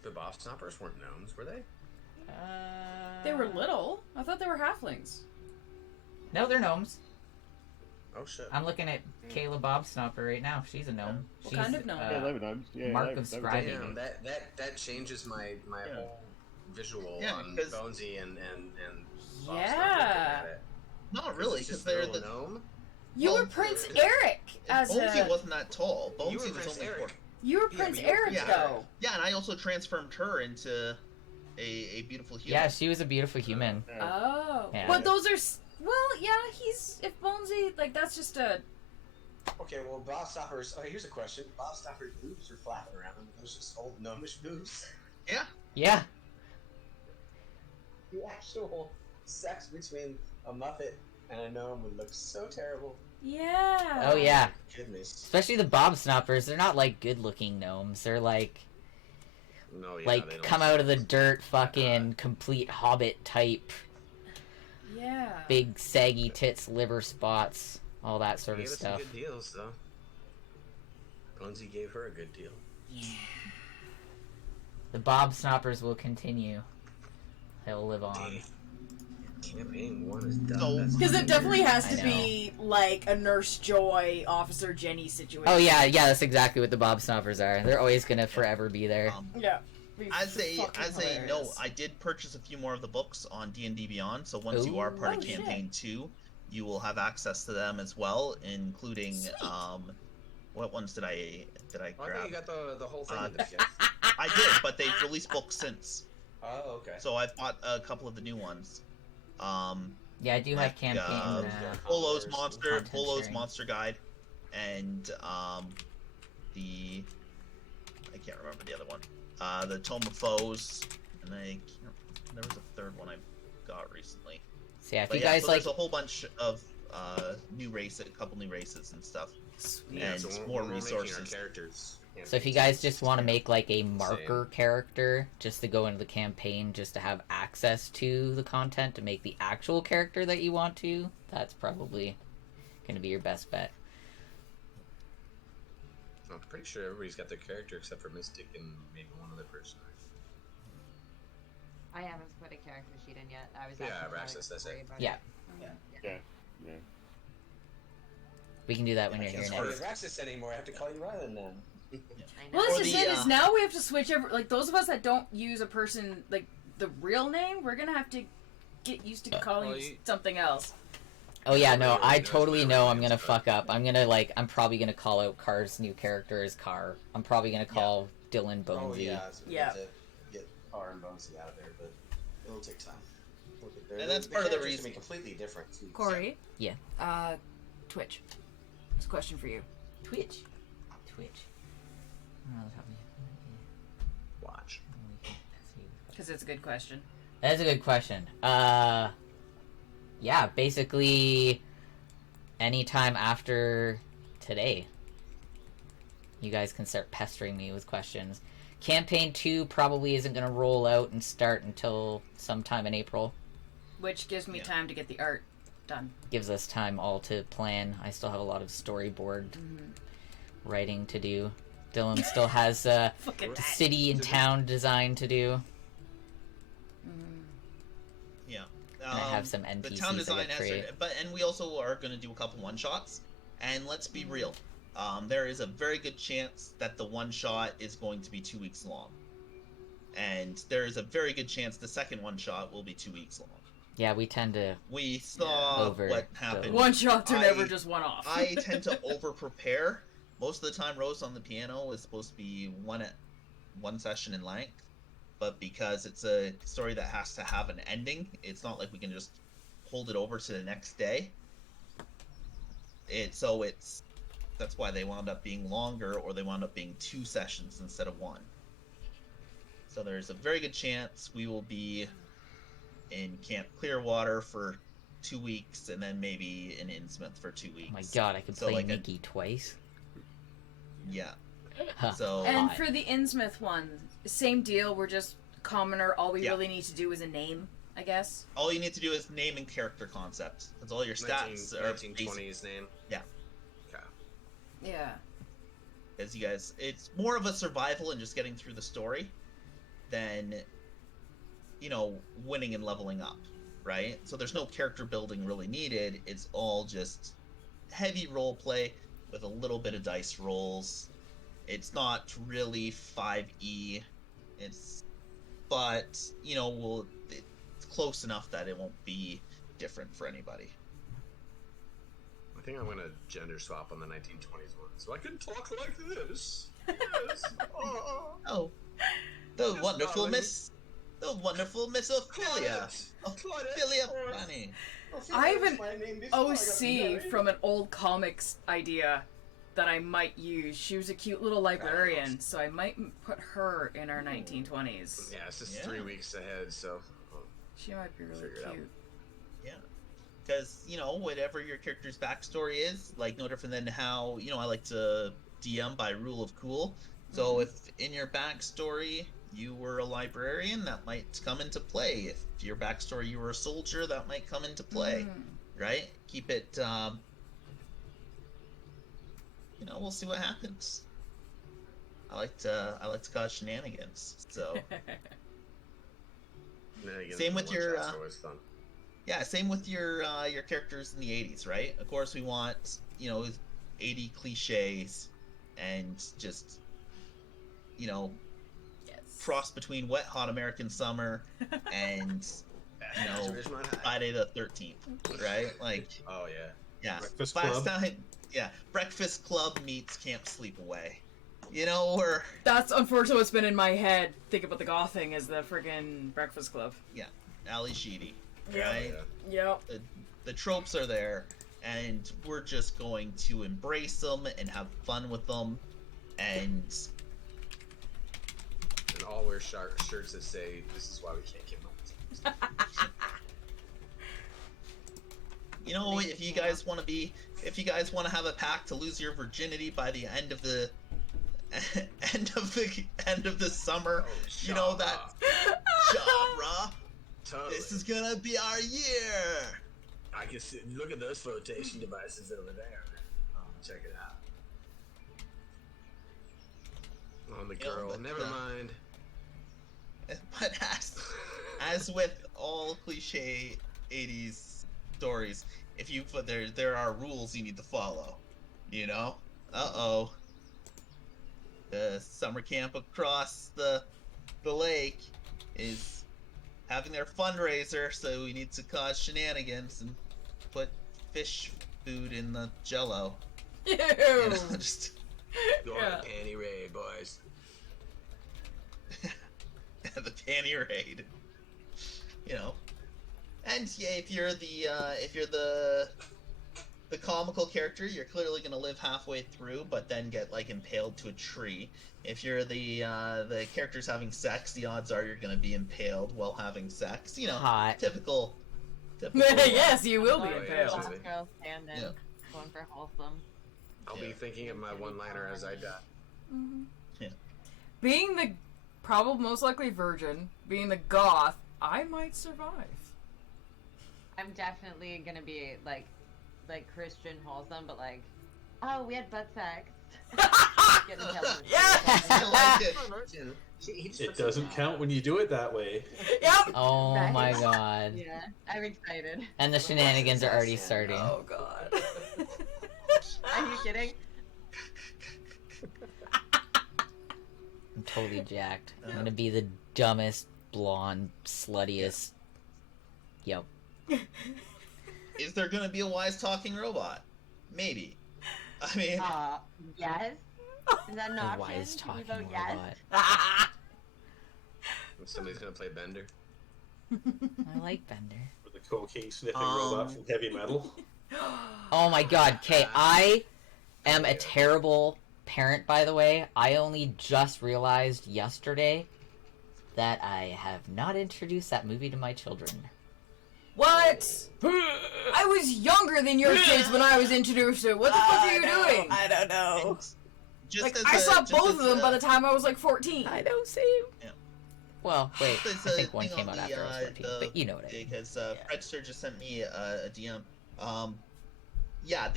The Bob Stoppers weren't gnomes, were they? They were little. I thought they were halflings. No, they're gnomes. Oh shit. I'm looking at Kayla Bobsnopper right now. She's a gnome. What She's, kind of gnome? Yeah, they were gnomes. Yeah, Mark they of were Scribing. gnomes. Damn, that changes my Yeah. whole visual Yeah, on because- Bonesy and Bob Yeah. Stopper looking at it. Not really, It's because just a they're little the gnome. You were Prince Eric as Bonesy a. wasn't that tall. Bonesy You were was Prince only Eric. 4. You were Yeah, Prince but you were Eric Prince though. Yeah, and I also transformed her into a beautiful human. Yeah, she was a beautiful human. Oh. Yeah. But those are. Well, yeah, he's. If Bonesy. Like, that's just a. Okay, well, Bob Stopper's. Oh, here's a question. Bob Stopper's boobs are flapping around. Those just old gnomish boobs. Yeah. Yeah. The actual sex between a Muppet and a gnome would look so terrible. Yeah. Oh yeah. Goodness. Especially the Bob Snoppers. They're not like good-looking gnomes. They're like No, yeah, they like don't- come out of the dirt, fucking complete Hobbit type, Yeah. big saggy tits, liver spots, all that sort They of gave us stuff. some good deals, though. Bonesy gave her a good deal. The Bob Snoppers will continue. They'll live on. Dang. Campaign 1 is done. So- That's Because it definitely has I to know. be like a Nurse Joy, Officer Jenny situation. Oh yeah, that's exactly what the Bob Snoppers are. They're always gonna forever be there. Yeah. As a Fucking no, hilarious. I did purchase a few more of the books on D&D Beyond. So once you are Ooh. part Oh, of shit. campaign 2, you will have access to them as well, including Sweet. what ones did I Oh, I grab? thought you got the whole thing Uh, with the gift. I did, but they've released books since. Oh, okay. So I've bought a couple of the new ones. Yeah, I do have like, campaign. Polo's content sharing. Monster Guide, and the I can't remember the other one. The Tome of Foes, and there was a third one I got recently. So yeah, if But you yeah, guys so like, there's a whole bunch of new races, a couple new races and stuff. Yeah, and so more we're making our resources. characters. so if you guys just want to make like a marker character just to go into the campaign, just to have access to the content to make the actual character that you want to, that's probably gonna be your best bet. I'm pretty sure everybody's got their character except for Mystic and maybe one other person. I haven't put a character sheet in yet. I was Yeah, actually Raxus, planning to that's worry it. about Yeah. Yeah. We can do that when you're I here can't call you next. Raxus anymore. I have to call you Rylan then. I know. Well, that's Or just the, it. Is now we have to switch every, like those of us that don't use a person like the real name. We're gonna have to get used to calling well, you you- something else. Oh yeah, Nobody no, really I knows totally what know I'm everything gonna is, fuck up. I'm probably gonna call out Car's new character as Car. I'm probably gonna call Dylan Bonesy. Oh yeah, so we Yeah. have to get Car and Bonesy out of there, but it'll take time. And that's part of the characters reason. can be completely different too. Corey. Yeah. Twitch. It's a question for you. Twitch. Watch. Because it's a good question. That's a good question. Yeah, basically anytime after today. You guys can start pestering me with questions. Campaign 2 probably isn't going to roll out and start until sometime in April. Which gives me Yeah. time to get the art done. Gives us time all to plan. I still have a lot of storyboard writing to do. Dylan still has Fucking the city and town design to do. Yeah. And I have some The NPCs town I design gotta has create. and we also are going to do a couple one shots. And let's be real, there is a very good chance that the one shot is going to be 2 weeks long, and there is a very good chance the second one shot will be 2 weeks long. Yeah, we tend to. We saw Over what the- happened. One shots are I- never just one off. I tend to over prepare. Most of the time, Rose on the piano is supposed to be one session in length, but because it's a story that has to have an ending, it's not like we can just hold it over to the next day. That's why they wound up being longer, or they wound up being 2 sessions instead of 1. So there's a very good chance we will be in Camp Clearwater for 2 weeks, and then maybe in Innsmouth for 2 weeks. Oh my god, I could So, play like, Nikki twice. Yeah. Huh. So And for the Innsmouth one, same deal. We're just commoner. All we Yeah. really need to do is a name, I guess. all you need to do is name and character concept. That's all your stats are. 1920s name. Yeah. Okay. Yeah. As you guys, it's more of a survival and just getting through the story than, winning and leveling up, right? So there's no character building really needed. It's all just heavy role play with a little bit of dice rolls. It's not really 5e. But it's close enough that it won't be different for anybody. Okay. think I'm gonna gender swap on the 1920s one, so I can talk like this. Yes. Oh, the Yes, wonderful darling. the wonderful Miss Ophelia. Ophelia Bunny. I have an OC from an old comics idea that I might use. She was a cute little librarian, so I might put her in our 1920s. Yeah, it's just Yeah. 3 weeks ahead, so She might be really Figure it out. cute. Yeah. Because, whatever your character's backstory is, like, no different than how, I like to DM by rule of cool. So if in your backstory you were a librarian, that might come into play. If your backstory you were a soldier, that might come into play. Right? Keep it, we'll see what happens. I like to cause shenanigans. So Same with your, one-shots are always fun. yeah, same with your characters in the 80s, right? Of course we want, 80 cliches and just Yes. cross between Wet Hot American Summer and Friday the 13th, right? Like, Oh yeah. yeah, Breakfast last Club. time, yeah, Breakfast Club meets Camp Sleepaway, or That's unfortunately what's been in my head. Think about the goth thing as the friggin' Breakfast Club. Ali Sheedy, Yeah. right? Yep. The tropes are there, and we're just going to embrace them and have fun with them, and And all wear shirts that say, "This is why we can't get money." if you guys want to have a pact to lose your virginity by the end of the end of the summer, Oh, that genre. Totally. This is gonna be our year. I can see. Look at those flotation devices over there. Check it out. On the girl. but, Never mind. But as with all cliche 80s stories, if you put there are rules you need to follow. The summer camp across the lake is having their fundraiser, so we need to cause shenanigans and put fish food in the jello. Ew. Just Go on a panty raid, boys. the panty raid. And yeah, if you're the comical character, you're clearly gonna live halfway through, but then get like impaled to a tree. If you're the character's having sex, the odds are you're gonna be impaled while having sex. Hot. Typical. Yes, you will be Oh, yeah. impaled. Absolutely. Last girl standing, Yeah. going for wholesome. I'll be thinking of my one-liner as I die. Being the probably most likely virgin, being the goth, I might survive. I'm definitely gonna be like Christian wholesome, but like, oh, we had butt sex. Getting intelligent. I like it. It doesn't count when you do it that way. Yep. Oh Right. my god. Yeah, I'm excited. And the shenanigans are already starting. Oh god. Are you kidding? I'm totally jacked. I'm gonna be the dumbest, blonde, sluttiest. Yep. Is there gonna be a wise talking robot? Maybe. I mean, Yes. Is that an A option? wise Can we talking vote yes? robot. Somebody's gonna play Bender. I like Bender. With the cocaine sniffing robot from Heavy Metal. Oh my god, Kay, I am a terrible parent, by the way. I only just realized yesterday that I have not introduced that movie to my children. What? I was younger than your kids when I was introduced to it. What the fuck are you doing? I don't know. and just Like, as I a- saw just both as of them a- by the time I was like 14. I know, same. Yeah. Well, wait, There's I a think one thing came on out the, after I was 14, but you know what I mean. Because Fredster just sent me a DM. Yeah,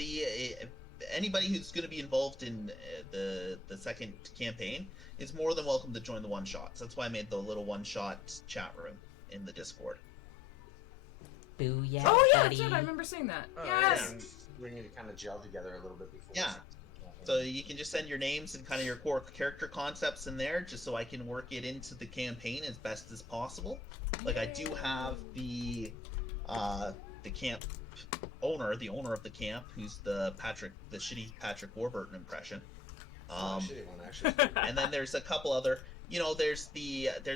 anybody who's going to be involved in the second campaign is more than welcome to join the one shots. That's why I made the little one shot chat room in the Discord. Booyah, Oh yeah, buddy. that's right. I remember seeing that. Oh, Yes. yeah. We need to kind of gel together a little bit before. Yeah. So you can just send your names and kind of your core character concepts in there, just so I can work it into the campaign as best as possible. Like I do have the camp owner, the owner of the camp, who's the shitty Patrick Warburton impression. Shitty one, actually. And then there's a couple other, there's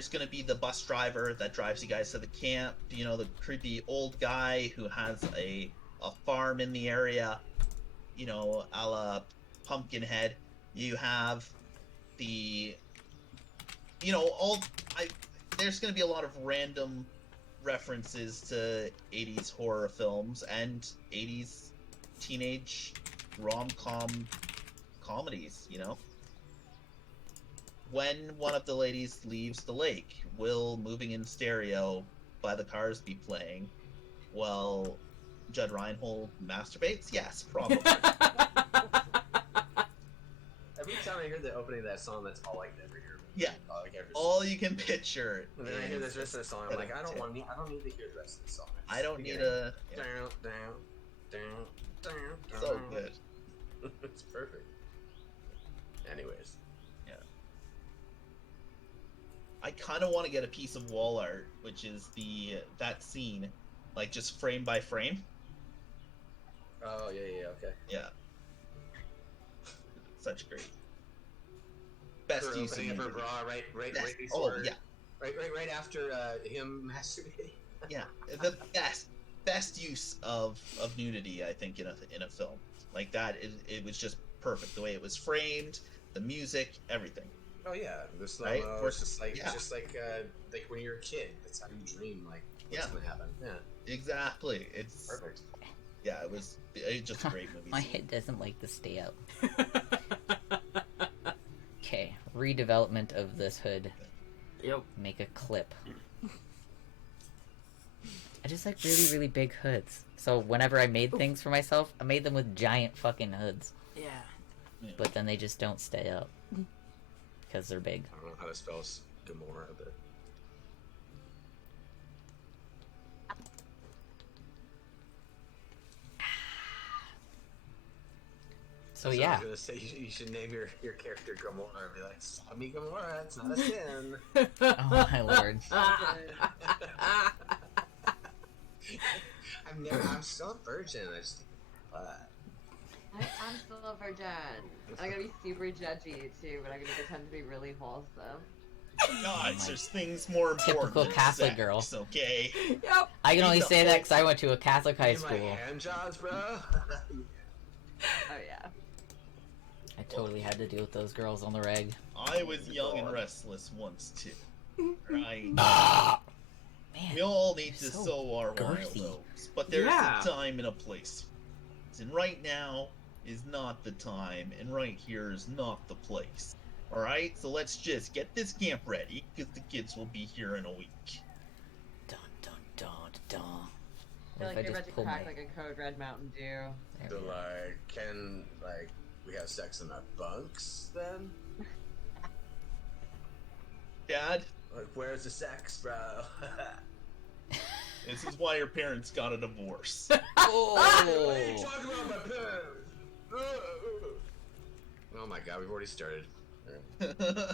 going to be the bus driver that drives you guys to the camp, the creepy old guy who has a farm in the area, a la Pumpkinhead. You have the, there's going to be a lot of random references to 80s horror films and 80s teenage rom-com comedies, When one of the ladies leaves the lake, will Moving in Stereo by the Cars be playing while Judd Reinhold masturbates? Yes, probably. Every time I hear the opening of that song, that's all I can ever hear. Yeah. All you can picture. And then I hear this rest of the song, I'm like, I don't need to hear the rest of the song. I don't need a... So good. It's perfect. Anyways. I kind of want to get a piece of wall art, which is that scene, like just frame by frame. Oh yeah, okay. Yeah. Such great. Best use of ever, right before. Oh yeah. Right after him masturbating. Yeah, the best use of nudity, I think, in a film like that. It was just perfect. The way it was framed, the music, everything. Oh yeah, the slow right? mo. It's just like when you're a kid. That's how you dream. Like what's gonna happen. Yeah, exactly. It's perfect. Yeah, it's just a great movie. My head doesn't like to stay up. Okay, redevelopment of this hood. Yep. Make a clip. I just like really, really big hoods. So whenever I made things for myself, I made them with giant fucking hoods. Yeah. But then they just don't stay up. Because they're big. I don't know how to spell Gamora, but... So yeah. I was gonna say you should name your character Gamora and be like, "Stop me, Gamora. It's not a sin." Oh my lord. I'm still a virgin. I just I'm still a virgin. I'm gonna be super judgy too, but I'm gonna pretend to be really wholesome. God, there's things more important. Typical than Catholic sex, girl. Okay. Yep. I can only say that because I went to a Catholic high my school. hand jobs, bro. Oh yeah. I totally had to deal with those girls on the reg. I was young and restless once too. Right. Man, We all need they're to so sow our wild girthy. oats, but there's Yeah. a time and a place. And right now is not the time, and right here is not the place. Alright, so let's just get this camp ready, because the kids will be here in a week. Dun dun dun dun. I feel What like if you're I about just to pull crack my... like a Code Red Mountain Dew. There So we go. can we have sex in our bunks then? Dad, Like, where's the sex, bro? this is why your parents got a divorce. Oh! What are you talking about, my parents? Oh my god, we've already started. Yeah,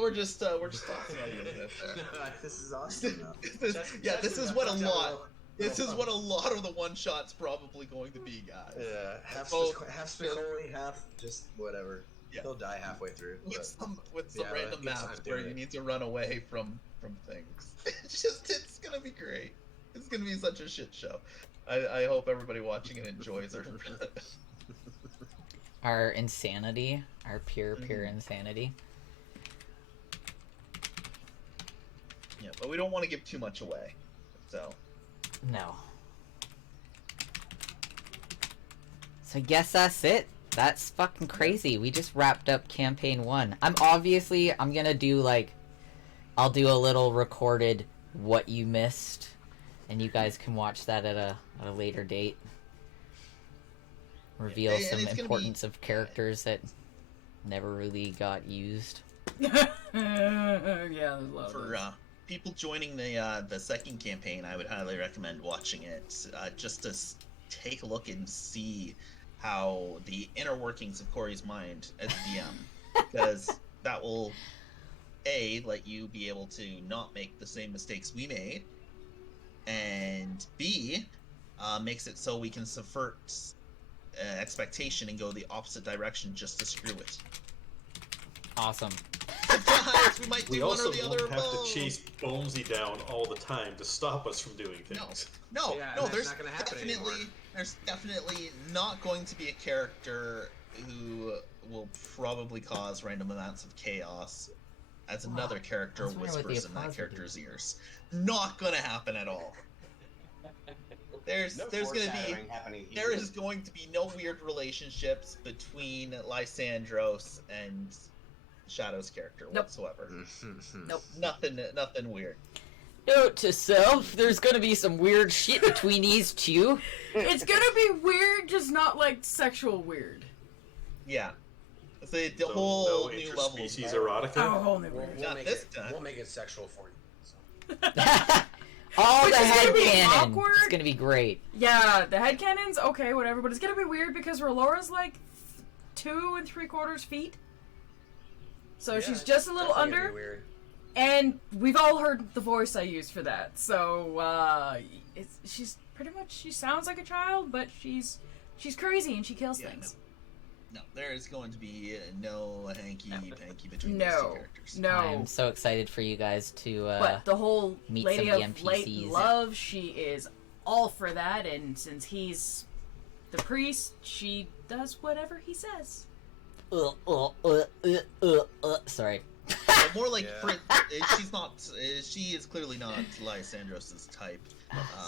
we're just talking about you. This is awesome. Though. This is what a lot. This is what a lot of the one shots probably going to be, guys. Yeah, half Oh, Spicoli, half just whatever. Yeah. He'll die halfway through. With some Yeah, random but yes, maps I'm where doing you it. need to run away from things. It's gonna be great. It's gonna be such a shit show. I hope everybody watching it enjoys it. Our insanity. Our pure insanity. Yeah, but we don't want to give too much away. So No. So I guess that's it. That's fucking crazy. We just wrapped up campaign 1. I'm gonna do I'll do a little recorded what you missed, and you guys can watch that at a later date. Reveal and some it's gonna importance of characters that never really got used. Yeah, there's a lot of for those. people joining the second campaign, I would highly recommend watching it just to take a look and see how the inner workings of Corey's mind as DM, because that will let you be able to not make the same mistakes we made, and B, makes it so we can subvert expectation and go the opposite direction just to screw it. Awesome. Surprise! We might do We one also or the won't other of have both. to chase Bonesy down all the time to stop us from doing things. No, Yeah, no. that's There's not gonna happen anymore. definitely not going to be a character who will probably cause random amounts of chaos as Wow. another I character was wondering what the whispers in that applause would character's ears. Not gonna happen at all. There's No gonna be foreshadowing happening there here. is going to be no weird relationships between Lysandros and Shadow's character Nope. whatsoever. Nope. Nothing weird. Note to self: there's gonna be some weird shit between these two. It's gonna be weird, just not like sexual weird. Yeah. The So whole no new interspecies level. erotica. Oh, whole new We'll, weird. we'll Not make this it. time. We'll make it sexual for you. So. All Which the is gonna be headcanon. awkward. It's gonna be great. Yeah, the headcanon's okay, whatever, but it's gonna be weird because Relora's like 2 3/4 feet. So Yeah, she's just a little definitely gonna under, be weird. and we've all heard the voice I used for that. So, she's pretty much, she sounds like a child, but she's crazy and she kills Yeah, things. No, there is going to be no hanky-panky between these two No, characters. no. I'm so excited for you guys to. But the whole meet Lady some of of the Light NPCs. and Love, she is all for that, and since he's the priest, she does whatever he says. Sorry. But more like Yeah. she's not. She is clearly not Lysandros' type.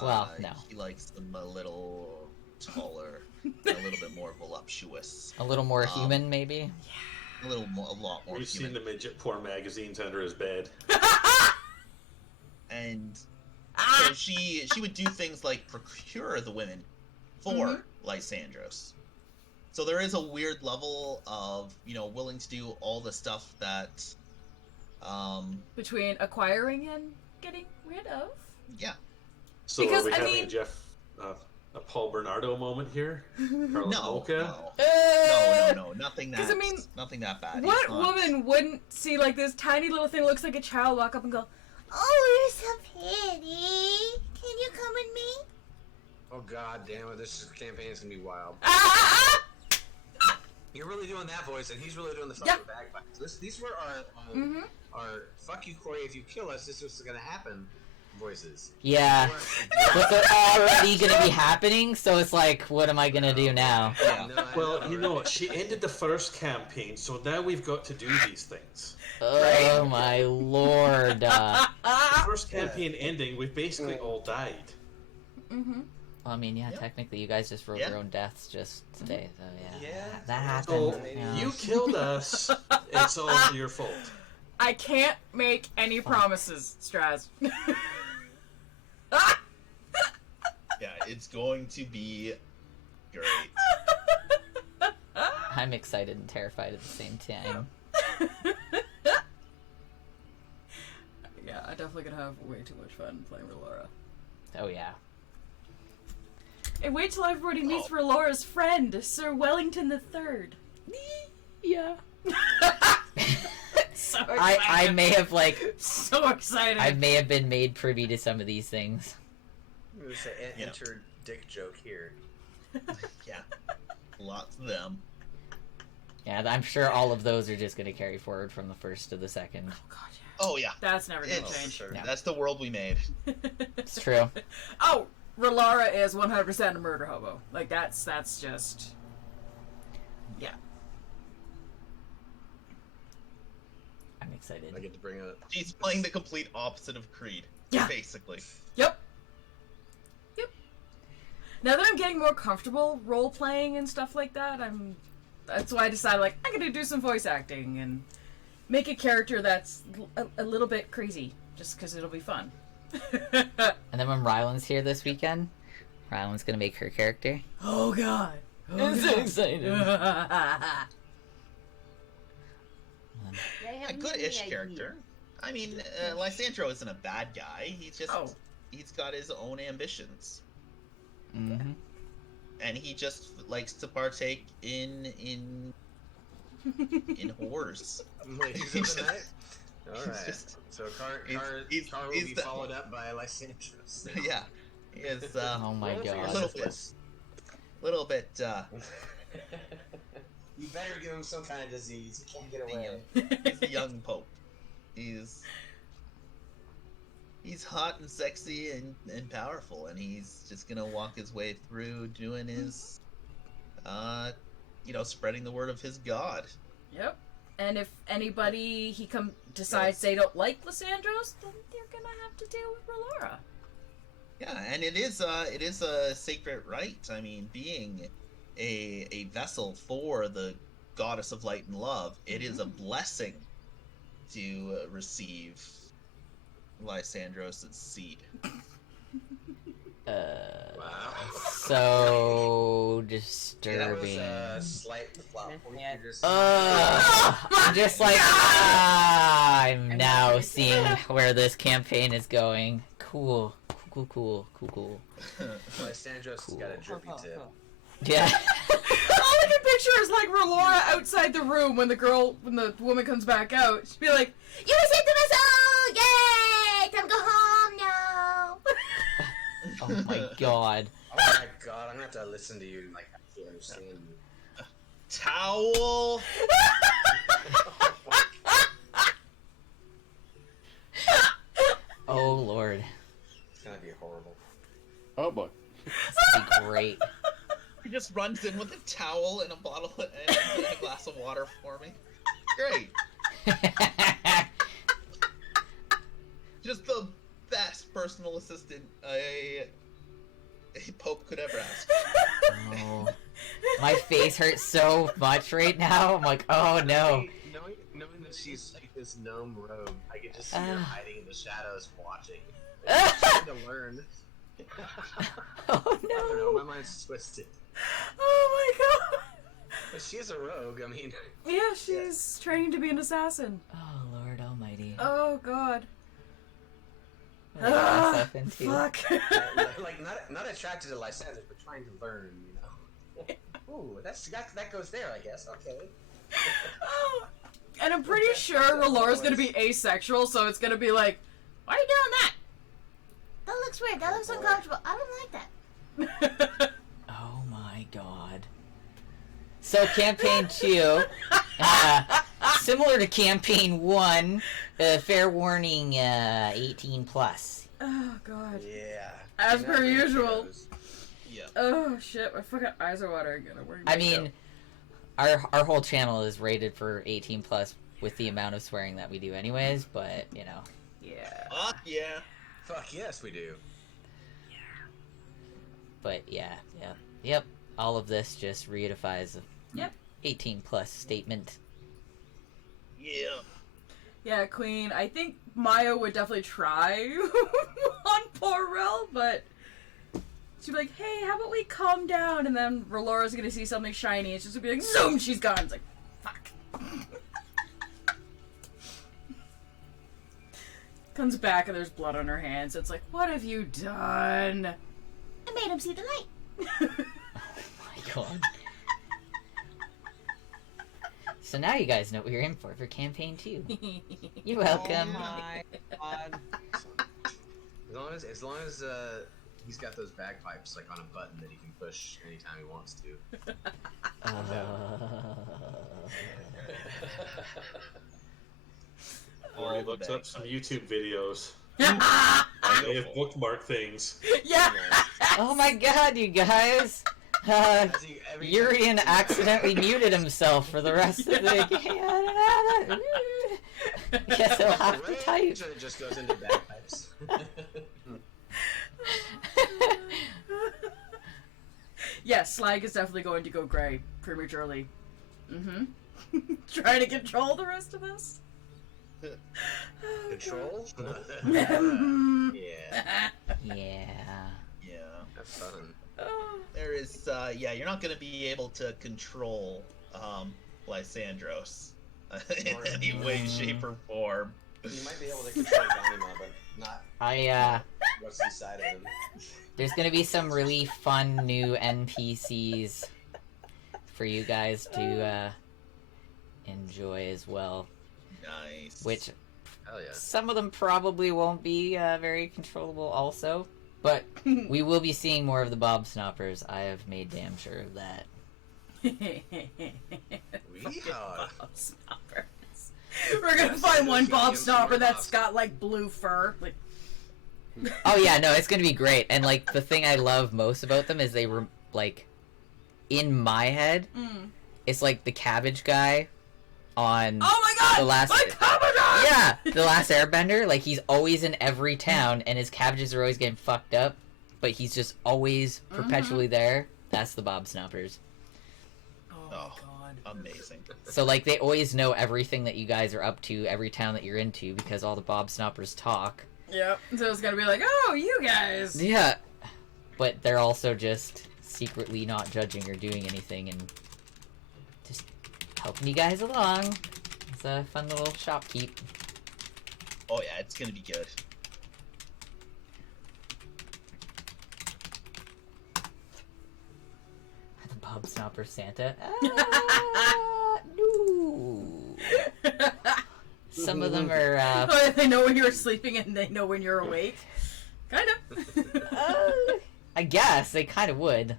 Well, no. He likes them a little taller, and a little bit more voluptuous, A little more Um, human, maybe. a lot more We've seen human. the midget porn magazines under his bed. And Ah! so she would do things like procure the women for Mhm. Lysandros. So there is a weird level of willing to do all the stuff that, Between acquiring and getting rid of. yeah. So Because, are we I having mean- a Jeff, a Paul Bernardo moment here? Carla No, Mocha? no, nothing that. 'Cause, I mean, nothing that bad. What He's not- woman wouldn't see like this tiny little thing that looks like a child walk up and go, "Oh, you're so pretty. Can you come with me?" Oh god damn it! This campaign's gonna be wild. Ah! You're really doing that voice, and he's really doing the Yeah. fucking bagpipes. These were Mhm. our "fuck you, Corey. If you kill us, this is gonna happen" voices. Yeah. They But they're already gonna be happening, so it's like, what am I gonna do now? Yeah. No, I Well, know, you know right? what? She ended the first campaign, so now we've got to do these things. Oh my lord. The first campaign ending, we've basically all died. Mhm. Well, I mean, yeah, Yep. technically, you guys just wrote Yeah. your own deaths just today, so yeah. Yeah. That So happened. yeah. you killed us. It's all your fault. I can't make any promises, Straz. Yeah, it's going to be great. I'm excited and terrified at the same time. Yeah, I'm definitely gonna have way too much fun playing Relora. Oh, yeah. And wait till everybody meets Relora's friend, Sir Wellington III. Yeah. So I excited. may have, like, So excited. I may have been made privy to some of these things. There's an Yeah. enter dick joke here. Yeah, lots of them. Yeah, I'm sure all of those are just going to carry forward from the first to the second. Oh god, yeah. Oh yeah, That's never gonna It's- change. Sure. Yeah. that's the world we made. It's true. Oh, Relara is 100% a murder hobo. Like that's just. Yeah. I'm excited. I get to bring it. She's playing the complete opposite of Creed. Yeah. Basically. Yep. Now that I'm getting more comfortable role playing and stuff like that, that's why I decided like I'm gonna do some voice acting and make a character that's a little bit crazy, just because it'll be fun. And then when Rylan's here this weekend, Rylan's going to make her character. Oh god. I'm so excited. A good-ish character. I mean, Lysandro isn't a bad guy. He's just he's got his own ambitions, Mm-hmm. and he just likes to partake in whores. Ladies He's of the just- night. All he's right. just- So Car he's- will he's be the- followed up by Lysandros. Yeah, is Oh my Roll for your god. little bit You better give him some kind of disease. He can't get away. he's the young pope. He's hot and sexy and powerful, and he's just gonna walk his way through doing his spreading the word of his god. Yep. And if anybody decides they don't like Lysandros, then they're gonna have to deal with Rolora. Yeah, and it is a sacred right. I mean, being a vessel for the goddess of light and love, it is a blessing to receive Lysandros' seed. Wow. So Yeah, disturbing. that was a slight flop point. You're just- I'm just like, I'm now seeing where this campaign is going. Cool. Lysandros has got a drippy tip. Yeah. All I can picture is like Rolora outside the room when the woman comes back out. She'd be like, "You saved the vessel! Yay! Time to go home now." Oh my god. Oh my god, I'm gonna have to listen to you and like actually understand you. Towel. Oh lord. It's gonna be horrible. Oh boy. This would be great. He just runs in with a towel and a bottle and a glass of water for me. Great. Just the best personal assistant a pope could ever ask. Oh. My face hurts so much right now. I'm like, oh no. Knowing that she's like this gnome rogue, I can just see her hiding in the shadows watching. Oh Trying to learn. I don't know, my no. mind's twisted. Oh my god. But she is a rogue, I mean. Yeah, she's training to be an assassin. Oh lord almighty. Oh god. What did I get myself into? Fuck. like not attracted to Lysandros, but trying to learn, you know. Ooh, that goes there, I guess. Okay. Oh. And I'm pretty sure Relora's gonna be asexual, so it's gonna be like, why are you doing that? That looks weird. That looks uncomfortable. I don't like that. Oh my god. So campaign 2, similar to campaign 1, fair warning, 18 plus. Oh god. Yeah. As And per that really usual. goes. Yeah. Oh shit, my fucking eyes are watering again. I mean, our whole channel is rated for 18 plus with the amount of swearing that we do anyways, but you know. yeah. Yeah. Fuck yes, we do. But yeah. Yep. All of this just reifies a Yep. 18 plus statement. Yeah. Yeah, Queen. I think Maya would definitely try on poor Rel, but she'd be like, hey, how about we calm down? And then Relora's gonna see something shiny. It's just gonna be like, zoom, she's gone. It's like, fuck. Comes back and there's blood on her hands. It's like, what have you done? I made him see the light. Oh my god. So now you guys know what you're in for campaign 2. You're welcome. Oh my god. As long as he's got those bagpipes like on a button that he can push anytime he wants to. Or he looks up some YouTube videos. Yeah. They have bookmark things. Oh my god, you guys! Urian accidentally muted himself for the rest of the game. Guess he'll have to type. It just goes into bagpipes. Yeah, Slag is definitely going to go gray prematurely. Mm-hmm. Trying to control the rest of us. Control? God. Yeah. Yeah. Yeah. Have fun. There is, you're not going to be able to control Lysandros in any way, shape, or form. You might be able to control Dynamo, but not what's inside of him. There's gonna be some really fun new NPCs for you guys to enjoy as well. Nice. Which Hell yeah. some of them probably won't be very controllable also. But we will be seeing more of the Bob Snoppers. I have made damn sure of that. Yeehaw. Bob Snoppers. We're gonna find one Bob Snopper that's got like blue fur. Like, Oh yeah, no, it's gonna be great. And like the thing I love most about them is they were like, in my head, it's like the cabbage guy on oh my god! the last. My Commodore! Yeah, the last Airbender. Like he's always in every town, and his cabbages are always getting fucked up, but he's just always perpetually there. That's the Bob Snoppers. Oh Oh. my god. Amazing. So like they always know everything that you guys are up to, every town that you're into, because all the Bob Snoppers talk. Yep. So it's gonna be like, oh, you guys. Yeah, but they're also just secretly not judging or doing anything and just helping you guys along. It's a fun little shopkeep. Oh yeah, it's gonna be good. The Bob Snopper Santa. No. Some of them are. Oh, they know when you're sleeping and they know when you're awake. Kind of. I guess they kind of would.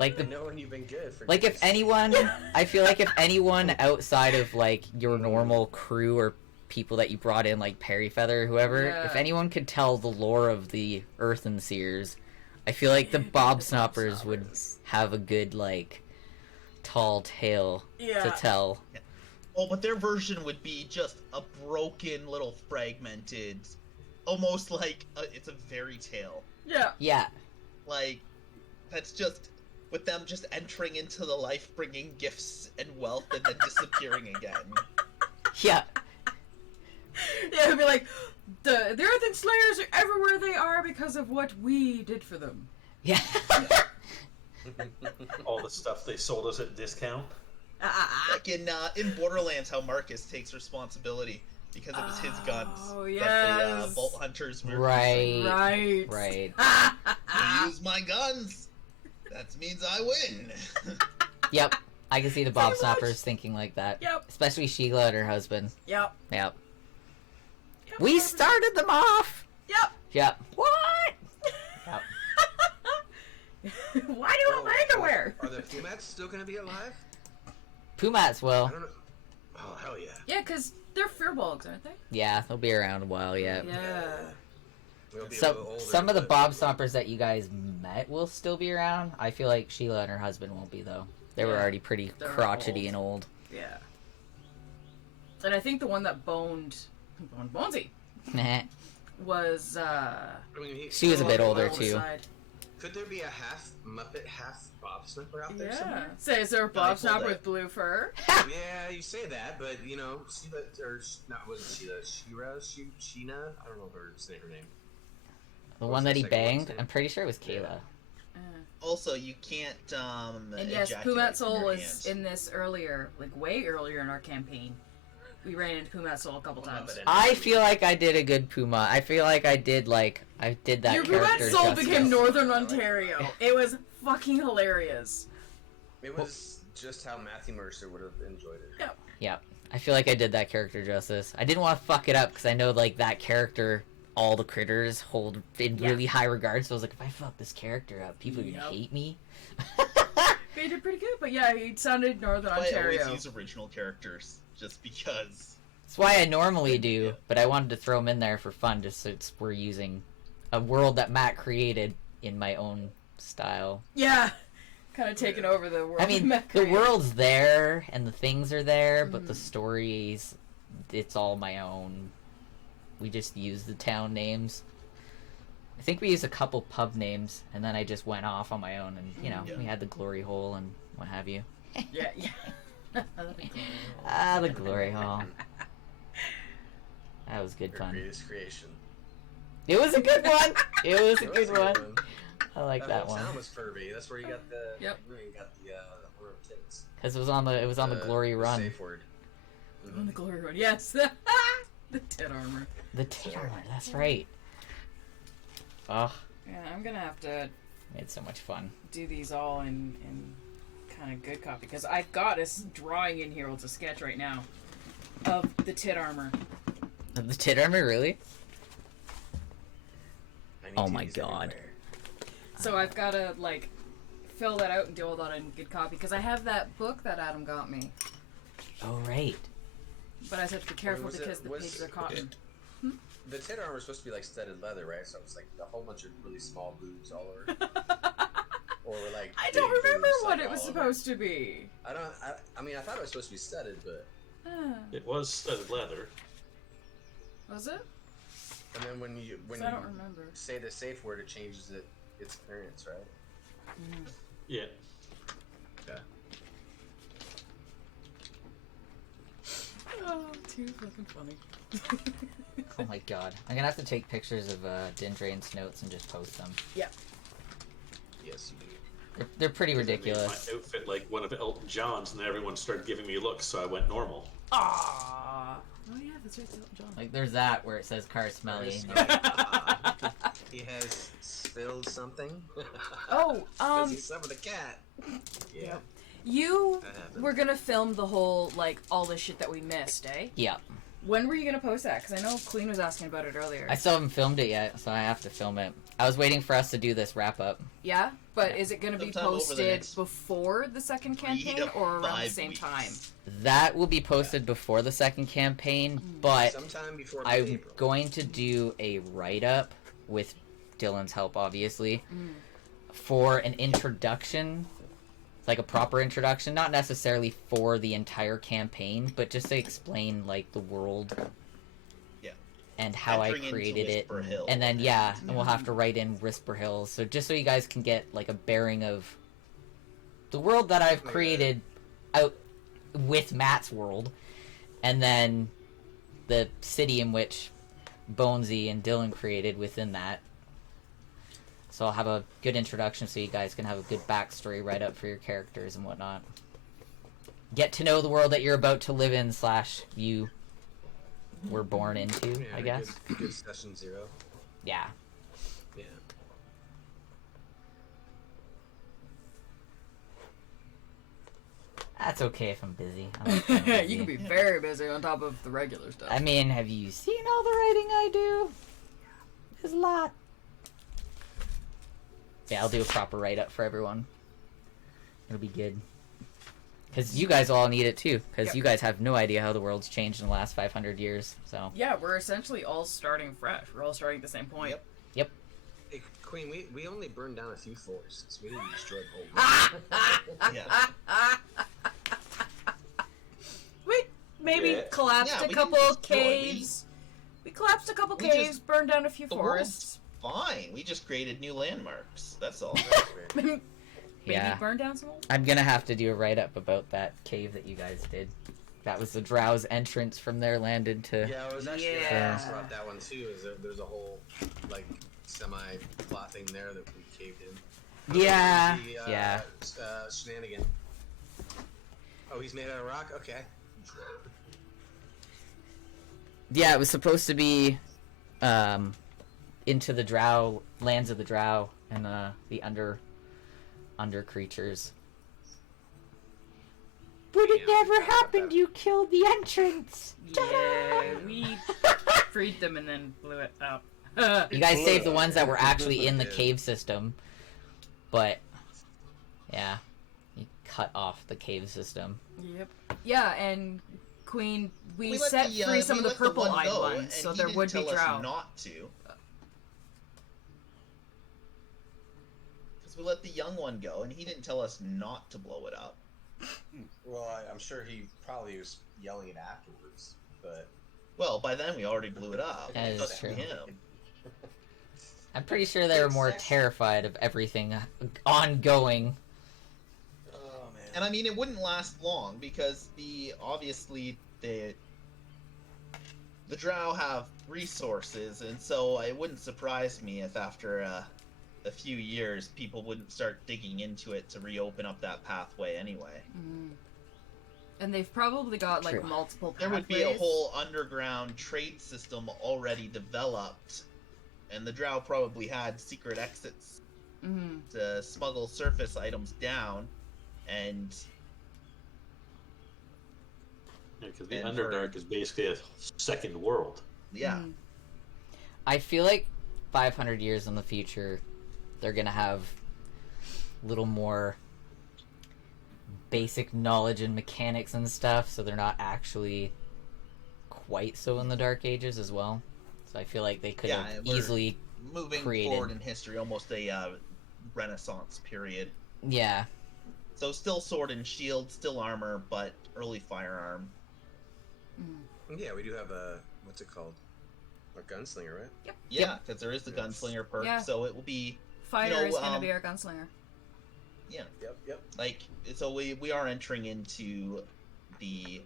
Like the. Knowing you've been good for Like if days. anyone, I feel like if anyone outside of like your normal crew or people that you brought in, like Perry Feather or whoever, Yeah. if anyone could tell the lore of the Earthen Seers, I feel like the Bob Snoppers would have a good like tall tale to Yeah. tell. Oh, but their version would be just a broken little fragmented, almost like it's a fairy tale. Yeah. Yeah, Like, that's just with them just entering into the life, bringing gifts and wealth, and then disappearing again. yeah, Yeah, it'd be like, the Earthen Slayers are everywhere they are because of what we did for them. yeah. All the stuff they sold us at discount. Like in Borderlands, how Marcus takes responsibility because it was his guns Oh, that the yes. Bolt Hunters were Right. Right. Right. I use my guns. That means I win. Yep. I can see the Bob Pretty much. Snoppers thinking like that. Yep. Especially Sheila and her husband. Yep. Yep. Yep. We started them off. Yep. Yep. What? Yep. Why do you have underwear? Are the Fumats still gonna be alive? Pumats I will. don't know. Oh hell yeah. Yeah, because they're fearbolgs, aren't they? Yeah, they'll be around a while yet. Yeah. We'll be a So, little older, some of the but, Bob you know. Stompers that you guys met will still be around. I feel like Sheila and her husband won't be, though. They were Yeah, already pretty they're crotchety old. and old. Yeah. And I think the one that boned Bonesy Nah. was I mean, She was a bit on the older, wild too. side. Could there be a half Muppet, half Bob Snipper out there Yeah. somewhere? Say, is there a I Bob pulled Snapper that. with blue fur? Yeah, you say that, but you know, Sheila, or not wasn't Sheila, Sheena? I don't know if her saying her name. The What one was that the he second one's banged, name? I'm pretty sure it was Kayla. Yeah. Also, you can't And yes, ejaculate from Pumatsoul your was hands. in this earlier, like way earlier in our campaign. We ran into Pumatsoul a couple times. I feel like I did a good Puma. I feel like I did that Your character Pumatsoul justice. became Northern Ontario. It was fucking hilarious. It was just how Matthew Mercer would have enjoyed it. Yep. I feel like I did that character justice. I didn't want to fuck it up because I know like that character, all the critters hold in Yeah. really high regard. So I was like, if I fuck this character up, people are Yep. gonna hate me. But he did pretty good, but yeah, he sounded Northern I always Ontario. use original characters just because. That's why I normally do, but I wanted to throw them in there for fun, just so we're using a world that Matt created in my own style. Yeah. Kind of taking over the world. I mean, Matt the created. world's there and the things are there, but the Mhm. stories, it's all my own. We just use the town names. I think we used a couple pub names, and then I just went off on my own, and you know, Yeah. we had the Glory Hole and what have you. Yeah, yeah. Ah, the Glory Hole. That was good Your fun. greatest creation. It was a good one. It was a It good was a one. I like that whole one town was Furby. That's where you got the. Yep. Where you got the horror of tits. because it was on the Glory Run. Safe word. On the glory road, yes. The tit armor. The tit armor. That's right. Oh, Yeah, I'm gonna have to we had so much fun. do these all in kind of good copy because I've got a drawing in here. Well, it's a sketch right now of the tit armor. The tit armor, really? I need Oh titties my God. everywhere. So I've got to, like, fill that out and do all that in good copy, because I have that book that Adam got me. Oh, right. But I have to be careful was because it- the was- pages are cotton. The tin armor was supposed to be like studded leather, right? So it was like a whole bunch of really small boobs all over. Or like I don't big remember boobs, what like, it was all over. supposed to be. I mean, I thought it was supposed to be studded, but It was studded leather. Was it? and then when you 'Cause I don't remember. say the safe word, it changes its appearance, right? Yeah. Yeah. Oh, too fucking funny. Oh my god. I'm gonna have to take pictures of Dindrain's notes and just post them. Yeah. Yes, you do. They're pretty I made ridiculous. my outfit like one of Elton John's, and then everyone started giving me looks, so I went normal. Ah. Oh yeah, that's right, Elton John. Like, there's that where it says car smelly. He has spilled something. Oh, Because he suffered a cat. Yeah. You That happened. were gonna film the whole, like, all the shit that we missed, eh? Yeah. When were you gonna post that? Because I know Queen was asking about it earlier. I still haven't filmed it yet, so I have to film it. I was waiting for us to do this wrap up. Yeah? But is it gonna be Sometime over the posted next before the second 3 campaign to or around the 5 same weeks. time? That will be posted before the second campaign, but Sometime before I'm mid-April. going to do a write-up with Dylan's help, obviously, for an introduction, like a proper introduction, not necessarily for the entire campaign, but just to explain, like, the world. Yeah. And how Entering I into created it. Whisper Hill. And then, and we'll have to write in Whisper Hills. So just so you guys can get, like, a bearing of the world that I've created out with Matt's world. And then the city in which Bonesy and Dylan created within that. So I'll have a good introduction so you guys can have a good backstory right up for your characters and whatnot. Get to know the world that you're about to live in / you were born into, Yeah, I guess. Good session 0. Yeah. Yeah. That's okay if I'm busy. I like being busy. You can be very busy on top of the regular stuff. I mean, have you seen all the writing I do? There's a lot. Yeah, I'll do a proper write-up for everyone. It'll be good. Because you guys all need it too. Because Yep. you guys have no idea how the world's changed in the last 500 years. So. Yeah, we're essentially all starting fresh. We're all starting at the same point. Yep. Yep. Hey, Queen, we only burned down a few forests. We didn't destroy the whole world. Yeah. We maybe Yeah. collapsed Yeah, a we couple didn't destroy, caves. We collapsed a couple we caves, just- burned down a few The forests. world's fine. We just created new landmarks. That's all. Maybe Yeah. burned down some old. I'm gonna have to do a write-up about that cave that you guys did. That was the Drow's entrance from their land into... Yeah, I was actually Yeah. gonna ask about that one too. Is there's a whole like semi-plot thing there that we caved in. Yeah. The, Yeah. Shenanigan. Oh, he's made out of rock. Okay. Yeah, it was supposed to be into the Drow, lands of the Drow, and the under creatures. But it Yeah, never I forgot about happened. that. You killed the entrance. Yeah, we freed them and then blew it up. You guys saved the ones that were Yeah. actually in the Yeah. cave system, but yeah, you cut off the cave system. Yep. Yeah, and Queen, we let set free some we of the let purple-eyed one go, ones, and so he there didn't would be tell us drow. not to. Because we let the young one go, and he didn't tell us not to blow it up. Well, I'm sure he probably was yelling it afterwards, but Well, by then we already blew it up. That is It's up to true. him. I'm pretty sure they were more terrified of everything ongoing. oh man. And I mean, it wouldn't last long because obviously the Drow have resources, and so it wouldn't surprise me if after a few years people wouldn't start digging into it to reopen up that pathway anyway. And they've probably got like True. multiple There pathways. would be a whole underground trade system already developed, and the Drow probably had secret exits to smuggle surface items down, and Because the And Underdark is basically a second world. yeah. I feel like 500 years in the future, they're gonna have a little more basic knowledge and mechanics and stuff, so they're not actually quite so in the Dark Ages as well. So I feel like they could have we're easily moving created. forward in history, almost a Renaissance period. Yeah. So still sword and shield, still armor, but early firearm. Yeah, we do have a, what's it called? A gunslinger, right? Yep. Yeah, because there is the gunslinger perk, Yeah. so it will be Fighter is gonna be our gunslinger. yeah. Yep. Like, so we are entering into the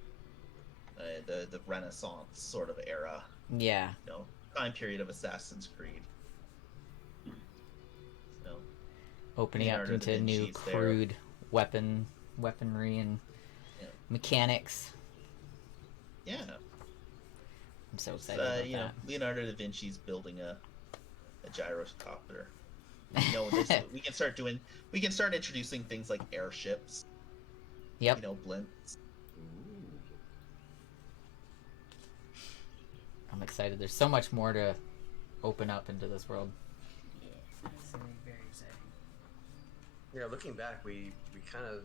Renaissance sort of era, Yeah. you know, time period of Assassin's Creed. So Opening up Leonardo da into new Vinci's there. crude weaponry and mechanics. yeah, I'm so it's, excited about you know, that. Leonardo da Vinci's building a gyrocopter. You know, we can start introducing things like airships. Yep. You know, blimps. I'm excited. There's so much more to open up into this world. Yeah, that's very, very exciting. Yeah, looking back, we kind of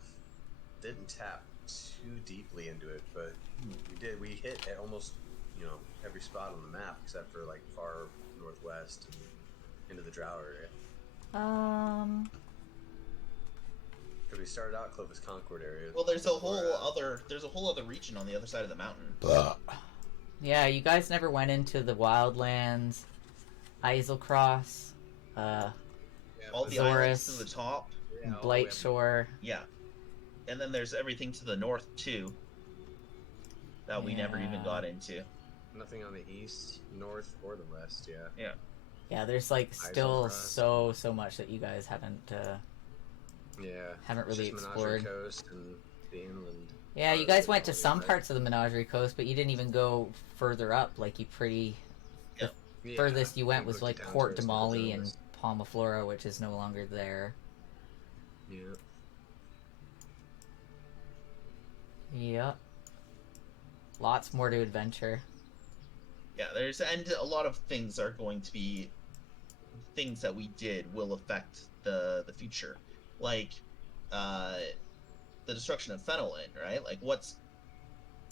didn't tap too deeply into it, but we did. We hit at almost, you know, every spot on the map except for like far northwest and into the Drow area. Because we started out Clovis Concord area. Well, there's a whole other region on the other side of the mountain. Yeah, you guys never went into the Wildlands, Eiselcross, All the Zorus, islands to the top. Yeah, all the way Blight up- Shore. Yeah. And then there's everything to the north too that we never even Yeah. got into. Nothing on the east, north, or the west. Yeah. Yeah, there's like still Eiselcross. so much that you guys haven't Yeah. haven't really Just explored. Menagerie Coast and the inland. Yeah, you parts guys of went to Melody, some right? parts of the Menagerie Coast, but you didn't even go further up. Like you Yeah, furthest you went we was looked like down Port de towards Molly the and Zones. Palmaflora, which is no longer there. Yeah. Yep. Lots more to adventure. Yeah, and a lot of things are going to be things that we did will affect the future. Like the destruction of Fenelon, right? Like what's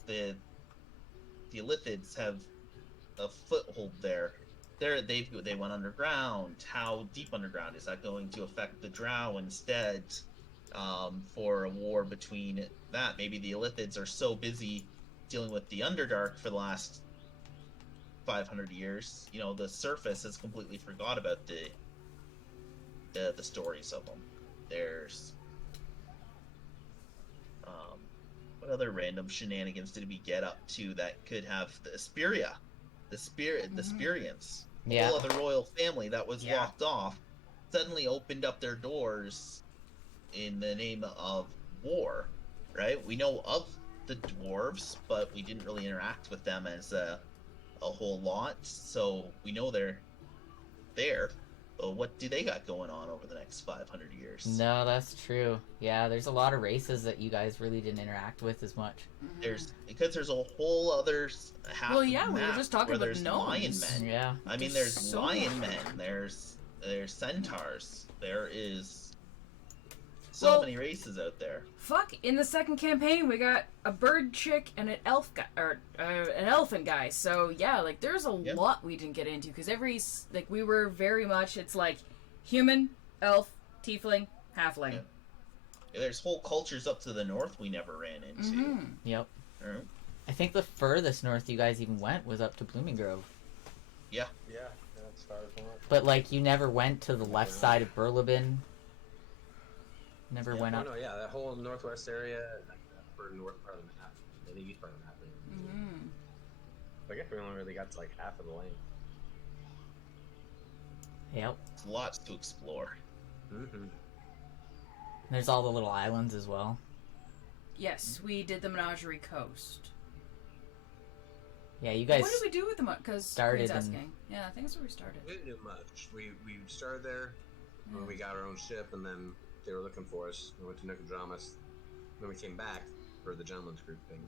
the Illithids have a foothold there. They went underground. How deep underground is that going to affect the Drow instead? For a war between that, maybe the Illithids are so busy dealing with the Underdark for the last 500 years. You know, the surface has completely forgot about the stories of them. There's what other random shenanigans did we get up to that could have the Asperia, the Sperians, Yeah. whole other royal family that was Yeah. locked off, suddenly opened up their doors in the name of war, right? We know of the dwarves, but we didn't really interact with them as a whole lot, so we know they're there. But what do they got going on over the next 500 years? No, that's true. Yeah, there's a lot of races that you guys really didn't interact with as much. There's a whole other half. Well, yeah, of we were map just talking where about there's gnomes. lion men. Yeah. I mean, There's there's so lion much. men. There's centaurs. There is so many races out there. Fuck! In the second campaign, we got a bird chick and an elf guy, or an elephant guy. So yeah, like there's a lot we didn't get into because we were very much. It's like human, elf, tiefling, halfling. Yeah. There's whole cultures up to the north we never ran into. Mm-hmm. Yep. Right? I think the furthest north you guys even went was up to Blooming Grove. Yeah. Yeah, that's far as well. But like you never went to the left side of Burlebin. Never went up. No, yeah, that whole northwest area, like that upper north part of the map, and the east part of the map. Mm-hmm. I guess we only really got to like half of the lane. Yep. There's lots to explore. Mm-hmm. There's all the little islands as well. Yes, we did the Menagerie Coast. Yeah, you guys. What did we do with them? Because started Queen's in- asking. Yeah, I think that's where we started. We didn't do much. We started there when we got our own ship, and then they were looking for us. We went to Nicodramus. Then we came back for the gentleman's group thing.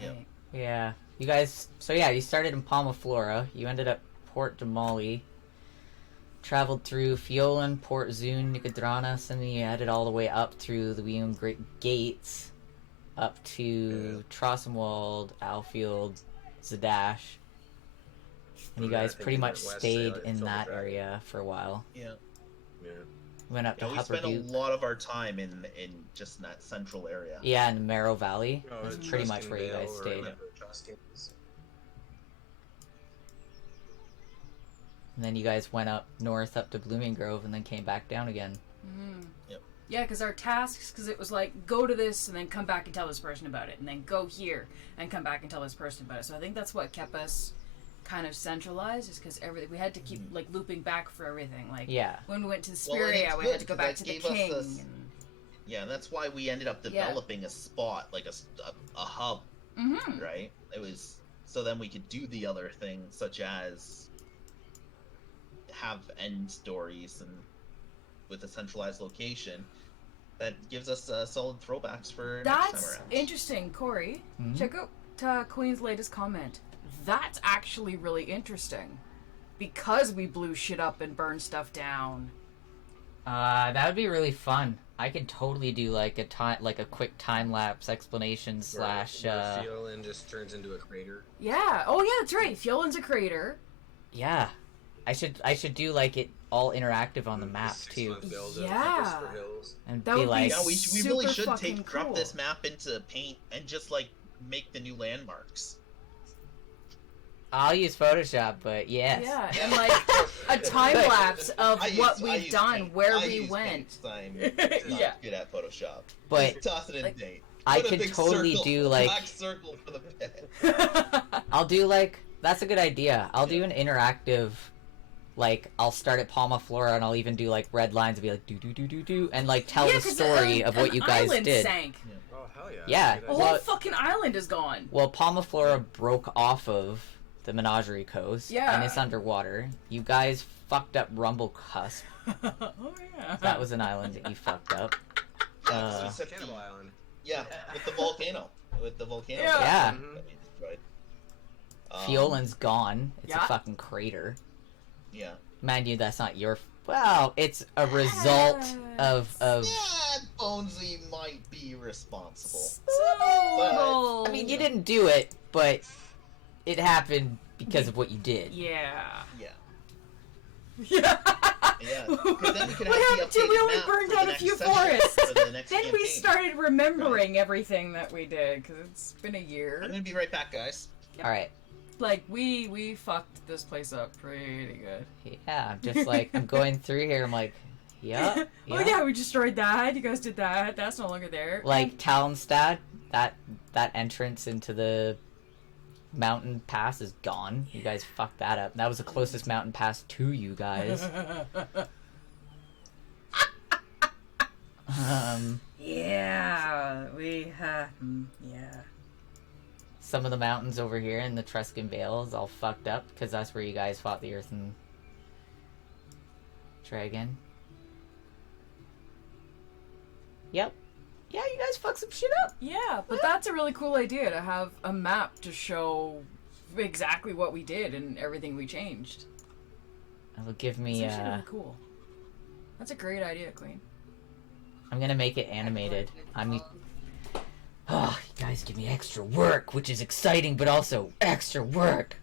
Yeah. Right. Yeah, you guys. So yeah, you started in Palmaflora. You ended up Port de Molly. traveled through Fiolan, Port Zun, Nicodranas, and then you headed all the way up through the Weum Great Gates, up to Trossenwald, Alfield, Zadash. And you From there, I guys think pretty we much went west, stayed Sailor, in Silver that Dragon. area for a while. Yeah. Yeah. Went up to Yeah, we spent a Hupperduke. lot of our time in just that central area. Yeah, in the Marrow Valley. Oh, That's the pretty much Truscan where you Vale, guys or stayed. whatever Truscan is. And then you guys went up north up to Blooming Grove and then came back down again. Mm. Yep. Yeah, because our tasks, because it was like, go to this and then come back and tell this person about it, and then go here and come back and tell this person about it. So I think that's what kept us kind of centralized, is because we had to keep like looping back for everything. Like Yeah. when we went to the Well, and Spiria, it's we good, had to go 'cause back that to the gave us king. a And... Yeah, that's why we ended up developing a spot, like a hub, Mm-hmm. right? It was so then we could do the other things, such as have end stories and with a centralized location that gives us solid throwbacks for next time That's around. interesting, Corey. Mhm. Check out Queen's latest comment. That's actually really interesting. Because we blew shit up and burned stuff down. That would be really fun. I could totally do like a quick time lapse explanation slash. Where Fiolan just turns into a crater. Yeah. Oh yeah, that's right. Fiolan's a crater. Yeah, I should do like it all interactive on the map too, 6-month build of Yeah. Whisper Hills. and That be would be like, Yeah, we really super should fucking drop cool. this map into Paint and just like make the new landmarks. I'll use Photoshop, but yes. Yeah, and like a time lapse of what I we've use done, Paint. where I we use went. Paint 'cause I'm not Yeah. good at Photoshop. But Just toss it in like, Paint. I Put a could big totally circle, do, like- black circle for the bed. I'll do like that's a good idea. I'll do an interactive, like I'll start at Palma Flora and I'll even do like red lines and be like do do do do do and like tell Yeah, the 'cause story of what an you guys island did. Sank. Oh, hell yeah. Yeah. Good A idea. whole fucking island is gone. Well, Palma Flora broke off of the Menagerie Coast, Yeah. and it's underwater. You guys fucked up Rumble Cusp. Oh yeah. That was an island that you fucked up. Yeah, so we set Cannibal the- Island. yeah, with the volcano. With the volcano. Yeah. Yeah. Mhm. That we destroyed. Fiolan's gone. It's yeah. a fucking crater. Yeah. Mind you, that's not your. Well, it's a result of. Yeah, Bonesy might be responsible. So... I mean, you didn't do it, but it happened because of what you did. Yeah. Yeah. Yeah. Yeah. 'Cause then we could What have the happened to we updated only map burned for down the a few next session, forests? for the next Then we campaign. started remembering everything that we did, because it's been a year. I'm gonna be right back, guys. All right. Like, we fucked this place up pretty good. Yeah, I'm just like I'm going through here. I'm like, yeah. Oh yeah, we destroyed that. You guys did that. That's no longer there. Like Talonstad, that entrance into the mountain pass is gone. You guys fucked that up. That was the closest mountain pass to you guys. Yeah, Some of the mountains over here in the Truscan Vale is all fucked up because that's where you guys fought the Earthen Dragon. Yep. Yeah, you guys fucked some shit up. yeah. But that's a really cool idea to have a map to show exactly what we did and everything we changed. It'll give It's me actually really cool. That's a great idea, Queen. I'm gonna make it animated. Oh, you guys give me extra work, which is exciting, but also extra work.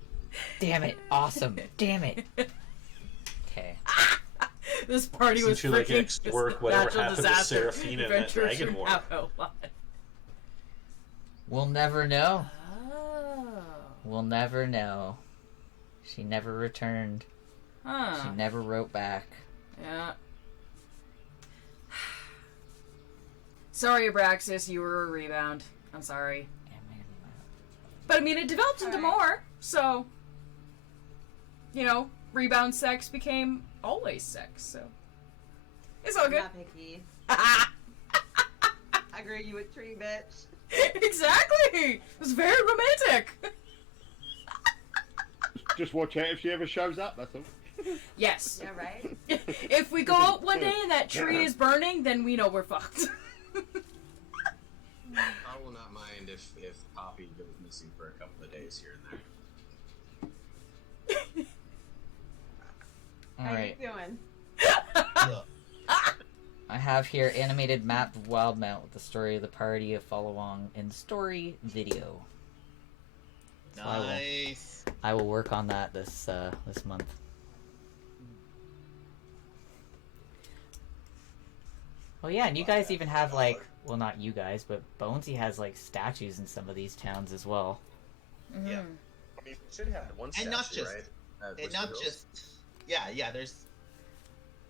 Damn it. Awesome. Damn it. Okay. This party was Since you like freaking extra work, whatever natural happened to disaster. Seraphina in that Adventure dragon should war? have a lot. We'll never know. Oh. We'll never know. She never returned. Huh. She never wrote back. Yeah. Sorry, Abraxas, you were a rebound. I'm sorry. But I mean, it developed into more, so. You know, rebound sex became always sex, so. It's all I'm good. not picky. I grew you a tree, bitch. Exactly! It was very romantic! Just watch out if she ever shows up, that's all. Yes. Yeah, right? If we go out one day and that tree is burning, then we know we're fucked. I will not mind if Poppy goes missing for a couple of days here and there. How Alright. you doing? Ugh. I have here animated map of Wildmount with the story of the party, a follow-along in story video. So Nice. I will work on that this month. Oh yeah, and you guys even have like, well, not you guys, but Bonesy has like statues in some of these towns as well. Mhm. Yeah. I mean, we should have the one statue, And not just- right? And not just, yeah. There's.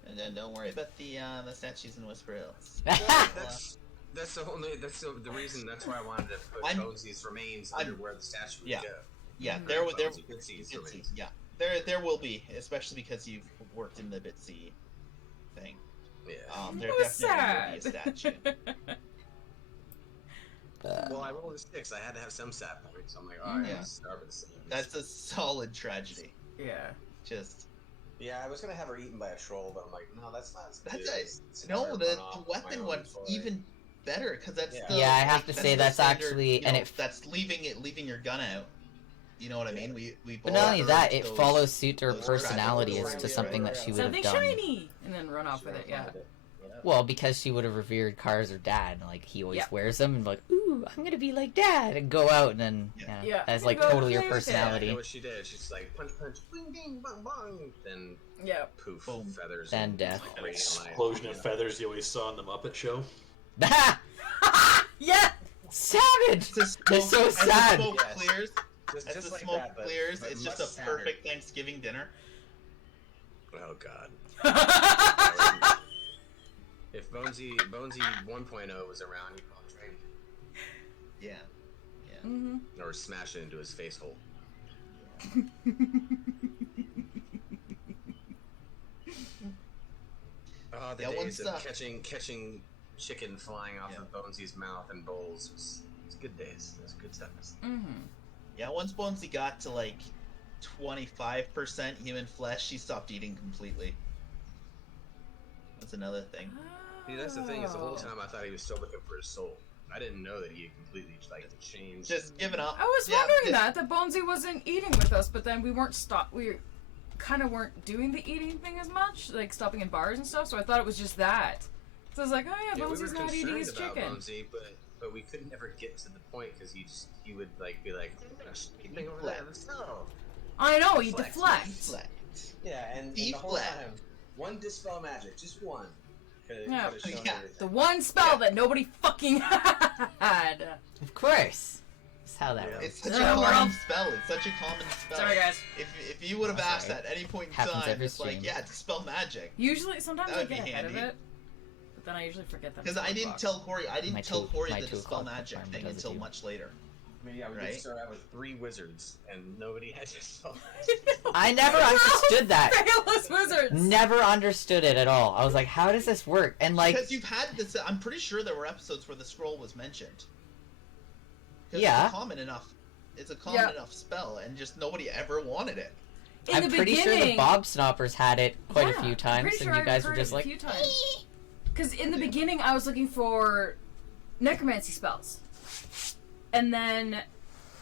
And then don't worry about the statues in Whisper Hills. That's the only. That's the reason. That's why I wanted to put I'm- Bonesy's remains under where the statue would Yeah. go. Yeah, Mhm. there Bonesy Bitsy's Bitsy, remains. yeah, there will be, especially because you've worked in the Bitsy thing. Yeah. There That was definitely will sad. be a statue. Well, I rolled a 6. I had to have some stat points. So I'm like, alright, Yeah. let's start with the same. That's a solid tragedy. Yeah. Just Yeah, I was gonna have her eaten by a troll, but I'm like, no, that's not as that's good. a, as no, having her the run off with my weapon own one's toy. even better because that's Yeah. the Yeah, I have like, to say the that's standard, actually- you know, and it- that's leaving your gun out. You know what I mean? We But both not only heard that, it those- follows suit to her those personality tragic as to stories, something right? that she would have Something done. shiny! And then run off with it, yeah. Yeah. Well, because she would have revered cars her dad, like he always Yeah. wears them, and like, ooh, I'm gonna be like dad, and go out, and then Yeah. Yeah. that's I'm like gonna go totally her play with it. Yeah, I personality. know what she did. She's like punch, punch, bing, bing, bong, bong. Then Yeah. poof, Boom. feathers, Then and death. An radiant light. explosion of feathers you always saw in the Muppet Show. Yeah! Savage! As the They're so as the sad. smoke Yes. clears, Just, as just the like smoke that, but, clears, but it's just much a sadder. perfect Thanksgiving dinner. Oh god. If Bonesy 1.0 was around, he'd probably try Yeah. Mhm. or smash it into his face hole. Oh, the Yeah, days once, of catching chicken flying off of Bonesy's mouth and bowls. It's good days. It's good times. Mhm. Yeah, once Bonesy got to like 25% human flesh, she stopped eating completely. That's another thing. See, that's the thing. Is the whole Oh. time I thought he was still looking for his soul. I didn't know that he had completely like changed. Just giving up. I was Yeah, wondering just- that Bonesy wasn't eating with us, but then we kind of weren't doing the eating thing as much, like stopping in bars and stuff. So I thought it was just that. So I was like, oh yeah, Yeah, we were Bonesy's not eating his concerned chicken. about Bonesy, but we could never get to the point because he would like be like, "Thing over there, let's go." I know he Deflect. deflects. Deflect. Yeah, and the whole Deflect. time, one dispel magic, just one. Yeah. Yeah. The one spell that nobody fucking had. Of course. That's how that Yeah. works. It's such Yeah, a we're common on- spell. It's such a common spell. Sorry guys. If you would have That's asked alright. at any point in Happens time, every it's like, stream. yeah, dispel magic. Usually, sometimes That I would be get ahead of handy. it, but then I usually forget that. Because it's I 1 didn't o'clock. tell Corey. I didn't My tell two- Corey my the 2 dispel o'clock magic requirement thing does it until too. much later. I mean, yeah, we Right? did start out with 3 wizards, and nobody had dispel magic. I never understood that. Failless wizards. Never understood it at all. I was like, how does this work? And like, Because you've had this. I'm pretty sure there were episodes where the scroll was mentioned. 'Cause Yeah. It's a common enough. It's a common Yeah. enough spell, and just nobody ever wanted it. In I'm the pretty sure the beginning- Bob Snoppers had it quite a Yeah, few I'm times, pretty and sure you I've guys were heard just it like, a few times. Because in the beginning, I was looking for necromancy spells, and then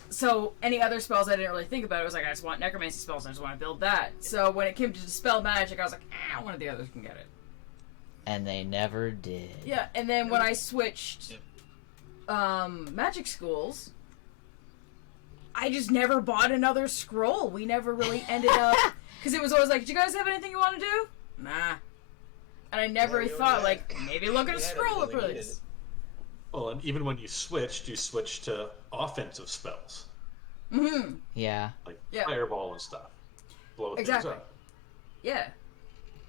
so any other spells I didn't really think about. It was like I just want necromancy spells, and I just want to build that. So when it came to dispel magic, I was like, one of the others can get it. and they never did. Yeah, and then when I switched Yep. magic schools, I just never bought another scroll. We never really ended up because it was always like, "Do you guys have anything you want to do?" Nah. And I never Yeah, we thought had- like maybe look at a we had scroll everything we place. needed. Well, and even when you switch to offensive spells Mm-hmm. Yeah. like Yeah. fireball and stuff. Blow Exactly. things up. Yeah.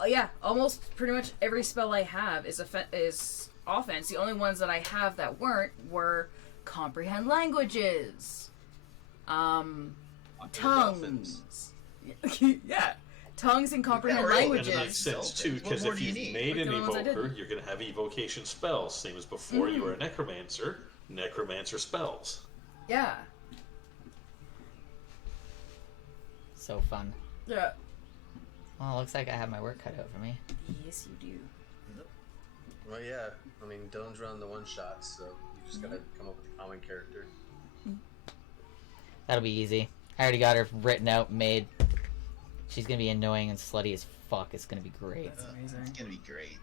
Yeah. Almost pretty much every spell I have is is offense. The only ones that I have that weren't were comprehend languages, tongues. Yeah, tongues and comprehend right. And languages. it makes sense too, What because more if do you you've need? made Like an the ones I evoker, didn't. you're going to have evocation spells. Same as before you were a necromancer. Necromancer spells. Yeah. So fun. Yeah. Well, looks like I have my work cut out for me. Yes, you do. Well, yeah. I mean, Dylan's running the one shots, so you just gotta come up with a common character. That'll be easy. I already got her written out, made. She's gonna be annoying and slutty as fuck. It's gonna be great. That's amazing. It's gonna be great.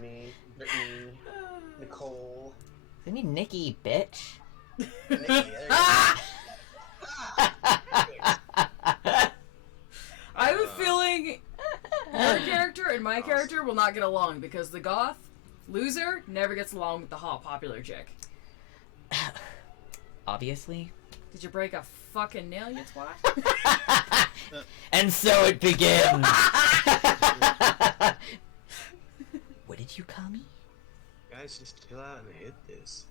Me, Brittany, Nicole. It's gonna be Nikki, bitch. Nikki, there you go. I have a feeling your character and my character will not get along because the goth loser never gets along with the hot popular chick. Obviously. Did you break a fucking nail, you twat? And so it begins. What did you call me? Guys, just chill out and hit this.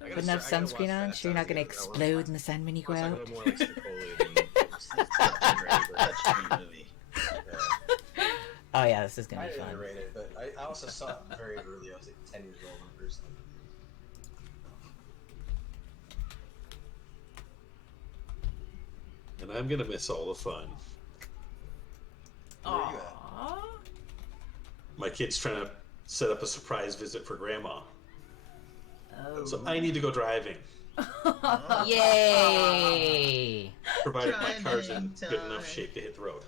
Putting up sunscreen on, sure you're not gonna explode in the sun when you go out. Oh yeah, this is gonna I be didn't fun. rate it, but I also saw it very early. I was like 10 years old when I first. And I'm gonna miss all the fun. Where are you at? Aww. My kid's trying to set up a surprise visit for Grandma, Oh. so I need to go driving. Yay! Provided my car's in Driving good enough time. shape to hit the road.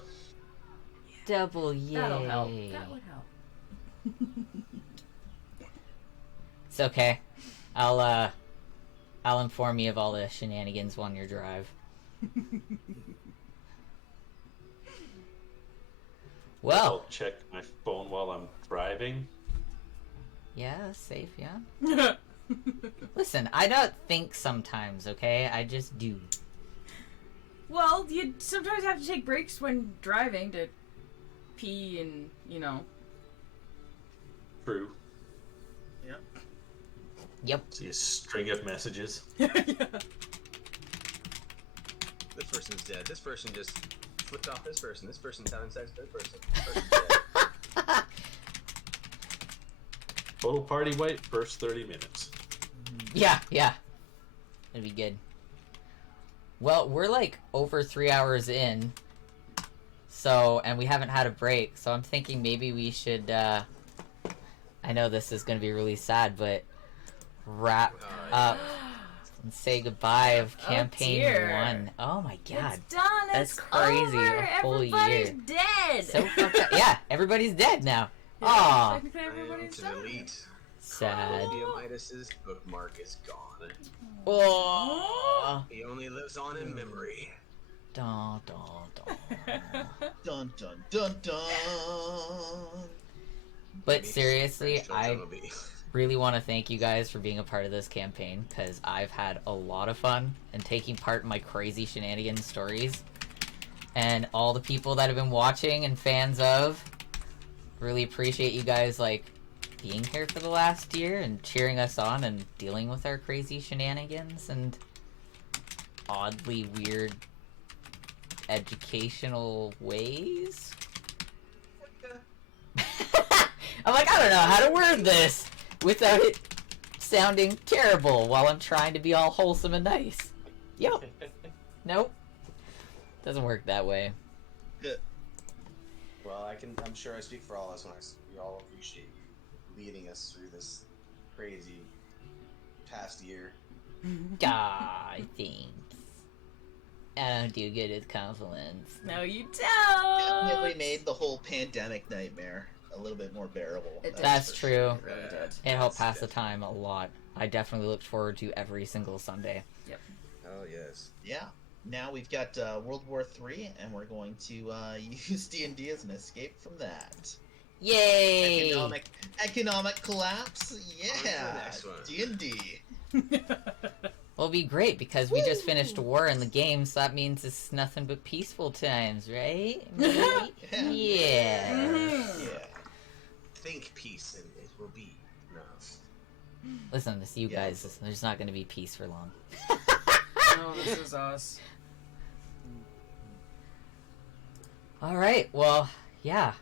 Double yay! That'll help. That would help. It's okay. I'll inform you of all the shenanigans on your drive. Well, I'll check my phone while I'm driving. yeah, safe, yeah. Listen, I don't think sometimes, okay? I just do. Well, you sometimes have to take breaks when driving to pee and, you know. True. Yep. See a string of messages. This person's dead. This person just flipped off this person. This person's having sex with this person. This person's dead. Total party wipe, first 30 minutes. Yeah, yeah. It'd be good. Well, we're like over 3 hours in. So, and we haven't had a break. So I'm thinking maybe we should, I know this is going to be really sad, but wrap up and say goodbye of Oh, campaign dear. 1. Oh my god. It's done. That's It's crazy, Over. a whole Everybody's year. dead. So fucked up. Yeah, everybody's dead now. Yeah, Aw. technically everybody's To dead. delete. Sad. Diamidas's bookmark is gone. Oh. He only lives on in memory. Dun, dun, dun. Dun dun dun dun. But seriously, French I toast be. really want to thank you guys for being a part of this campaign because I've had a lot of fun and taking part in my crazy shenanigans stories. And all the people that have been watching and fans of, really appreciate you guys like being here for the last year and cheering us on and dealing with our crazy shenanigans and oddly weird educational ways. I'm like, I don't know how to word this without it sounding terrible while I'm trying to be all wholesome and nice. Yep. Nope. Doesn't work that way. Well, I'm sure I speak for all of us when we all appreciate you leading us through this crazy past year. Ah, thanks. I don't do good with compliments. No, you Definitely don't. made the whole pandemic nightmare a little bit more bearable. It did. That's for true. sure. It really did. It helped pass the time a lot. I definitely looked forward to every single Sunday. Oh yes. Yeah. Now we've got World War III, and we're going to use D&D as an escape from that. Yay! Economic collapse. On to the Yeah. next one. D&D. Well, it'll be great because we just finished a war in the game, so that means it's nothing but peaceful times, right? Right? Yeah. Yeah. Mhm. Yeah. Think peace and it will be. No. Listen, this you Yeah. guys. There's not going to be peace for long. No, this is us. All right. Well, yeah.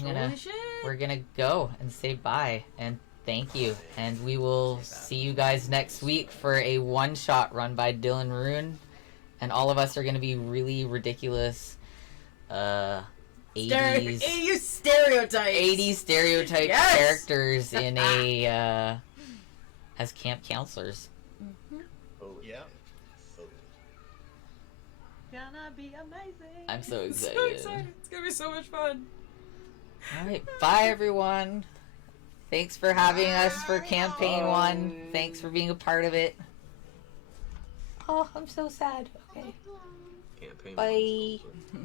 Holy shit. We're gonna go and say bye and thank you, and we will see you guys next week for a one-shot run by Dylan Rune, and all of us are gonna be really ridiculous, 80s 80s stereotypes. 80s stereotype Yes! characters in a as camp counselors. Oh Yeah. Oh. gonna be amazing. I'm so excited. So excited. It's gonna be so much fun. All right, bye everyone. Thanks for having us for campaign 1. Thanks for being a part of it. Oh, I'm so sad. Okay. Campaign Bye. one's over.